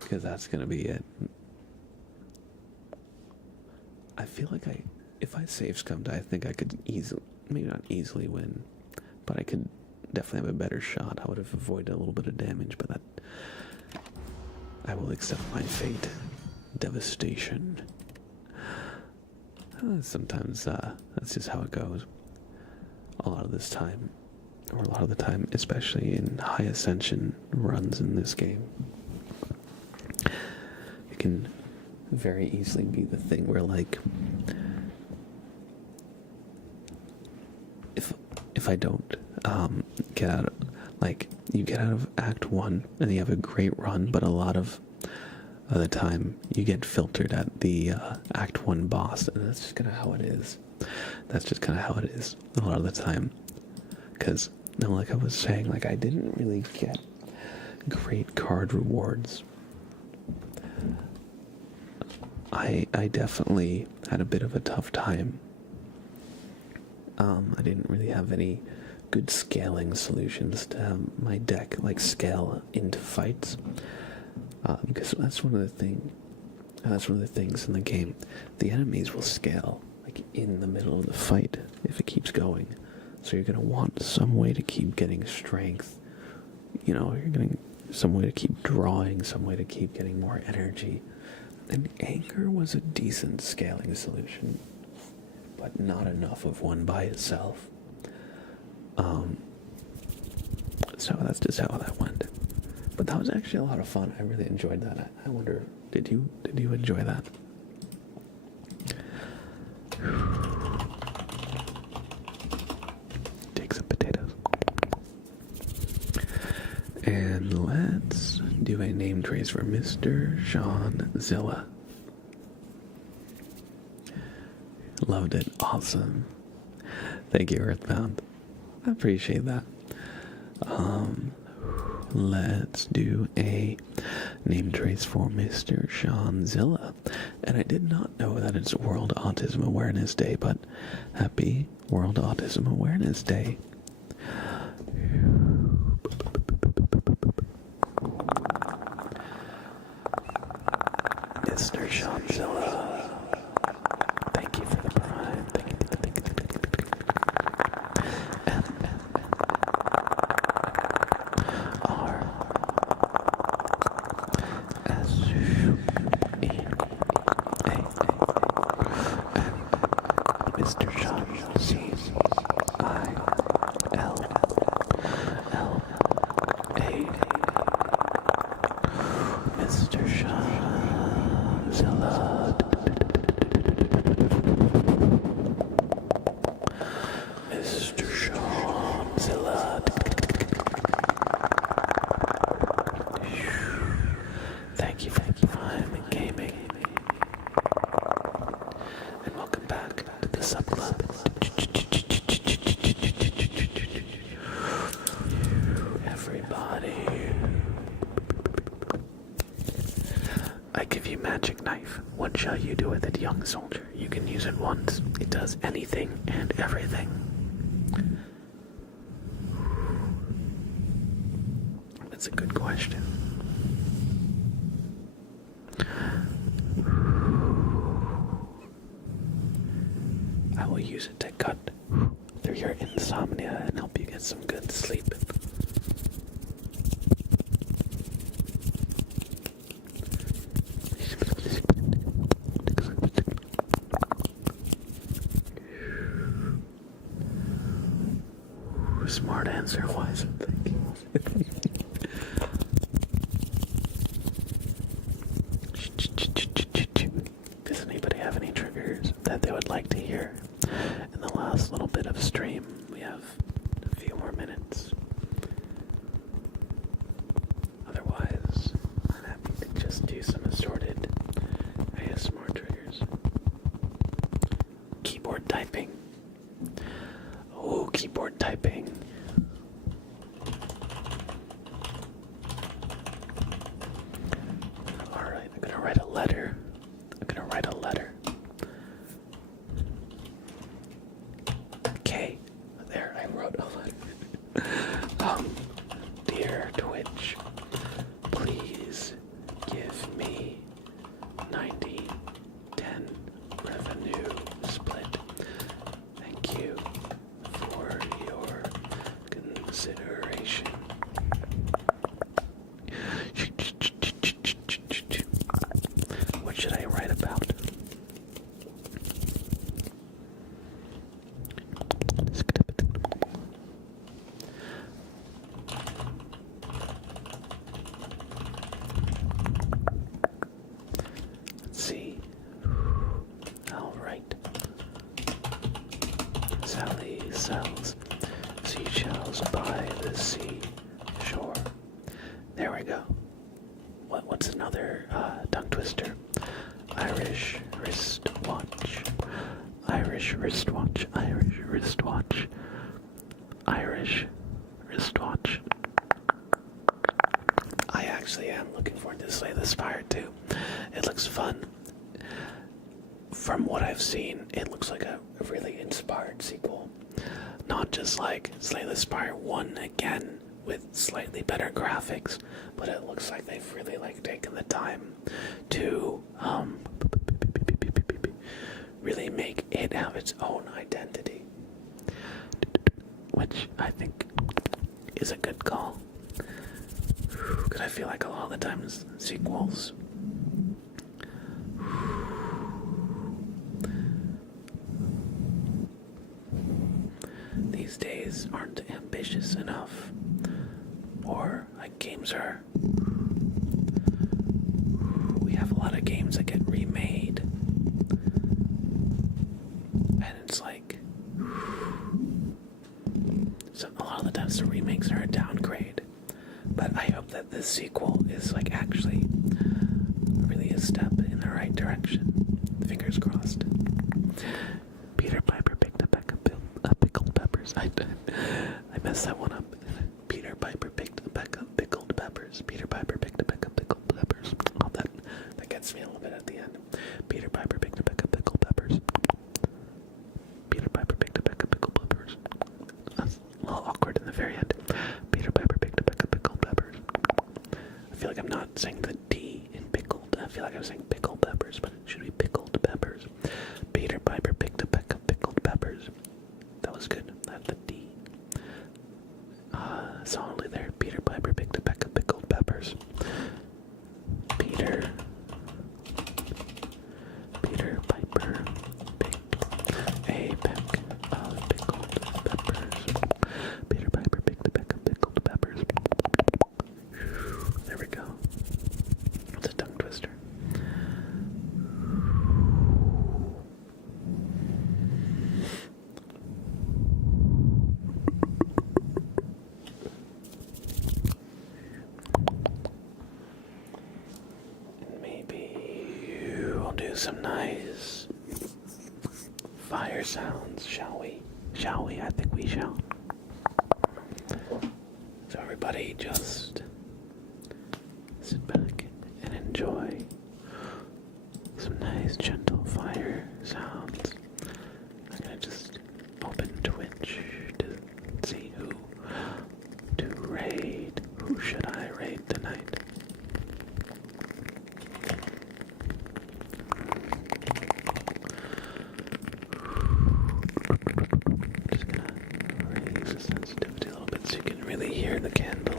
Because that's gonna be it. I feel like if I save scummed, I think I could maybe not easily win, but I could definitely have a better shot. I would have avoided a little bit of damage, but that I will accept my fate. Devastation. Sometimes that's just how it goes. A lot of the time, especially in high ascension runs in this game, it can very easily be the thing where, like, if I don't get out of, like, you get out of Act 1 and you have a great run, but a lot of the time you get filtered at the Act 1 boss, and that's just kind of how it is. That's just kind of how it is a lot of the time. Because, like I was saying, like, I didn't really get great card rewards. I definitely had a bit of a tough time. I didn't really have any good scaling solutions to have my deck, like, scale into fights. Because that's one of the things in the game. The enemies will scale, like, in the middle of the fight if it keeps going. So you're gonna want some way to keep getting strength. You know, you're getting some way to keep drawing, some way to keep getting more energy. And anger was a decent scaling solution, but not enough of one by itself. So that's just how that went. But that was actually a lot of fun. I really enjoyed that. I wonder, did you enjoy that? Take some potatoes. And let's do a name trace for Mr. Sean Zilla. Loved it. Awesome. Thank you, Earthbound. I appreciate that. Let's do a name trace for Mr. Sean Zilla. And I did not know that it's World Autism Awareness Day, but happy World Autism Awareness Day. Mr. Sean Zilla. Thank you for the prime. Thank you. Mr. Sean Mr. Sean Zilla. Mr. Sean Zilla. Thank you for Prime Gaming. And welcome back to the Sub Club. Everybody. I give you magic knife. What shall you do with it, young soldier? You can use it once. It does anything and everything. That's a good question. I will use it to cut through your insomnia and help you get some good sleep. Smart answer, wise thinking. that they would like to hear in the last little bit of stream. We have a few more minutes. Otherwise, I'm happy to just do some assorted ASMR triggers. Keyboard typing. Oh, keyboard typing. Alright, I'm gonna write a letter. Okay, there, I wrote a letter. Dear Twitch, please give me 90-10 revenue split. Thank you for your consideration. What should I write about? Let's see. All right. Sally sells seashells by the seashore. There we go. What's another tongue twister? Irish wristwatch. Irish wristwatch. Irish wristwatch. Irish wristwatch. I actually am looking forward to Slay the Spire too. It looks fun. From what I've seen, it looks like a really inspired sequel. Not just like Slay the Spire 1 again with slightly better graphics, but it looks like they've really like taken the time to really make it have its own identity, which I think is a good call. Because I feel like a lot of the times sequels these days aren't ambitious enough, or like games are, we have a lot of games that get remade and it's like, so a lot of the times the remakes are a downgrade. But I hope that this sequel is like actually really a step in the right direction. Fingers crossed. Peter Piper picked a pack of pickled peppers. I messed that one up. Peter Piper picked a pack of pickled peppers. Peter Piper picked a pack of pickled peppers. Oh, that gets me a little bit at the end. Peter Piper picked a pack of pickled peppers. Peter Piper picked a pack of pickled peppers. That's a little awkward in the very end. Peter Piper picked a pack of pickled peppers. I feel like I'm not saying the D in pickled. I feel like I'm saying pickled peppers, but it should be pickled peppers. Peter Piper picked a pack of pickled peppers. That was good. That's the D. Solidly there. Peter Piper picked a pack of pickled peppers. Peter Piper picked a pack of pickled peppers. Peter Piper picked a pack of pickled peppers. There we go. It's a tongue twister. Some nice fire sounds, shall we? Shall we? I think we shall. So everybody just sit back and enjoy some nice gentle fire sounds. I'm gonna just open Twitch to see who to raid. Who should I raid tonight? Sensitivity a little bit so you can really hear the candle.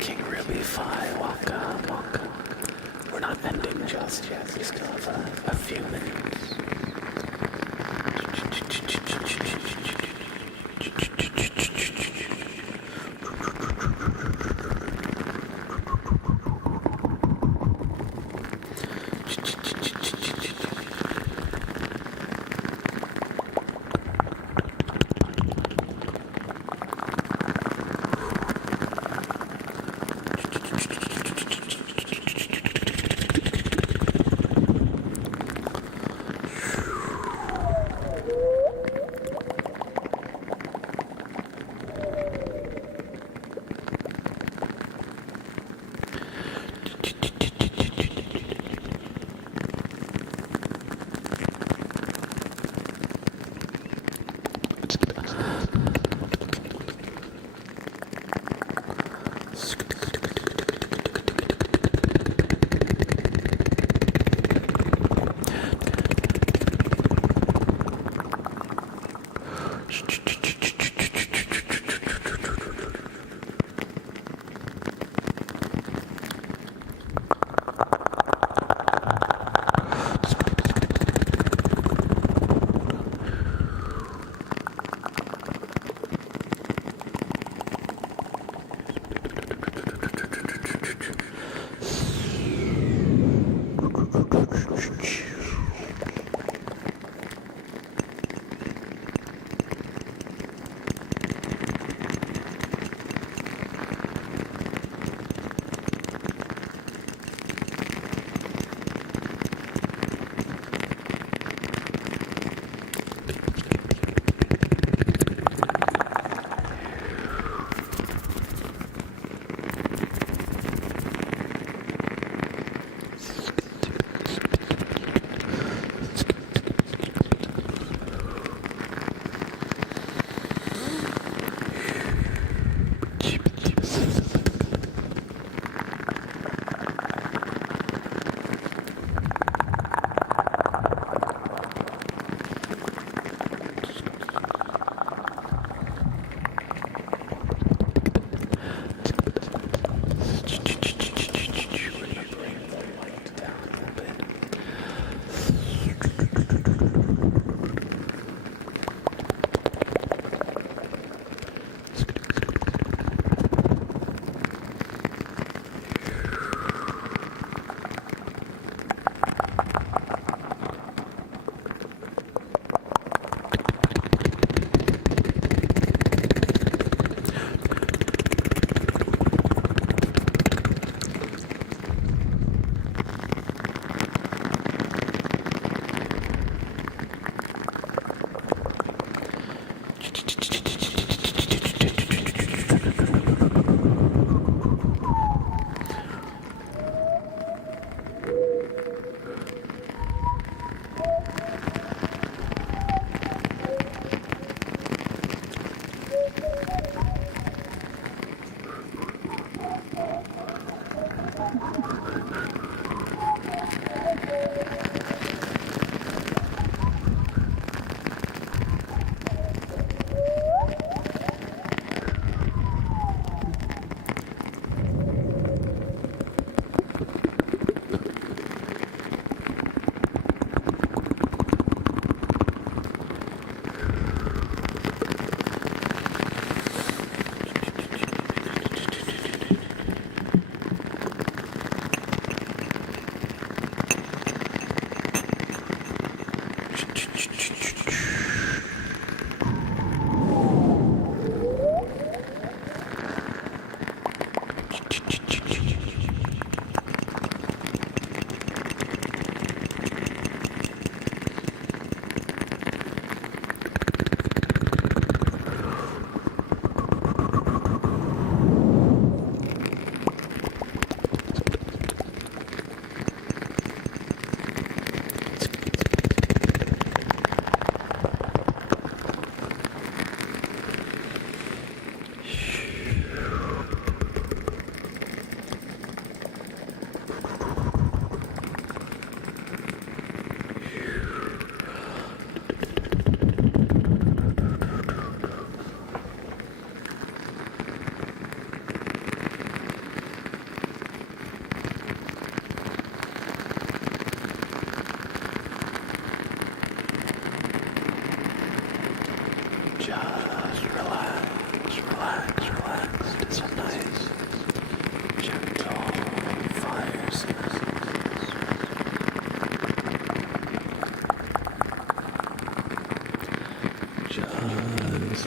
King Ruby Fi, welcome. not ending just yet. We still have a few minutes.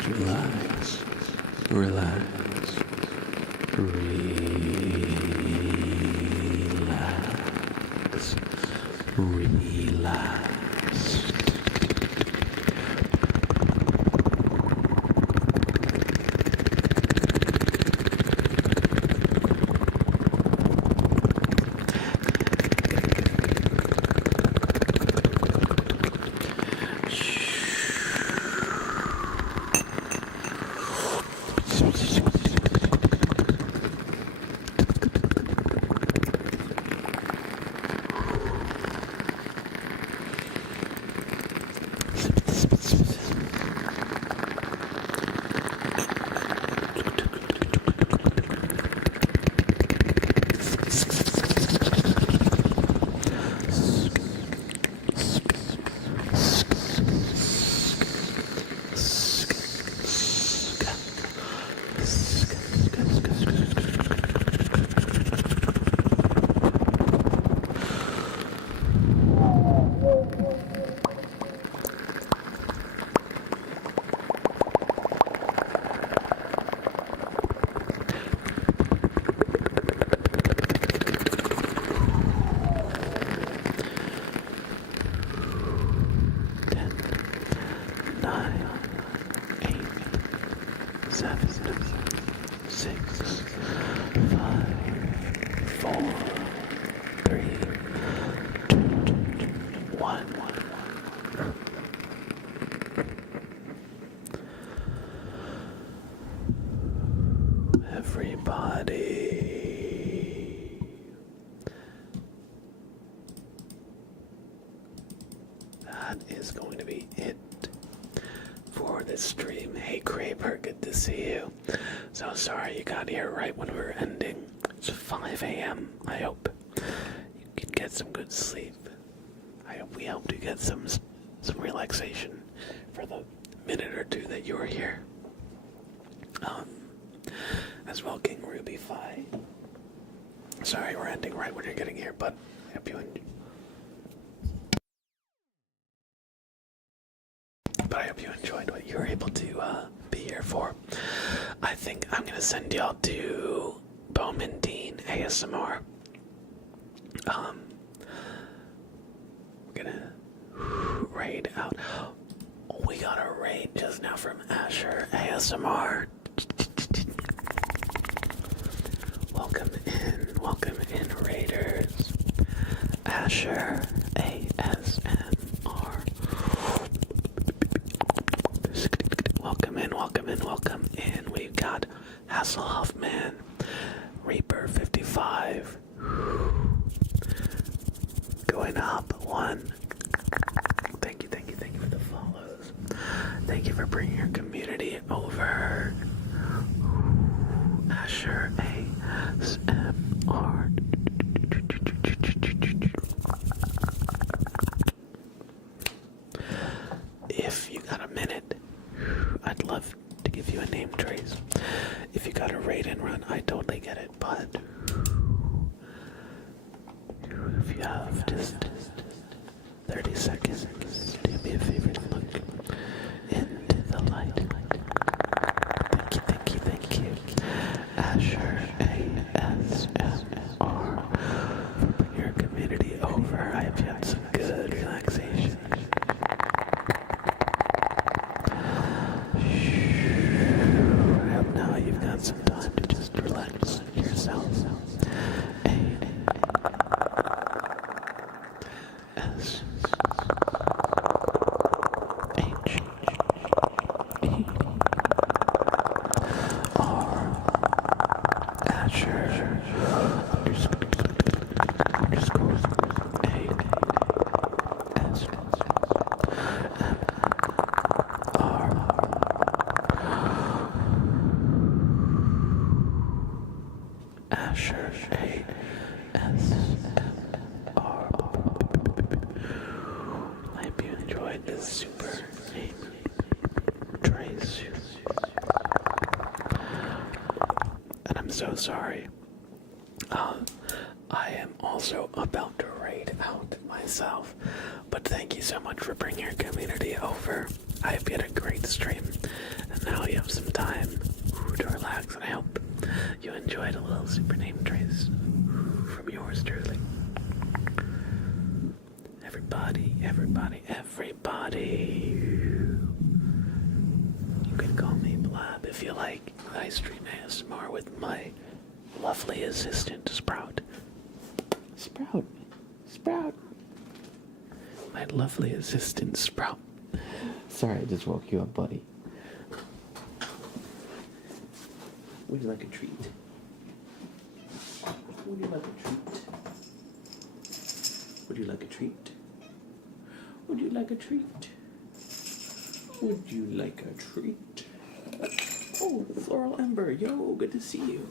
relax, relax, relax, relax. Everybody, that is going to be it for this stream. Hey Kraber, good to see you. So sorry you got here right when we were ending. It's 5 a.m. I hope you can get some good sleep. I hope we helped you get some relaxation for the minute or two that you were here. As well, King Ruby Fi. Sorry, we're ending right when you're getting here, but I hope you enjoyed what you were able to be here for. I think I'm gonna send y'all to Bowman Dean ASMR. We're gonna raid out. Oh, we got a raid just now from Asher ASMR. Welcome in, raiders. Asher ASMR. Welcome in. We've got Hasselhoff Man, Reaper 55. Going up 1. Thank you for the follows. Thank you for bringing your community over. Asher ASMR. If you got a minute, I'd love to give you a name trace. If you got a raid and run, I totally get it, but if you have just 30 seconds, do me a favor to look into the light. Thank you. Asher ASMR for bringing your community over. I hope you had some good relaxation. I hope now you've got some time to just relax yourself. I hope you enjoyed this super name trace. And I'm so sorry. I am also about to raid out myself. But thank you so much for bringing your community over. I hope you had a great stream, and now you have some time to relax, and I hope you enjoyed a little super name trace from yours truly. Everybody, everybody, everybody. You can call me Blab if you like. I stream ASMR with my lovely assistant, Sprout. Sprout. My lovely assistant, Sprout. Sorry, I just woke you up, buddy. Would you like a treat? Would you like a treat? Would you like a treat? Would you like a treat? Would you like a treat? Oh, Floral Ember, yo, good to see you.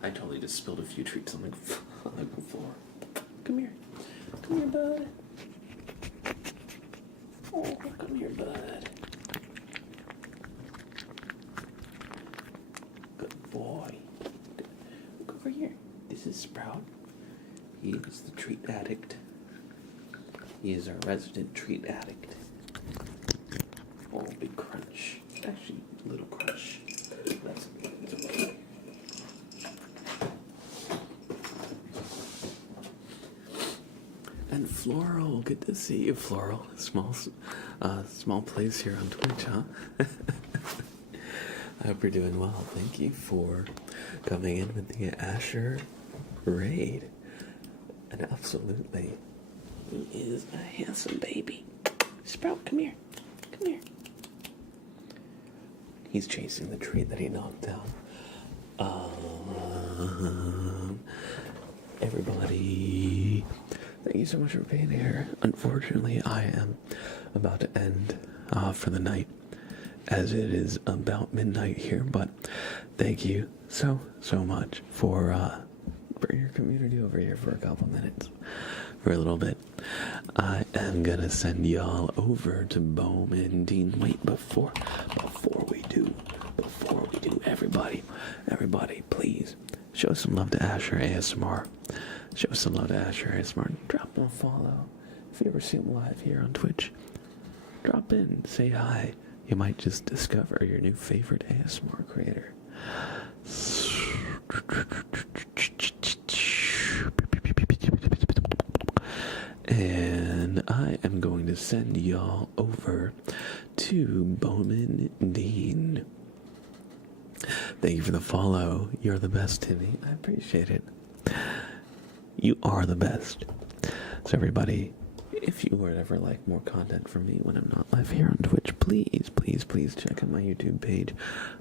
I totally just spilled a few treats on the floor. Come here, bud. Oh, come here, bud. Good boy. Look over here. This is Sprout. He is the treat addict. He is our resident treat addict. Oh, big crunch. Actually, little crunch. That's okay. And Floral, good to see you, Floral. Small place here on Twitch, huh? I hope you're doing well. Thank you for coming in with the Asher raid. And absolutely, he is a handsome baby. Sprout, come here. Come here. He's chasing the tree that he knocked down. Everybody, thank you so much for being here. Unfortunately, I am about to end for the night, as it is about midnight here, but thank you so much for your community over here for a couple minutes, for a little bit. I am gonna send y'all over to Bowman Dean. Wait, before we do, everybody, please show some love to Asher ASMR. Show some love to Asher ASMR. Drop him a follow. If you ever see him live here on Twitch, drop in, say hi. You might just discover your new favorite ASMR creator. And I am going to send y'all over to Bowman Dean. Thank you for the follow. You're the best, Timmy. I appreciate it. You are the best. So everybody, if you would ever like more content from me when I'm not live here on Twitch, please check out my YouTube page.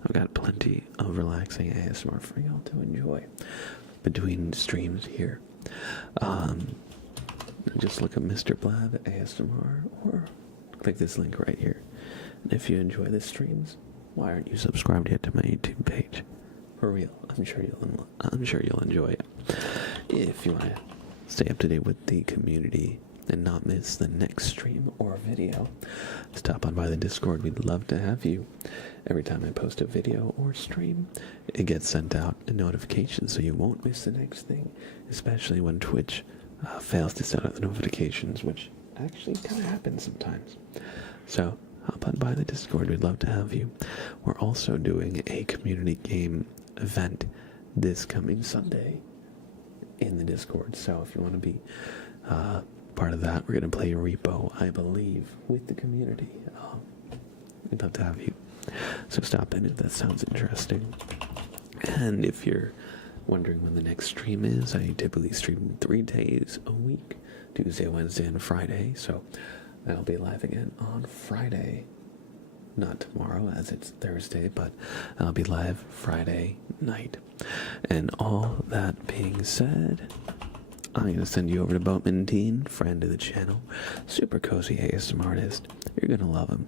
I've got plenty of relaxing ASMR for y'all to enjoy between streams here. Just look up Mr. Blab ASMR or click this link right here. And if you enjoy the streams, why aren't you subscribed yet to my YouTube page? For real, I'm sure you'll enjoy it. If you want to stay up to date with the community and not miss the next stream or video, stop on by the Discord. We'd love to have you. Every time I post a video or stream, it gets sent out a notification so you won't miss the next thing, especially when Twitch fails to send out the notifications, which actually kind of happens sometimes. So hop on by the Discord. We'd love to have you. We're also doing a community game event this coming Sunday in the Discord. So if you want to be part of that, we're going to play Repo, I believe, with the community. We'd love to have you. So stop in if that sounds interesting. And if you're wondering when the next stream is, I typically stream 3 days a week, Tuesday, Wednesday, and Friday. So I'll be live again on Friday. Not tomorrow, as it's Thursday, but I'll be live Friday night. And all that being said, I'm going to send you over to Boatman Dean, friend of the channel, super cozy ASMR artist. You're going to love him.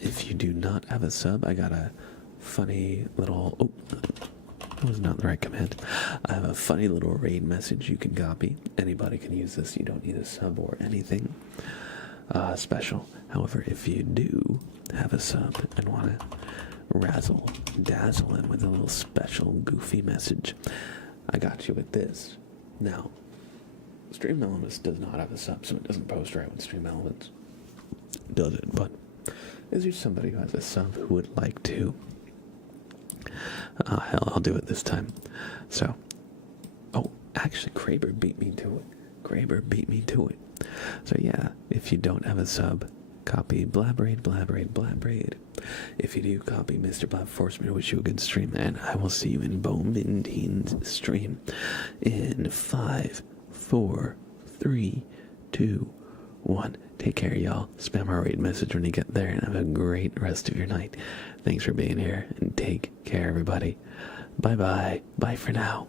If you do not have a sub, I got a funny little... Oh, that was not the right command. I have a funny little raid message you can copy. Anybody can use this. You don't need a sub or anything special. However, if you do have a sub and want to razzle dazzle him with a little special goofy message, I got you with this. Now, Stream Elements does not have a sub, so it doesn't post right when Stream Elements does it. But is there somebody who has a sub who would like to? Hell, I'll do it this time. So, oh, actually, Kraber beat me to it. Kraber beat me to it. So yeah, if you don't have a sub, copy Blabraid, Blabraid, Blabraid. If you do, copy Mr. Blab. Force me to wish you a good stream, and I will see you in Bowminteen's stream in 5, 4, 3, 2, 1. Take care, y'all. Spam our raid message when you get there, and have a great rest of your night. Thanks for being here, and take care, everybody. Bye-bye. Bye for now.